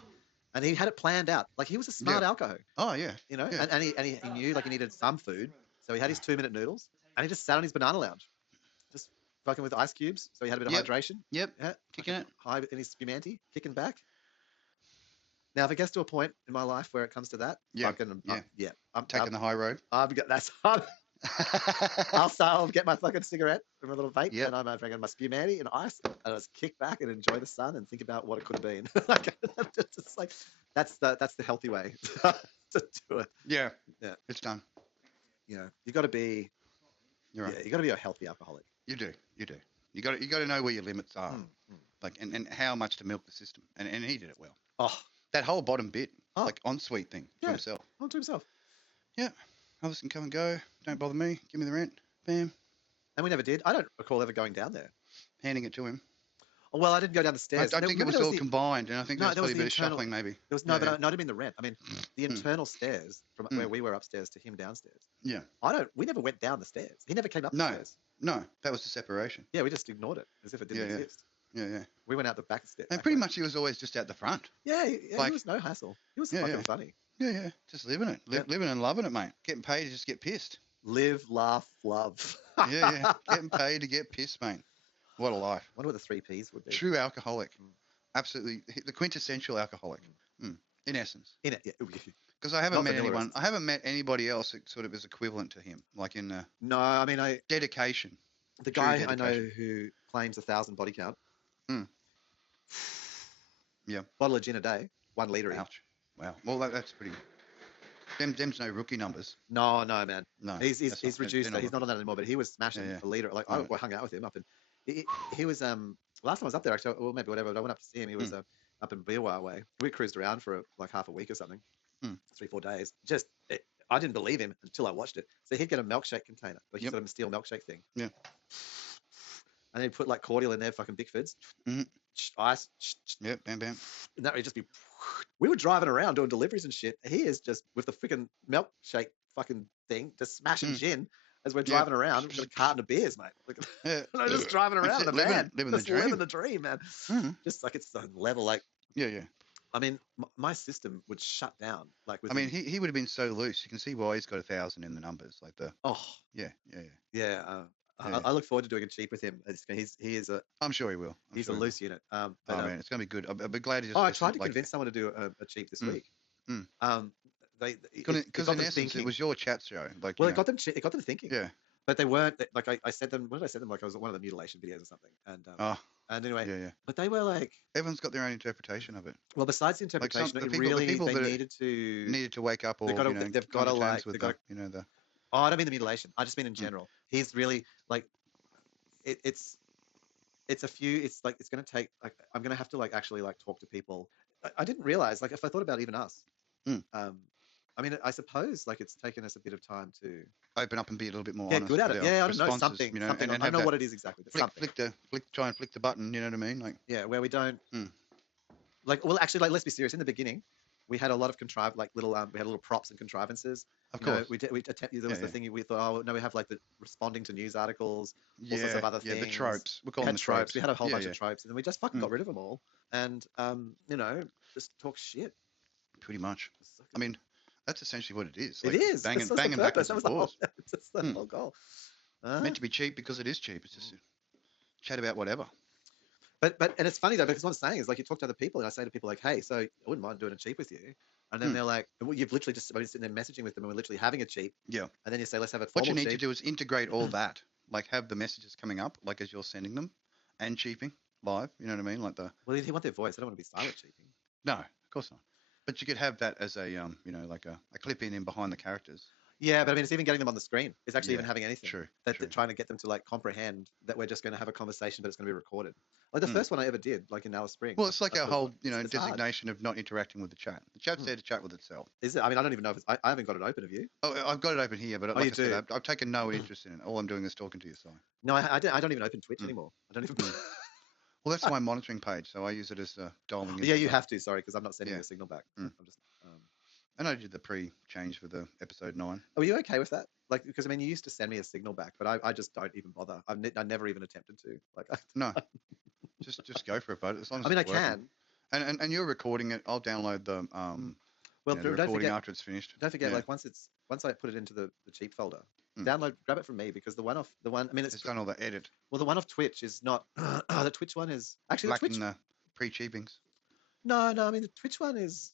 And he had it planned out. Like, he was a smart alcohol. Oh, yeah. And he knew, like, he needed some food. So he had his 2-minute noodles, and he just sat on his banana lounge, just fucking with ice cubes. So he had a bit of hydration. Yep. Yeah, kicking it. High in his spumante, kicking back. Now, if it gets to a point in my life where it comes to that, I'm taking the high road. I'll get my fucking cigarette from a little vape, and I'm drinking my spumante and ice, and I just kick back and enjoy the sun and think about what it could have been. It's like that's the healthy way to do it. Yeah, it's done. You got to be. You're right. You got to be a healthy alcoholic. You do. You got to know where your limits are, like and how much to milk the system, and he did it well. Oh, that whole bottom bit, like ensuite thing to himself. On to himself. Yeah. Others can come and go. Don't bother me. Give me the rent. Bam. And we never did. I don't recall ever going down there. Handing it to him. Oh, well, I didn't go down the stairs. I think it was all combined, and I think there was probably a bit of shuffling maybe. There was no, but no, I didn't mean the ramp. I mean the internal stairs from where we were upstairs to him downstairs. Yeah. We never went down the stairs. He never came up the stairs. No, that was the separation. Yeah, we just ignored it as if it didn't exist. Yeah. We went out the back stairs. And pretty much he was always just out the front. Yeah, he was no hassle. He was fucking funny. Yeah. Just living it. Living and loving it, mate. Getting paid to just get pissed. Live, laugh, love. Yeah. Getting paid to get pissed, mate. What a life. I wonder what the 3 Ps would be. True alcoholic. Absolutely. The quintessential alcoholic. In essence. Because I haven't met anyone. I haven't met anybody else that sort of is equivalent to him. Like in no, I mean dedication. The guy I know who claims 1,000 body count. Yeah. Bottle of gin a day, 1 litre. Ouch. Wow. Well, that's pretty. Them's no rookie numbers. No, man. No. He's reduced. He's not on that anymore. But he was smashing a litre. Like I hung out with him up in. He was last time I was up there actually. Well, maybe whatever. But I went up to see him. He was up in VROID way. We cruised around for like half a week or something. 3-4 days. I didn't believe him until I watched it. So he'd get a milkshake container, like sort of a steel milkshake thing. Yeah. And he'd put like cordial in there, fucking Bickfords. Ice. Yep, bam. And that would just be. We were driving around doing deliveries and shit. He is just with the freaking milkshake fucking thing, just smashing gin as we're driving around with a carton of beers, mate. Like, just driving around in the van, living the dream, man. Just like it's the level, like. Yeah. I mean, my system would shut down. Like, I mean, he would have been so loose. You can see why he's got 1,000 in the numbers. Like the. Oh. Yeah. I look forward to doing a Cheep with him. He is a. I'm sure he will. He's a loose unit. Man, it's going to be good. I'll be glad he just. I tried to convince someone to do a Cheep this week. Because in essence, it was your chat show. Like, well, it got them thinking. Yeah. But they weren't like I said them. What did I say them? Like I was one of the mutilation videos or something. And anyway. Yeah. But they were like. Everyone's got their own interpretation of it. Well, besides the interpretation, like they needed to wake up or they've got to like the. Oh, I don't mean the mutilation. I just mean in general. He's really like. It's like it's going to take like I'm going to have to like actually like talk to people. I didn't realize like if I thought about even us. I mean, I suppose like it's taken us a bit of time to open up and be a little bit more honest. Good at it. Yeah, I don't know something. Something. I don't know what it is exactly. But try and flick the button. You know what I mean? Like where we don't. Like actually, like let's be serious. In the beginning, we had a lot of little we had little props and contrivances. Of course. There was the thing we thought, oh no, we have like the responding to news articles, all sorts of other things. Yeah, the tropes. We call them tropes. We had a whole bunch of tropes, and then we just fucking got rid of them all, and just talk shit. Pretty much. I mean, that's essentially what it is. Like, it is. Banging backwards and forwards. That's the whole goal. Meant to be cheap because it is cheap. It's just chat about whatever. But and it's funny though because what I'm saying is like you talk to other people and I say to people like, hey, so I wouldn't mind doing a Cheep with you, and then they're like, well, you've literally just been sitting there messaging with them and we're literally having a Cheep. Yeah. And then you say, let's have a formal What you need Cheep. to do is integrate all that, like have the messages coming up, like as you're sending them, and cheaping live. You know what I mean? Like the. Well, you want their voice. I don't want to be silent cheaping. No, of course not. But you could have that as a like a clip in behind the characters. Yeah, but I mean, it's even getting them on the screen. It's actually even having anything. True. They're trying to get them to like comprehend that we're just going to have a conversation, but it's going to be recorded. Like the first one I ever did, like in Alice Springs. Well, it's like our whole, designation of not interacting with the chat. The chat's there to chat with itself. Is it? I mean, I don't even know if it's. I haven't got it open. Have you? Oh, I've got it open here, but like I said, I've taken no interest in it. All I'm doing is talking to you, Si. No, I don't even open Twitch anymore. I don't even. Well, that's my monitoring page, so I use it as dialing in. Yeah, you have to. Sorry, because I'm not sending the signal back. I'm just. And I did the pre-change for the episode 9. Were you okay with that? Like, because I mean, you used to send me a signal back, but I just don't even bother. I never even attempted to. Like, no, just go for it, bud. As long as I can. And you're recording it. I'll download the the recording after it's finished. Don't forget, like once I put it into the Cheep folder, grab it from me because the one I mean, it's done all the edit. Well, the one off Twitch is not. The Twitch one is actually Black in the pre-cheapings. No. I mean, the Twitch one is.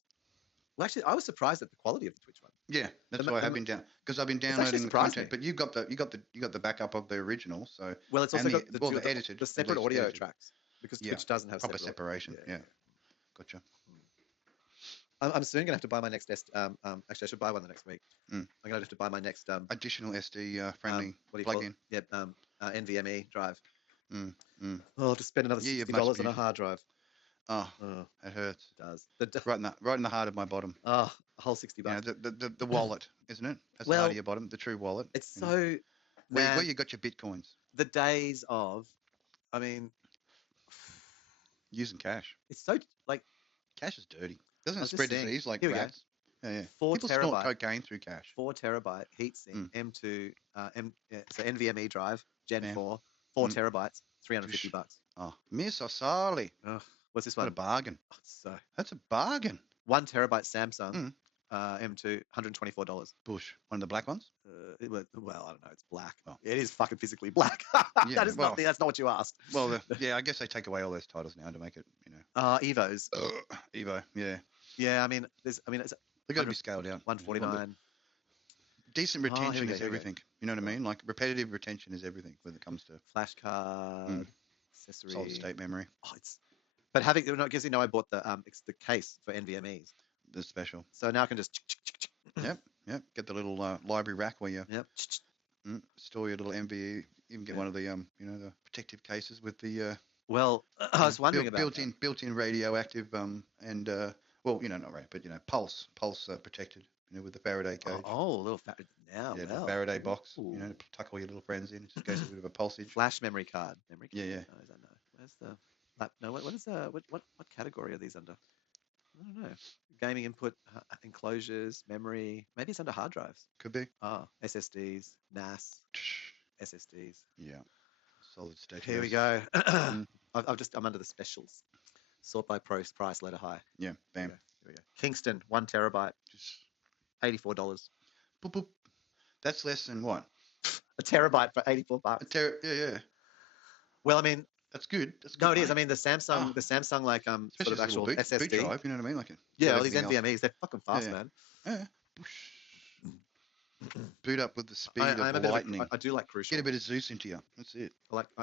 Well, actually, I was surprised at the quality of the Twitch one. Yeah, that's why I have been down because I've been downloading the content. But you got the backup of the original, so well, it's also got the edited, the separate audio tracks because Twitch doesn't have proper separation. Yeah. Gotcha. I'm soon gonna have to buy my next actually, I should buy one the next week. I'm gonna have to buy my next additional SD friendly plug-in. Yeah, NVMe drive. Oh, to spend another $60 on a hard drive. Oh, it hurts. It does. Right in the heart of my bottom. Oh, a whole $60. The wallet, isn't it? That's the heart of your bottom, the true wallet. It's so. Where you got your bitcoins. The days of, I mean, Using cash. It's so like Cash is dirty. Doesn't I it was just spread saying, disease like here we go. rats? Yeah. 4 People snort terabyte, cocaine through cash. 4 terabyte heatsink M2 so NVMe drive Gen Bam. 4, 4 terabytes, $350. Oh, Miss Osali. Ugh, what's this What one? a bargain. Oh, so That's a bargain. 1 terabyte Samsung M2, $124. Bush. One of the black ones? Well, I don't know. It's black. Oh. It is fucking physically black. Yeah, That's not what you asked. Well, I guess they take away all those titles now to make it, Evos. Evo, yeah. Yeah, I mean, it's They've got to be scaled down. 149. Decent retention is here we go. everything. You know what I mean? Like repetitive retention is everything when it comes to Flash card, accessory, solid state memory. Oh, but having, because I bought the case for NVMEs. The special. So now I can just. Yep. Get the little library rack where you store your little MVE. Even get one of the the protective cases with the. Well, I was wondering about built-in radioactive and not radio, but pulse protected. With the Faraday cage. Oh, a little now. Yeah, the Faraday box. To tuck all your little friends in. It just goes a bit of a pulsage. Flash memory card. Yeah. No, where's the? No, what is the what category are these under? I don't know. Gaming input, enclosures, memory. Maybe it's under hard drives. Could be. SSDs, NAS, SSDs. Yeah. Solid state. Here we go. I'm under the specials. Sort by price, letter high. Yeah. Bam. Here we go. Kingston, 1 terabyte. $84. Boop, boop. That's less than what? A terabyte for $84. Yeah. Well, I mean, that's good. No, it is. I mean, the Samsung like sort of actual SSD. Boot drive, you know what I mean? Like all these NVMEs, they're fucking fast, man. Yeah. Boot up with the speed of lightning. I do like Crucial. Get a bit of Zeus into you. That's it.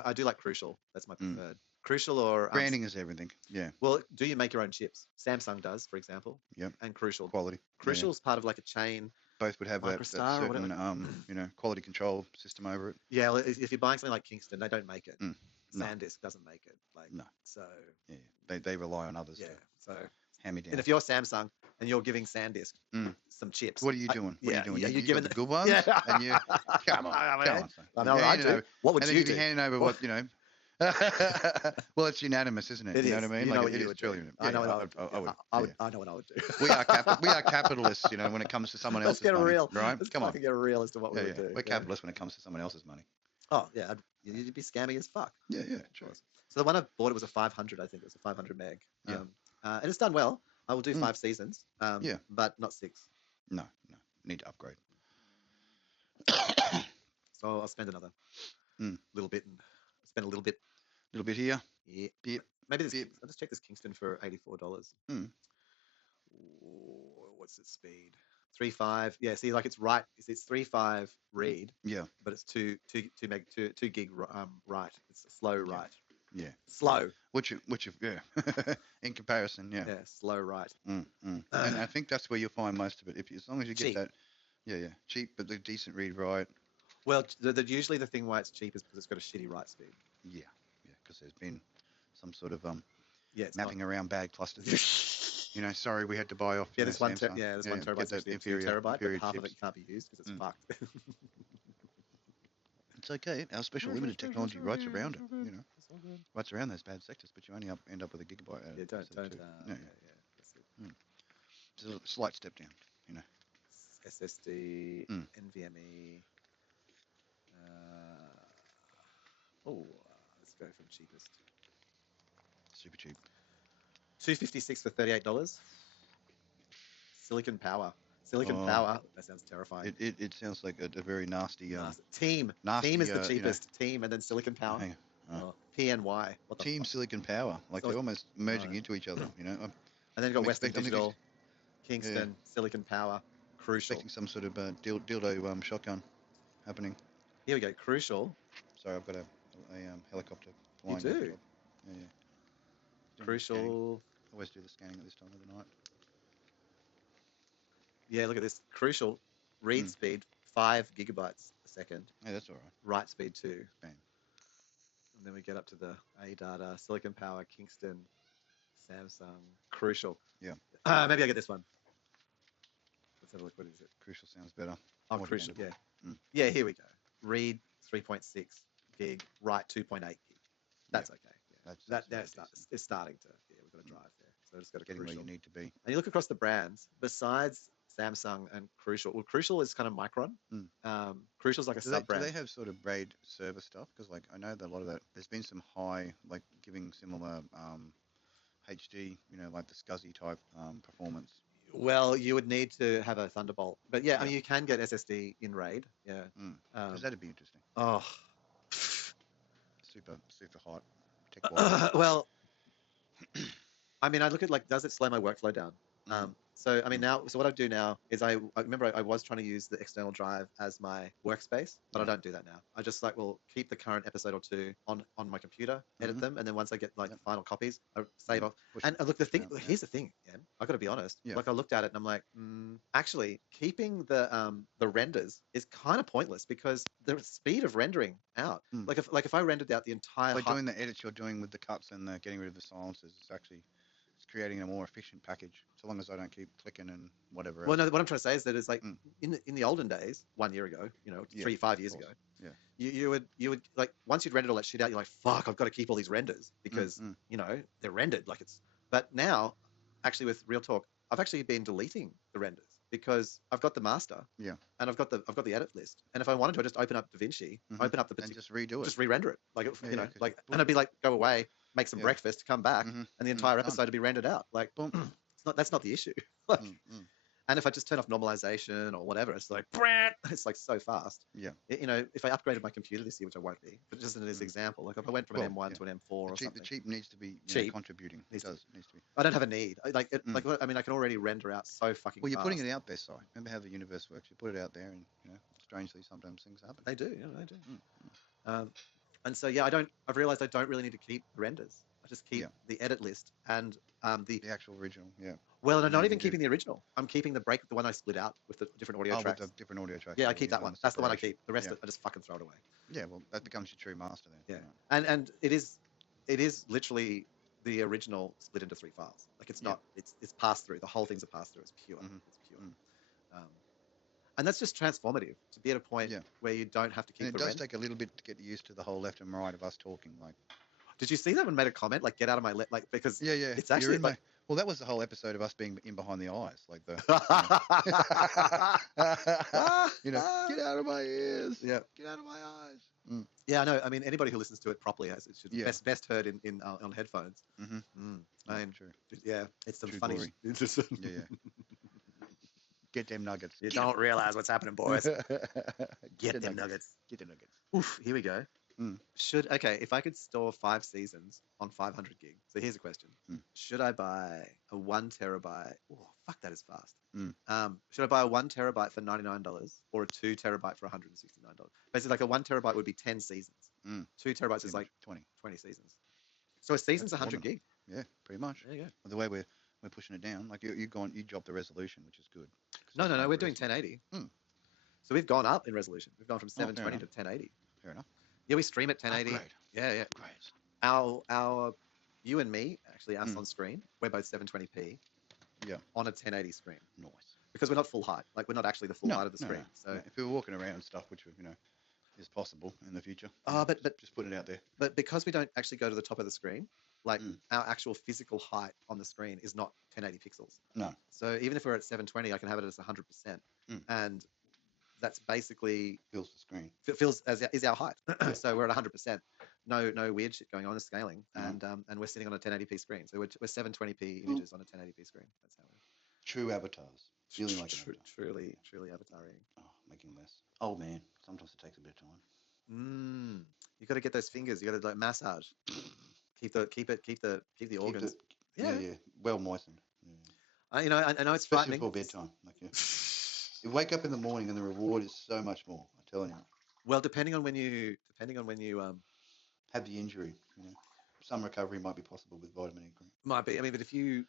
I do like Crucial. That's my preferred. Crucial or branding is everything. Yeah. Well, do you make your own chips? Samsung does, for example. Yep. And Crucial. Quality. Crucial's part of like a chain. Both would have that certain quality control system over it. Yeah, well, if you're buying something like Kingston, they don't make it. No. SanDisk doesn't make it. No. So. Yeah, they rely on others. Yeah. So. Hand me down. And if you're Samsung and you're giving SanDisk some chips, what are you doing? What are you doing? You're giving the good ones. Yeah. And you come on. I know what I do. What would you do? Handing over what Well, it's unanimous, isn't it? It you know is. what I mean? You know like, what it you is would trillion. do. I know what I would do. We are capitalists, when it comes to someone else's money. Real. Right? Come on. Get real as to what we would do. We're capitalists when it comes to someone else's money. Oh, yeah. You'd be scammy as fuck. Yeah, true. So the one I bought, it was a 500, I think. It was a 500 meg. Yeah. And it's done well. I will do 5 seasons. But not 6. No. Need to upgrade. So I'll spend another little bit. And spend a little bit. Little bit here. Yeah. Bit. Maybe this. I'll just check this Kingston for $84. What's its speed? 3.5. Yeah. See, like it's right. It's 3.5 read. Yeah. But it's 2 gig write. It's a slow write. Yeah. Slow. Which in comparison, yeah. Yeah. Slow write. And I think that's where you'll find most of it. As long as you get cheap. that. Yeah. Cheap, but the decent read write. Well, usually the thing why it's cheap is because it's got a shitty write speed. Yeah. Because there's been some sort of mapping not... around bad clusters. Sorry, we had to buy off. There's one terabyte, that inferior terabyte, but half of it can't be used because it's fucked. It's okay. Our special limited technology writes around it. Writes around those bad sectors, but you only end up with a gigabyte. Out Don't. That's it. It's a slight step down. SSD, NVMe. Let's go from cheapest. Super cheap. $256 for $38. Silicon Power. Power. That sounds terrifying. It sounds like a very nasty. Team. Team is the cheapest. Team and then Silicon Power. PNY. What the Team fuck? Silicon Power. Like they're almost merging into each other. And then you've got Western Digital, Kingston, Silicon Power, Crucial. Expecting some sort of dildo shotgun happening. Here we go. Crucial. Sorry, I've got a helicopter flying. You do? Yeah. Crucial. Always do the scanning at this time of the night. Yeah, look at this. Crucial. Read speed, 5 gigabytes a second. Yeah, that's all right. Write speed 2. Bang. And then we get up to the A-Data, Silicon Power, Kingston, Samsung, Crucial. Yeah. Maybe I get this one. Let's have a look. What is it? Crucial sounds better. Oh, More Crucial. dependable. Yeah. Yeah, here we go. Read 3.6 gig, write 2.8 gig. That's okay. Yeah. it's starting to. Yeah, we've got to drive there. So it's got to getting where you need to be. And you look across the brands, besides Samsung and Crucial. Well, Crucial is kind of Micron. Crucial's like a sub-brand. Do they have sort of RAID server stuff? Because like I know that a lot of that. There's been some high, like giving similar HD, like the SCSI type performance. Well, you would need to have a Thunderbolt, but yeah, I mean you can get SSD in RAID. Yeah, because that'd be interesting. Oh, super hot. Well, I mean, I look at like, does it slow my workflow down? So I mean so what I do now is I remember I was trying to use the external drive as my workspace, but I don't do that now. I just like will keep the current episode or two on my computer, edit them, and then once I get like the final copies, I save off. And look, here's the thing, I got to be honest. Like I looked at it and I'm like, actually keeping the renders is kind of pointless because the speed of rendering out, like if I rendered out the entire, by doing the edits you're doing with the cuts and getting rid of the silences, it's creating a more efficient package, so long as I don't keep clicking and whatever. Well, no, what I'm trying to say is that it's like in the olden days, 1 year ago, 5 years ago, you would like once you'd rendered all that shit out, you're like, fuck, I've got to keep all these renders because they're rendered like it's. But now, actually, with real talk, I've actually been deleting the renders because I've got the master, and I've got the edit list, and if I wanted to, I just open up DaVinci, open up the and just redo it, just re-render it, like like, and I'd be like, go away, make some breakfast, come back, and the entire episode to be rendered out. Like, that's not the issue. Like, and if I just turn off normalization or whatever, it's like so fast. If I upgraded my computer this year, which I won't be, but just in this example, like if I went from an M1 to an M4 or something, the cheap needs to be contributing. It needs to be. I don't have a need. I mean, I can already render out so fucking. Well, you're fast. putting it out there, Si. Remember how the universe works? You put it out there, and strangely, sometimes things happen. They do. They do. And so I've realized I don't really need to keep the renders. I just keep the edit list and the actual original. Well, I'm not even keeping the original. I'm keeping the one I split out with the different audio tracks. With the different audio tracks. Yeah, I keep that one. That's the one I keep. The rest I just fucking throw it away. Yeah, well, that becomes your true master then. Yeah, and it is literally the original split into 3 files. Like it's not. It's passed through. The whole thing's a pass through. It's pure. It's pure. And that's just transformative to be at a point where you don't have to keep. And it does take a little bit to get used to the whole left and right of us talking. Like, did you see that one made a comment like, "Get out of my because it's actually like. Well, that was the whole episode of us being in behind the eyes, like the, get out of my ears, get out of my eyes. Yeah, I know. I mean, anybody who listens to it properly it should best heard in on headphones. I mean, true. Yeah, it's some true funny. Get them nuggets. You don't realize what's happening, boys. Get them nuggets. Get them nuggets. Oof. Here we go. If I could store 5 seasons on 500 gig. So here's a question: should I buy a 1 terabyte? Oh, fuck, that is fast. Should I buy a 1 terabyte for $99 or a 2 terabyte for $169? Basically, like a 1 terabyte would be 10 seasons. 2 terabytes is like 20 seasons. So a season's 100 gig. Yeah, pretty much. There you go. Well, the way we're pushing it down, like you dropped the resolution, which is good. No, we're doing 1080. So we've gone up in resolution. We've gone from 720 to 1080. Fair enough. Yeah, we stream at 1080. Yeah. Great. Our you and me, actually, us on screen, we're both 720p. Yeah. On a 1080 screen. Nice. Because we're not full height. Like we're not actually the full height of the screen. So if we were walking around and stuff, which is possible in the future. But just putting it out there. But because we don't actually go to the top of the screen, like our actual physical height on the screen is not 1080 pixels. No. So even if we're at 720, I can have it as 100%, and that's basically fills the screen. Fills as is our height. So we're at 100%. No weird shit going on in scaling, and we're sitting on a 1080p screen. So we're 720p images on a 1080p screen. That's how we're true avatars. Feeling like an avatar. Truly avataring. Oh, making less. Oh man, sometimes it takes a bit of time. You got to get those fingers. You got to like massage. Keep the organs. Yeah. Well moistened. Yeah. I know it's especially frightening. before bedtime. You wake up in the morning and the reward is so much more. I'm telling you. Well, depending on when you have the injury, some recovery might be possible with vitamin E cream. Might be. I mean, but if you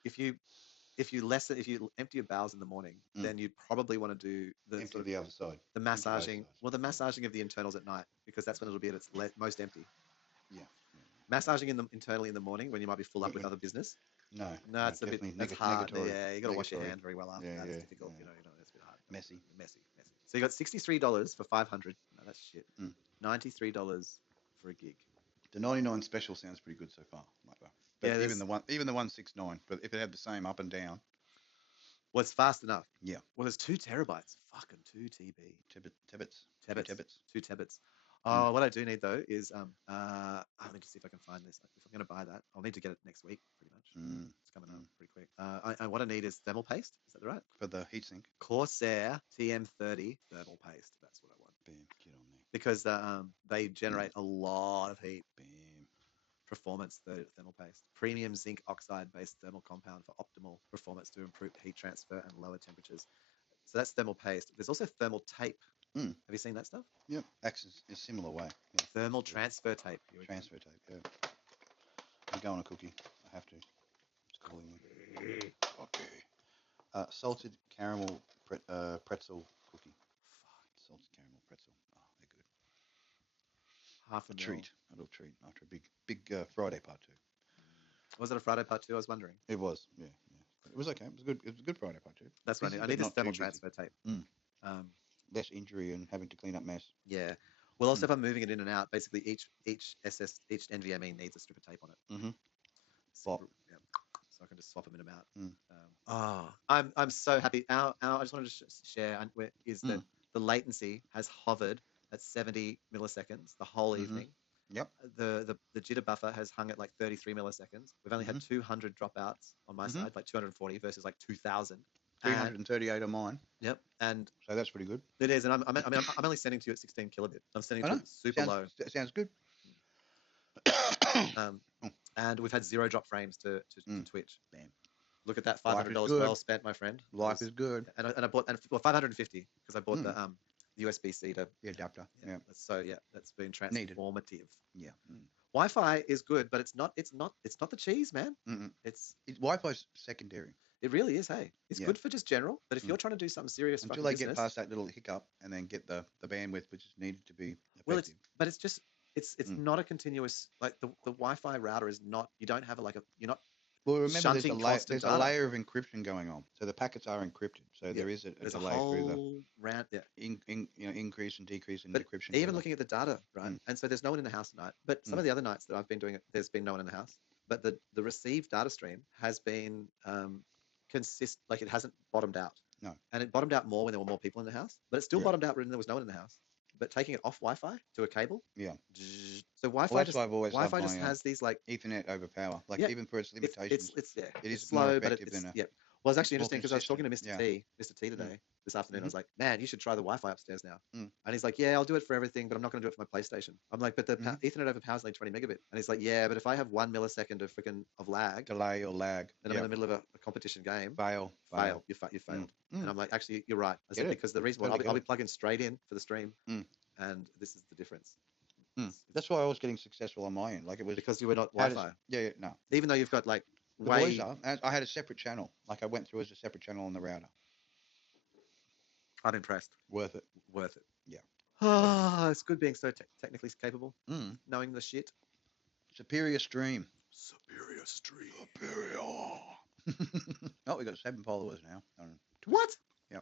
empty your bowels in the morning, then you'd probably want to do the other side. The massaging. Well, the massaging of the internals at night, because that's when it'll be at its most empty. Yeah. Massaging internally in the morning when you might be full up with other business. No, it's a bit hard. Yeah, you got to wash your hand very well after that. It's difficult. Yeah. It's a bit hard. Messy. So you got $63 for 500. No, that's shit. $93 for a gig. The 99 special sounds pretty good so far. But Yeah, even the 169, but if it had the same up and down. Well, it's fast enough. Yeah. Well, there's 2 terabytes. Fucking 2 TB. Tebits. 2 tebits. Oh, what I do need though is I need to see if I can find this. If I'm going to buy that, I'll need to get it next week, pretty much. It's coming up pretty quick. And what I need is thermal paste. Is that right? For the heatsink. Corsair TM30 thermal paste. That's what I want. Bam, get on there. Because they generate a lot of heat. Bam. Performance thermal paste. Premium zinc oxide based thermal compound for optimal performance to improve heat transfer and lower temperatures. So that's thermal paste. There's also thermal tape. Have you seen that stuff? Yep. Acts in a similar way. Yeah. Thermal transfer tape. Transfer tape, yeah. I'm going a cookie. I have to. It's calling me. Okay. Salted caramel pretzel cookie. Salted caramel pretzel. Oh, they're good. Half a treat. A little treat after a big Friday part 2. Was it a Friday part 2? I was wondering. It was, yeah. It was okay. It was good. It was a good Friday part 2. That's right. I need this thermal transfer tape. Less injury and having to clean up mess. Yeah. Well, also if I'm moving it in and out, basically each NVMe needs a strip of tape on it. So I can just swap them in and out. I'm so happy. I just wanted to share is that the latency has hovered at 70 milliseconds the whole evening. Yep. The jitter buffer has hung at like 33 milliseconds. We've only had 200 dropouts on my side, like 240 versus like 2,000. 338 on mine. Yep. And so that's pretty good. It is, and I'm only sending to you at 16 kilobit. I'm sending to it super low. Sounds good. And we've had 0 drop frames to Twitch. Bam. Look at that, $500 well spent, my friend. Life is good. And I bought 550 because I bought the USB-C to the adapter. Yeah. So that's been transformative. Yeah. Wi-Fi is good, but it's not the cheese, man. Wi-Fi's secondary. It really is. Hey, it's good for just general, but if you're trying to do something serious, until they get past that little hiccup and then get the bandwidth which is needed to be effective. Well, it's not a continuous, like the Wi-Fi router is not. You don't have you're not. Well, remember there's a layer of encryption going on, so the packets are encrypted. So there is a delay through the increase and decrease in decryption. Even looking at the data, right? And so there's no one in the house tonight. But some of the other nights that I've been doing it, there's been no one in the house. But the received data stream has been like it hasn't bottomed out. No. And it bottomed out more when there were more people in the house, but it still bottomed out when there was no one in the house. But taking it off Wi-Fi to a cable. Yeah. So Wi-Fi just has these like Ethernet over power, even for its limitations. It is slow, more but effective than a. Well, it's actually interesting because I was talking to Mr. T today, this afternoon. Mm-hmm. I was like, man, you should try the Wi-Fi upstairs now. And he's like, yeah, I'll do it for everything, but I'm not going to do it for my PlayStation. I'm like, but the Ethernet over power is like 20 megabit. And he's like, yeah, but if I have 1 millisecond of lag, delay or lag, and I'm in the middle of a competition game, fail. You failed. And I'm like, actually, you're right. I said, because the reason why I'll be plugging straight in for the stream, and this is the difference. That's why I was getting successful on my end. Like it was because you were not Wi-Fi. No. Even though you've got like the boys are. I had a separate channel. Like I went through as a separate channel on the router. I'm impressed. Worth it. Yeah. Ah, it's good being so technically capable. Knowing the shit. Superior stream. Superior. Oh, we got 7 followers now. What? Yeah.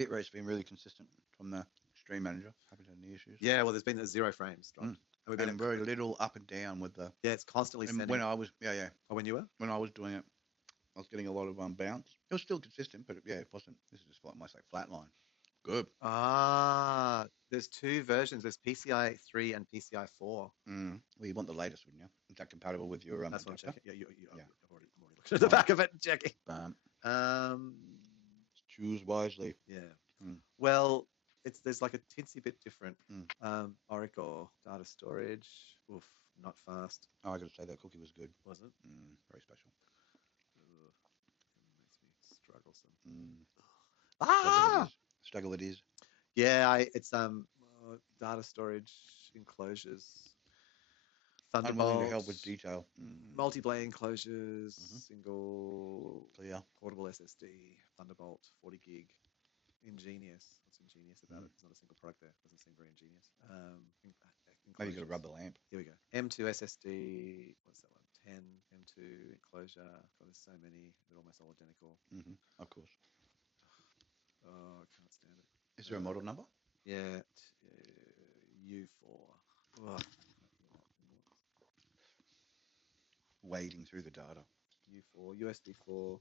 Bitrate's been really consistent from the stream manager. Haven't had any issues. Yeah, well, there's been 0 frames. Right? And we've been very little up and down with the. Yeah, it's constantly sending. When I was, Oh, when you were? When I was doing it, I was getting a lot of bounce. It was still consistent, but it wasn't. This is just what I might say flatline. Good. There's 2 versions. There's PCI 3 and PCI 4. Well, you want the latest, wouldn't you? Is that compatible with your That's what I'm checking. Yeah, yeah. I'm already looking at the back of it and checking. Choose wisely. Yeah. Well, there's like a tinsy bit different. Oracle data storage. Oof, not fast. Oh, I got to say that cookie was good. Was it? Very special. It makes me struggle some. Struggle it is. Yeah, it's data storage enclosures. Unwilling to help with detail. Multi-blade enclosures, single clear portable SSD, Thunderbolt, 40 gig. Ingenious. What's ingenious about it? There's not a single product there. Doesn't seem very ingenious. Maybe you got to rub the lamp. Here we go. M2 SSD. What's that one? 10 M2 enclosure. God, there's so many. They're almost all identical. Of course. Oh, I can't stand it. Is there a model number? Yeah. U4. Ugh. wading through the data. U4, USB 4,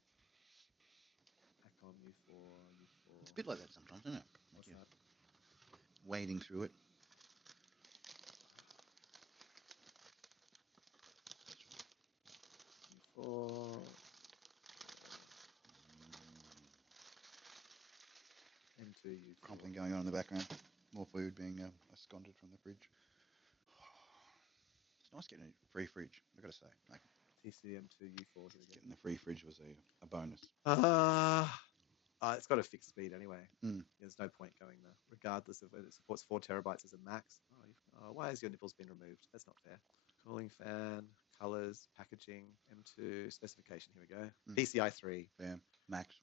ACOM U4, U4. It's a bit like that sometimes, isn't it? What's that? Wading through it. U4. M2 U4. Crumpling going on in the background. More food being absconded from the fridge. It's nice getting a free fridge, I've got to say. Like, TCM2 U4. getting the free fridge was a bonus. It's got a fixed speed anyway. Mm. There's no point going there, regardless of whether it supports 4 terabytes as a max. Why has your nipples been removed? That's not fair. Cooling fan, colors, packaging, M2, specification. Here we go. PCI 3. Bam. Max.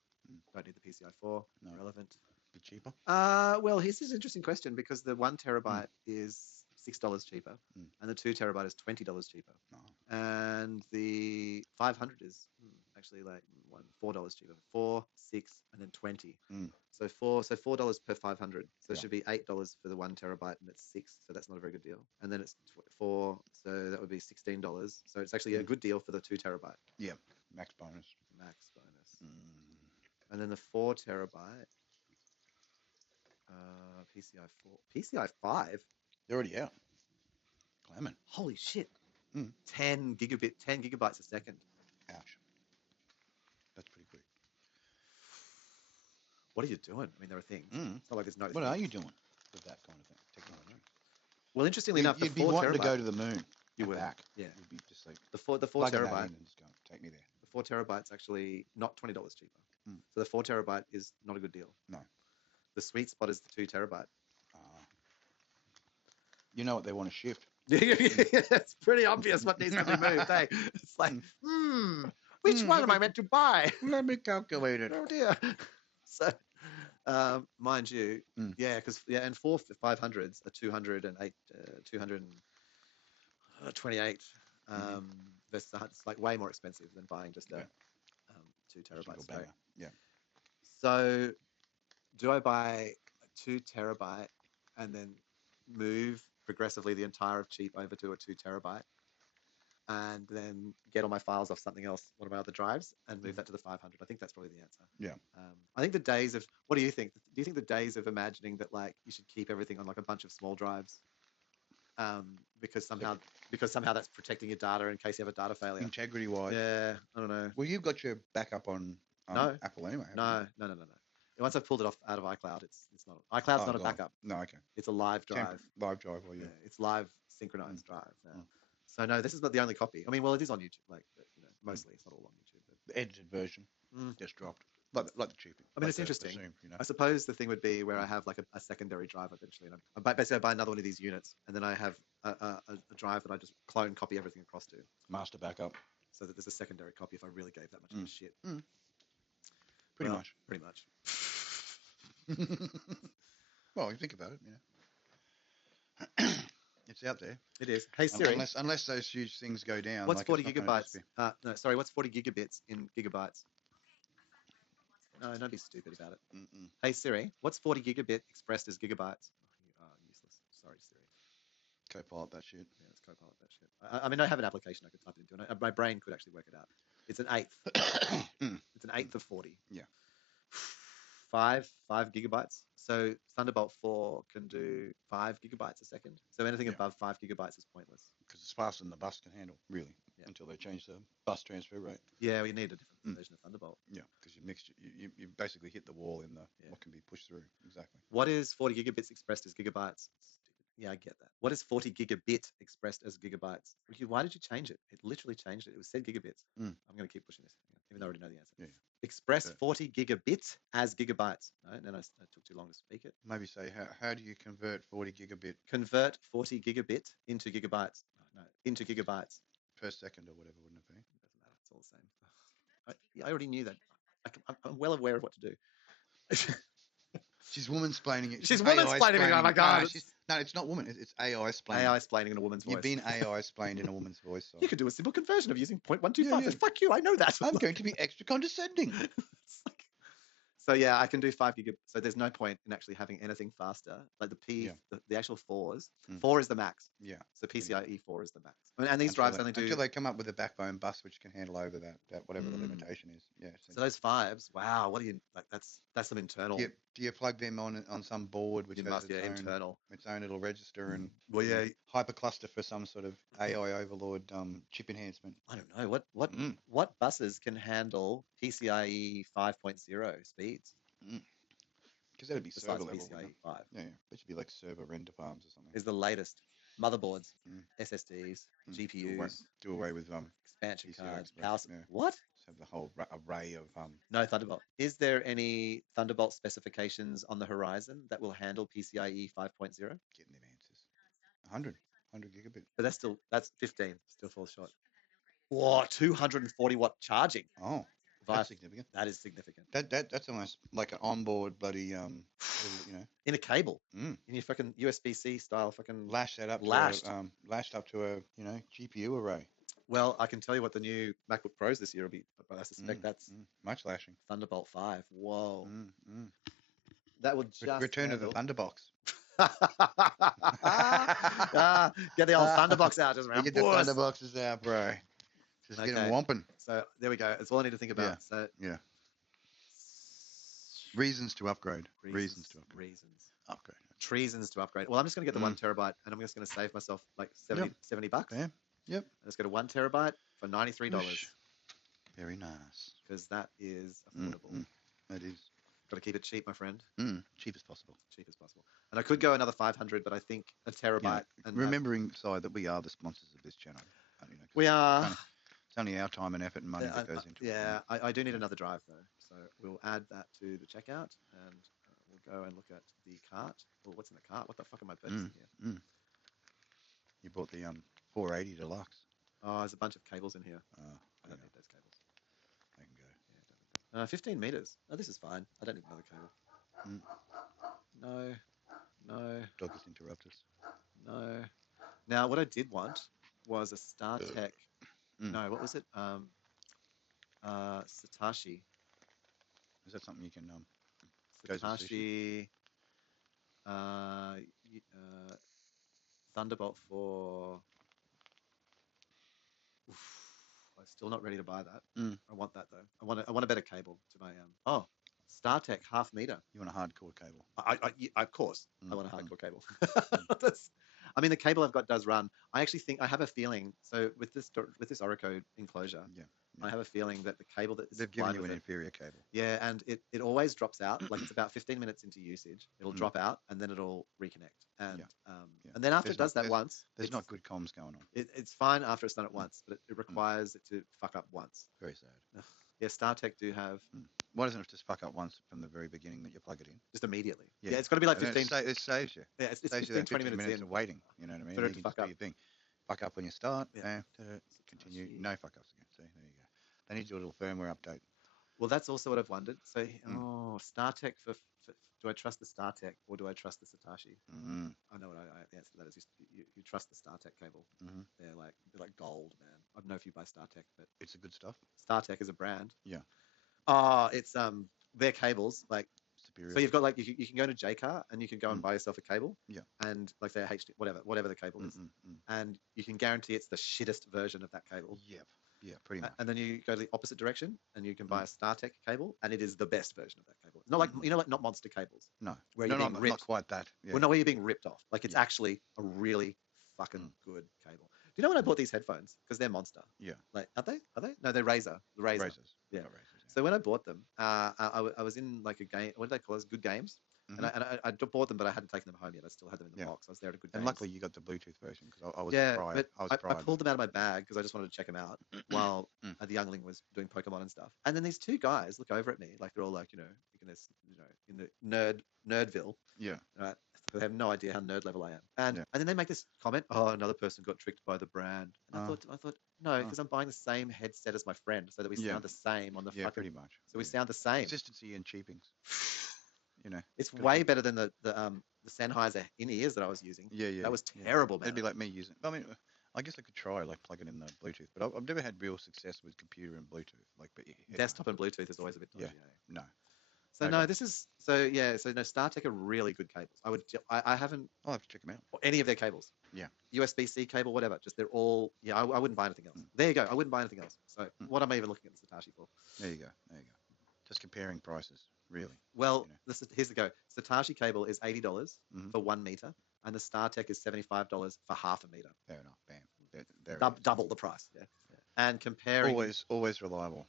Don't need the PCI 4. No. Relevant. Bit cheaper. Well, here's an interesting question because the 1 terabyte is $6 cheaper, and the 2 terabyte is $20 cheaper, and the 500 is actually like $4 cheaper. 4, 6, and then 20. So $4 per 500. So it should be $8 for the 1 terabyte, and it's 6. So that's not a very good deal. And then it's 4, so that would be $16. So it's actually a good deal for the 2 terabyte. Yeah, max bonus. Max bonus. And then the 4 terabyte. PCI 4. PCI 5? They're already out. Clamming. Holy shit. 10 gigabytes a second. Ouch. That's pretty quick. What are you doing? I mean, there are things. It's not like there's no What are you doing with that kind of thing? Technology. Well, interestingly enough, you'd be wanting to go to the moon. You would. Back. Yeah. You'd be just like the 4 terabyte. And just go, take me there. The 4 terabyte's actually not $20 cheaper. So the 4 terabyte is not a good deal. No. The sweet spot is the 2 terabyte. You know what they want to shift. It's pretty obvious what needs to be moved. Hey, it's like, which one am I meant to buy? Let me calculate it. Oh dear. So, mind you, and 4 500s are 208, 228. It's like way more expensive than buying just a 2 terabytes. Yeah. So, do I buy a 2 terabyte and then move progressively the entire of Cheep over to a 2 terabyte and then get all my files off something else, one of my other drives, and move that to the 500? I think that's probably the answer. Yeah. I think the days of, what do you think? Do you think the days of imagining that like you should keep everything on like a bunch of small drives because somehow that's protecting your data in case you have a data failure? Integrity wise. Yeah, I don't know. Well, you've got your backup on Apple anyway. No. Once I've pulled it off out of iCloud, it's not. iCloud's not a backup. No, okay. It's a live drive. Live drive, well, yeah. It's live synchronized drive. Yeah. So no, this is not the only copy. I mean, well, it is on YouTube, like mostly. It's not all on YouTube. But the edited version just dropped, like the Cheep. I mean, it's interesting. I suppose the thing would be where I have like a secondary drive eventually, and basically I buy another one of these units, and then I have a drive that I just copy everything across to. Master backup. So that there's a secondary copy if I really gave that much of a shit. Pretty much. Well, you think about it, it's out there. It is. Hey Siri. Unless those huge things go down. What's 40 gigabytes? What's 40 gigabits in gigabytes? No, don't be stupid about it. Hey Siri, what's 40 gigabit expressed as gigabytes? You are useless. Sorry, Siri. Copilot that shit. Yeah, let's Copilot that shit. I mean, I have an application I could type it into, and my brain could actually work it out. It's an eighth. It's an eighth of 40. Yeah. 5 gigabytes. So Thunderbolt 4 can do 5 gigabytes a second. So anything above 5 gigabytes is pointless. Because it's faster than the bus can handle, really, until they change the bus transfer rate. Yeah, we need a different version of Thunderbolt. Yeah, because you basically hit the wall in what can be pushed through. Exactly. What is 40 gigabits expressed as gigabytes? Yeah, I get that. What is 40 gigabit expressed as gigabytes? Why did you change it? It literally changed it. It was said gigabits. I'm going to keep pushing this, even though I already know the answer. Yeah. Express 40 gigabit as gigabytes. No, and then I took too long to speak it. Maybe say, how do you convert 40 gigabit? Convert 40 gigabit into gigabytes. No, into gigabytes. Per second or whatever, wouldn't it be? It doesn't matter. It's all the same. I already knew that. I'm well aware of what to do. She's woman-splaining it. She's woman-splaining it. Oh my God. No, it's not woman. It's AI-splaining. AI-splaining in a woman's voice. You've been AI-splained in a woman's voice. So. You could do a simple conversion of using 0.125. Yeah. Fuck you, I know that. I'm going to be extra condescending. So yeah, I can do 5 gigabit. So there's no point in actually having anything faster. Like the actual fours. 4 is the max. Yeah. So PCIe 4 is the max. And these drives only do until they come up with a backbone bus which can handle over that whatever the limitation is. Yeah. So those 5s, wow, what do you like? That's some internal. Do you plug them on some board which has its own little register and hypercluster for some sort of AI overlord chip enhancement? I don't know what buses can handle PCIe 5.0 speeds. Because that'd be server level. PCIe 5. Yeah, that should be like server render farms or something. Is the latest motherboards, SSDs, GPUs. Do away with expansion PCI cards. Express, What? Just have the whole array of No Thunderbolt. Is there any Thunderbolt specifications on the horizon that will handle PCIe 5.0? Getting them answers. 100 gigabit. But that's 15. Still falls short. Whoa, 240 watt charging. Oh. That's significant. That is significant. That's almost like an onboard bloody in a cable. In your fucking USB-C style fucking lashed up to a GPU array. Well, I can tell you what the new MacBook Pros this year will be, but I suspect that's much lashing. Thunderbolt 5. Whoa. That would just return to the Thunderbox. Get the old Thunderbox out. Just get the Thunderboxes out, bro. Just get them whomping. So there we go. That's all I need to think about. Yeah. So reasons to upgrade. Reasons to upgrade. Treasons to upgrade. Well, I'm just going to get the 1 terabyte, and I'm just going to save myself like $70. Yeah. Yep. Let's go to 1 terabyte for $93. Very nice. Because that is affordable. That is. Got to keep it cheap, my friend. Cheap as possible. Cheap as possible. And I could go another 500, but I think a terabyte. And remembering, Si, that we are the sponsors of this channel. We are. It's only our time and effort and money that goes into it. Yeah, I do need another drive, though. So we'll add that to the checkout, and we'll go and look at the cart. Well, what's in the cart? What the fuck am I purchasing here? You bought the 480 Deluxe. Oh, there's a bunch of cables in here. I don't need those cables. They can go. 15 meters. Oh, this is fine. I don't need another cable. No. Dog has interrupted us. No. Now, what I did want was a StarTech. No, what was it? Satoshi. Is that something you can Satoshi. Thunderbolt 4. I'm still not ready to buy that. I want that though. I want a better cable to my StarTech half meter. You want a hardcore cable? I of course I want a hardcore cable. The cable I've got does run. I actually think I have a feeling. So with this Oricode enclosure, I have a feeling that the cable that they've given you an inferior cable. Yeah, and it always drops out. Like it's about 15 minutes into usage, it'll drop out and then it'll reconnect. And and then after it does that once, there's not good comms going on. It's fine after it's done it once, but it requires it to fuck up once. Very sad. Yeah, StarTech do have. Why doesn't it just fuck up once from the very beginning that you plug it in? Just immediately. Yeah, it's got to be like 15. It saves you. Yeah, it's 15, 20 minutes of waiting. You know what I mean? For it to fuck up. Your thing. Fuck up when you start. Continue. No fuck ups again. See, there you go. They need your little firmware update. Well, that's also what I've wondered. So, StarTech do I trust the StarTech or do I trust the Satoshi? I know what the answer to that is. You trust the StarTech cable. They're like gold, man. I don't know if you buy StarTech, but it's the good stuff. StarTech is a brand. Yeah. It's their cables like. Superior. So you've got like you can go to JCar and you can go and buy yourself a cable. Yeah. And like say HD whatever the cable is, and you can guarantee it's the shittest version of that cable. Yeah. Yeah, pretty much. And then you go to the opposite direction, and you can buy a StarTech cable, and it is the best version of that cable. Not like not monster cables. No, where you're not quite that. Yeah. Well, no, where you're being ripped off. Like it's actually a really fucking good cable. Do you know when I bought these headphones? Because they're monster. Yeah. Like are they? No, they're Razer. The Razer. Razors. Yeah. Razors, So when I bought them, I was in like a game. What do they call it? Good Games. And I bought them, but I hadn't taken them home yet. I still had them in the box. I was there at a Good Games. And luckily, you got the Bluetooth version because I was pried. I pulled them out of my bag because I just wanted to check them out while the youngling was doing Pokemon and stuff. And then these two guys look over at me like they're all like, in the Nerdville. Yeah. Right. They have no idea how nerd level I am. And then they make this comment, oh, another person got tricked by the brand. And I thought, no, because I'm buying the same headset as my friend so that we sound the same on the fucking. Pretty much. So we sound the same. Consistency and cheapings. It's way better than the Sennheiser in-ears that I was using. Yeah. That was terrible, man. It'd be like me using. I mean, I guess I could try like plugging in the Bluetooth, but I've never had real success with computer and Bluetooth. Like, desktop and Bluetooth is always a bit dodgy. No. So no, this is so yeah. So no, StarTech are really good cables. I haven't. I'll have to check them out. Any of their cables. Yeah. USB-C cable, whatever. Just they're all. Yeah, I wouldn't buy anything else. There you go. I wouldn't buy anything else. So what am I even looking at the Satoshi for? There you go. Just comparing prices, really. Well, here's the go. Satoshi cable is $80 for 1 meter, and the StarTech is $75 for half a meter. Fair enough. Bam. Double the price. Yeah. And comparing always reliable.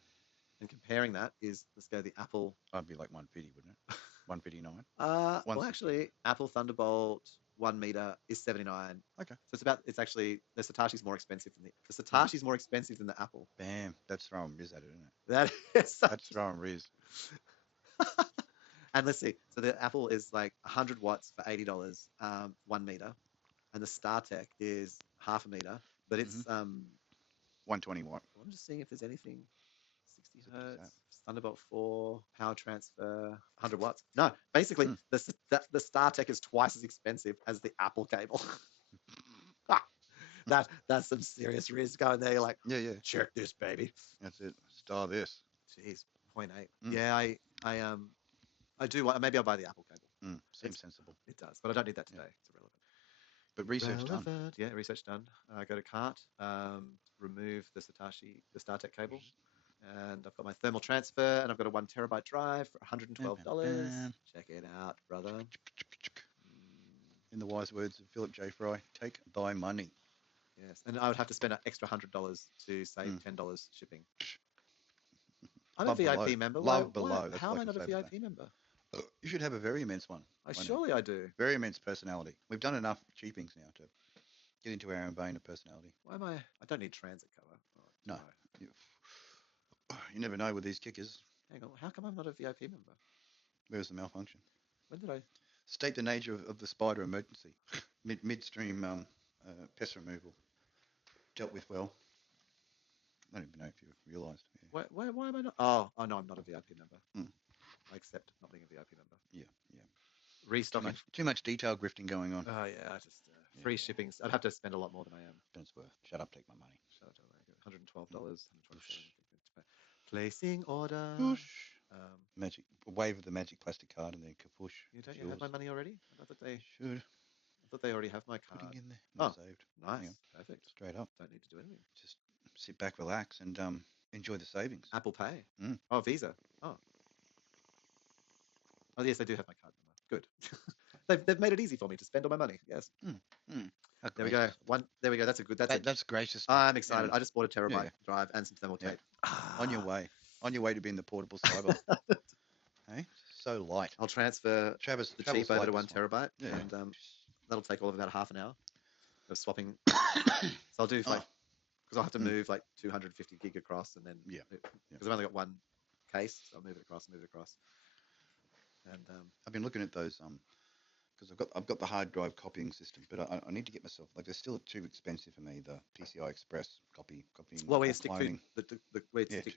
And comparing that is, let's go the Apple. I'd be like 150, wouldn't it? 159. Well, actually, Apple Thunderbolt 1 meter is 79. Okay. So it's actually the Satoshi's more expensive than the Satoshi's more expensive than the Apple. Bam, that's throwing Riz at it, isn't it? That is that's throwing Riz. And let's see. So the Apple is like 100 watts for $80, 1 meter, and the StarTech is half a meter, but it's 120 watt. I'm just seeing if there's anything. 60 hertz, Thunderbolt 4, power transfer, 100 watts. No, basically the StarTech is twice as expensive as the Apple cable. That's some serious risk going there. You're like, yeah, check this, baby. That's it. Star this. Jeez, 0.8. Yeah, I do want. Maybe I'll buy the Apple cable. Seems sensible. It does, but I don't need that today. Yeah. It's irrelevant. But research done. Yeah, research done. Go to cart. Remove the StarTech cable. And I've got my thermal transfer, and I've got a 1 terabyte drive for $112. Check it out, brother. In the wise words of Philip J. Fry, take thy money. Yes, and I would have to spend an extra $100 to save $10 shipping. I'm a VIP member. Love below. How am I not a VIP member? You should have a very immense one. Surely I do. Very immense personality. We've done enough cheapings now to get into our own vein of personality. Why am I don't need transit cover. No. You never know with these kickers. Hang on, how come I'm not a VIP member? Where's the malfunction? When did I? State the nature of the spider emergency. Midstream pest removal. Dealt with well. I don't even know if you realised. Yeah. Why am I not? Oh no, I'm not a VIP member. I accept not being a VIP member. Yeah. Restocking. Too much detail grifting going on. Oh yeah, I just free shipping. I'd have to spend a lot more than I am. It's worth. Shut up, take my money. $112. Placing order. Push. Magic. Wave of the magic plastic card and then kapoosh. Don't you have my money already? I thought they should. I thought they already have my card. Putting in there. Not saved. Nice. Perfect. Straight up. Don't need to do anything. Just sit back, relax, and enjoy the savings. Apple Pay. Oh, Visa. Oh, yes, they do have my card number. Good. They've made it easy for me to spend all my money. Yes. There we go. There we go. That's a good. That's gracious. I'm excited. I just bought a terabyte drive and some thermal tape. On your way to being the portable cyber. Hey, so light. I'll transfer the Cheep over to 1 terabyte, and that'll take all of about half an hour of swapping. So I'll do because I'll have to move like 250 gig across, and then because I've only got one case, so I'll move it across. And I've been looking at those because I've got the hard drive copying system, but I need to get myself they're still too expensive for me. The PCI Express copying. Well, where you stick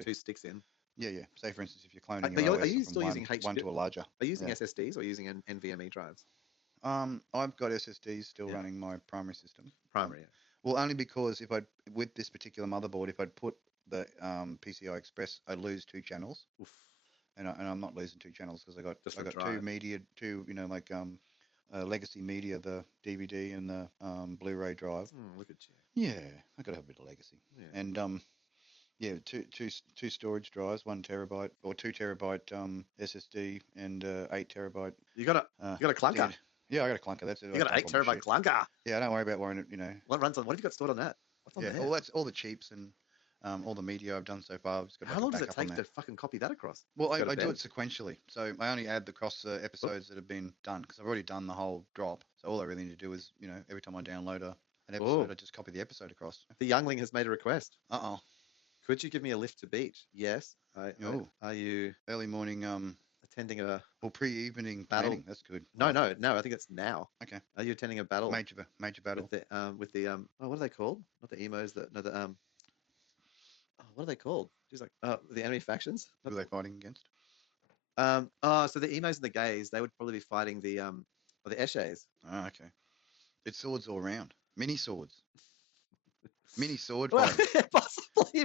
two sticks in. Yeah. Say for instance, if you're cloning are you still using one to a larger. Are you using SSDs or using NVMe drives? I've got SSDs still running my primary system. Primary. Well, only because with this particular motherboard, if I'd put the PCI Express, I'd lose 2 channels. Oof. And I'm not losing 2 channels because I got 2 media, legacy media, the DVD and the Blu-ray drive. Look at you. Yeah, I got to have a bit of legacy. Yeah. And two storage drives, 1 terabyte or 2 terabyte SSD and 8 terabyte. You got a clunker. Yeah, I got a clunker. That's it. You got an 8 terabyte clunker. Yeah, don't worry about worrying it. What runs on? What have you got stored on that? What's on there? Well, that's all the Cheeps and all the media I've done so far. I've just got How long does it take to fucking copy that across? Well, I do it sequentially. So I only add the cross episodes that have been done because I've already done the whole drop. So all I really need to do is, every time I download an episode, I just copy the episode across. The youngling has made a request. Uh-oh. Could you give me a lift to beach? Yes. Are you early morning attending a pre-evening battle? Planning. That's good. No. I think it's now. Okay. Are you attending a battle? Major battle. With the what are they called? Not the emos. What are they called? She's like the enemy factions. Who are they fighting against? So the emos and the gays, they would probably be fighting the eshays. Oh, okay. It's swords all around. Mini swords. Mini sword fighting. Possibly.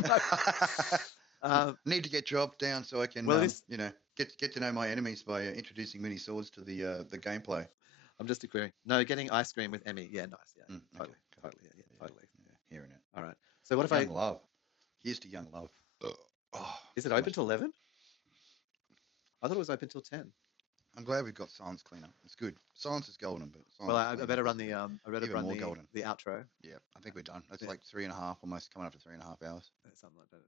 Need to get dropped down so I can, well, get to know my enemies by introducing mini swords to the gameplay. I'm just declaring. No, getting ice cream with Emmy. Yeah, nice. Yeah, totally, Okay. totally. Yeah, totally. Yeah, hearing it. All right. So what if Young love? Here's to young love. Is it open till 11? I thought it was open till 10. I'm glad we've got silence cleaner. It's good. Silence is golden, but well, I better run the golden. the outro. Yeah, I think we're done. That's like 3.5, almost coming up to 3.5 hours. Something like that.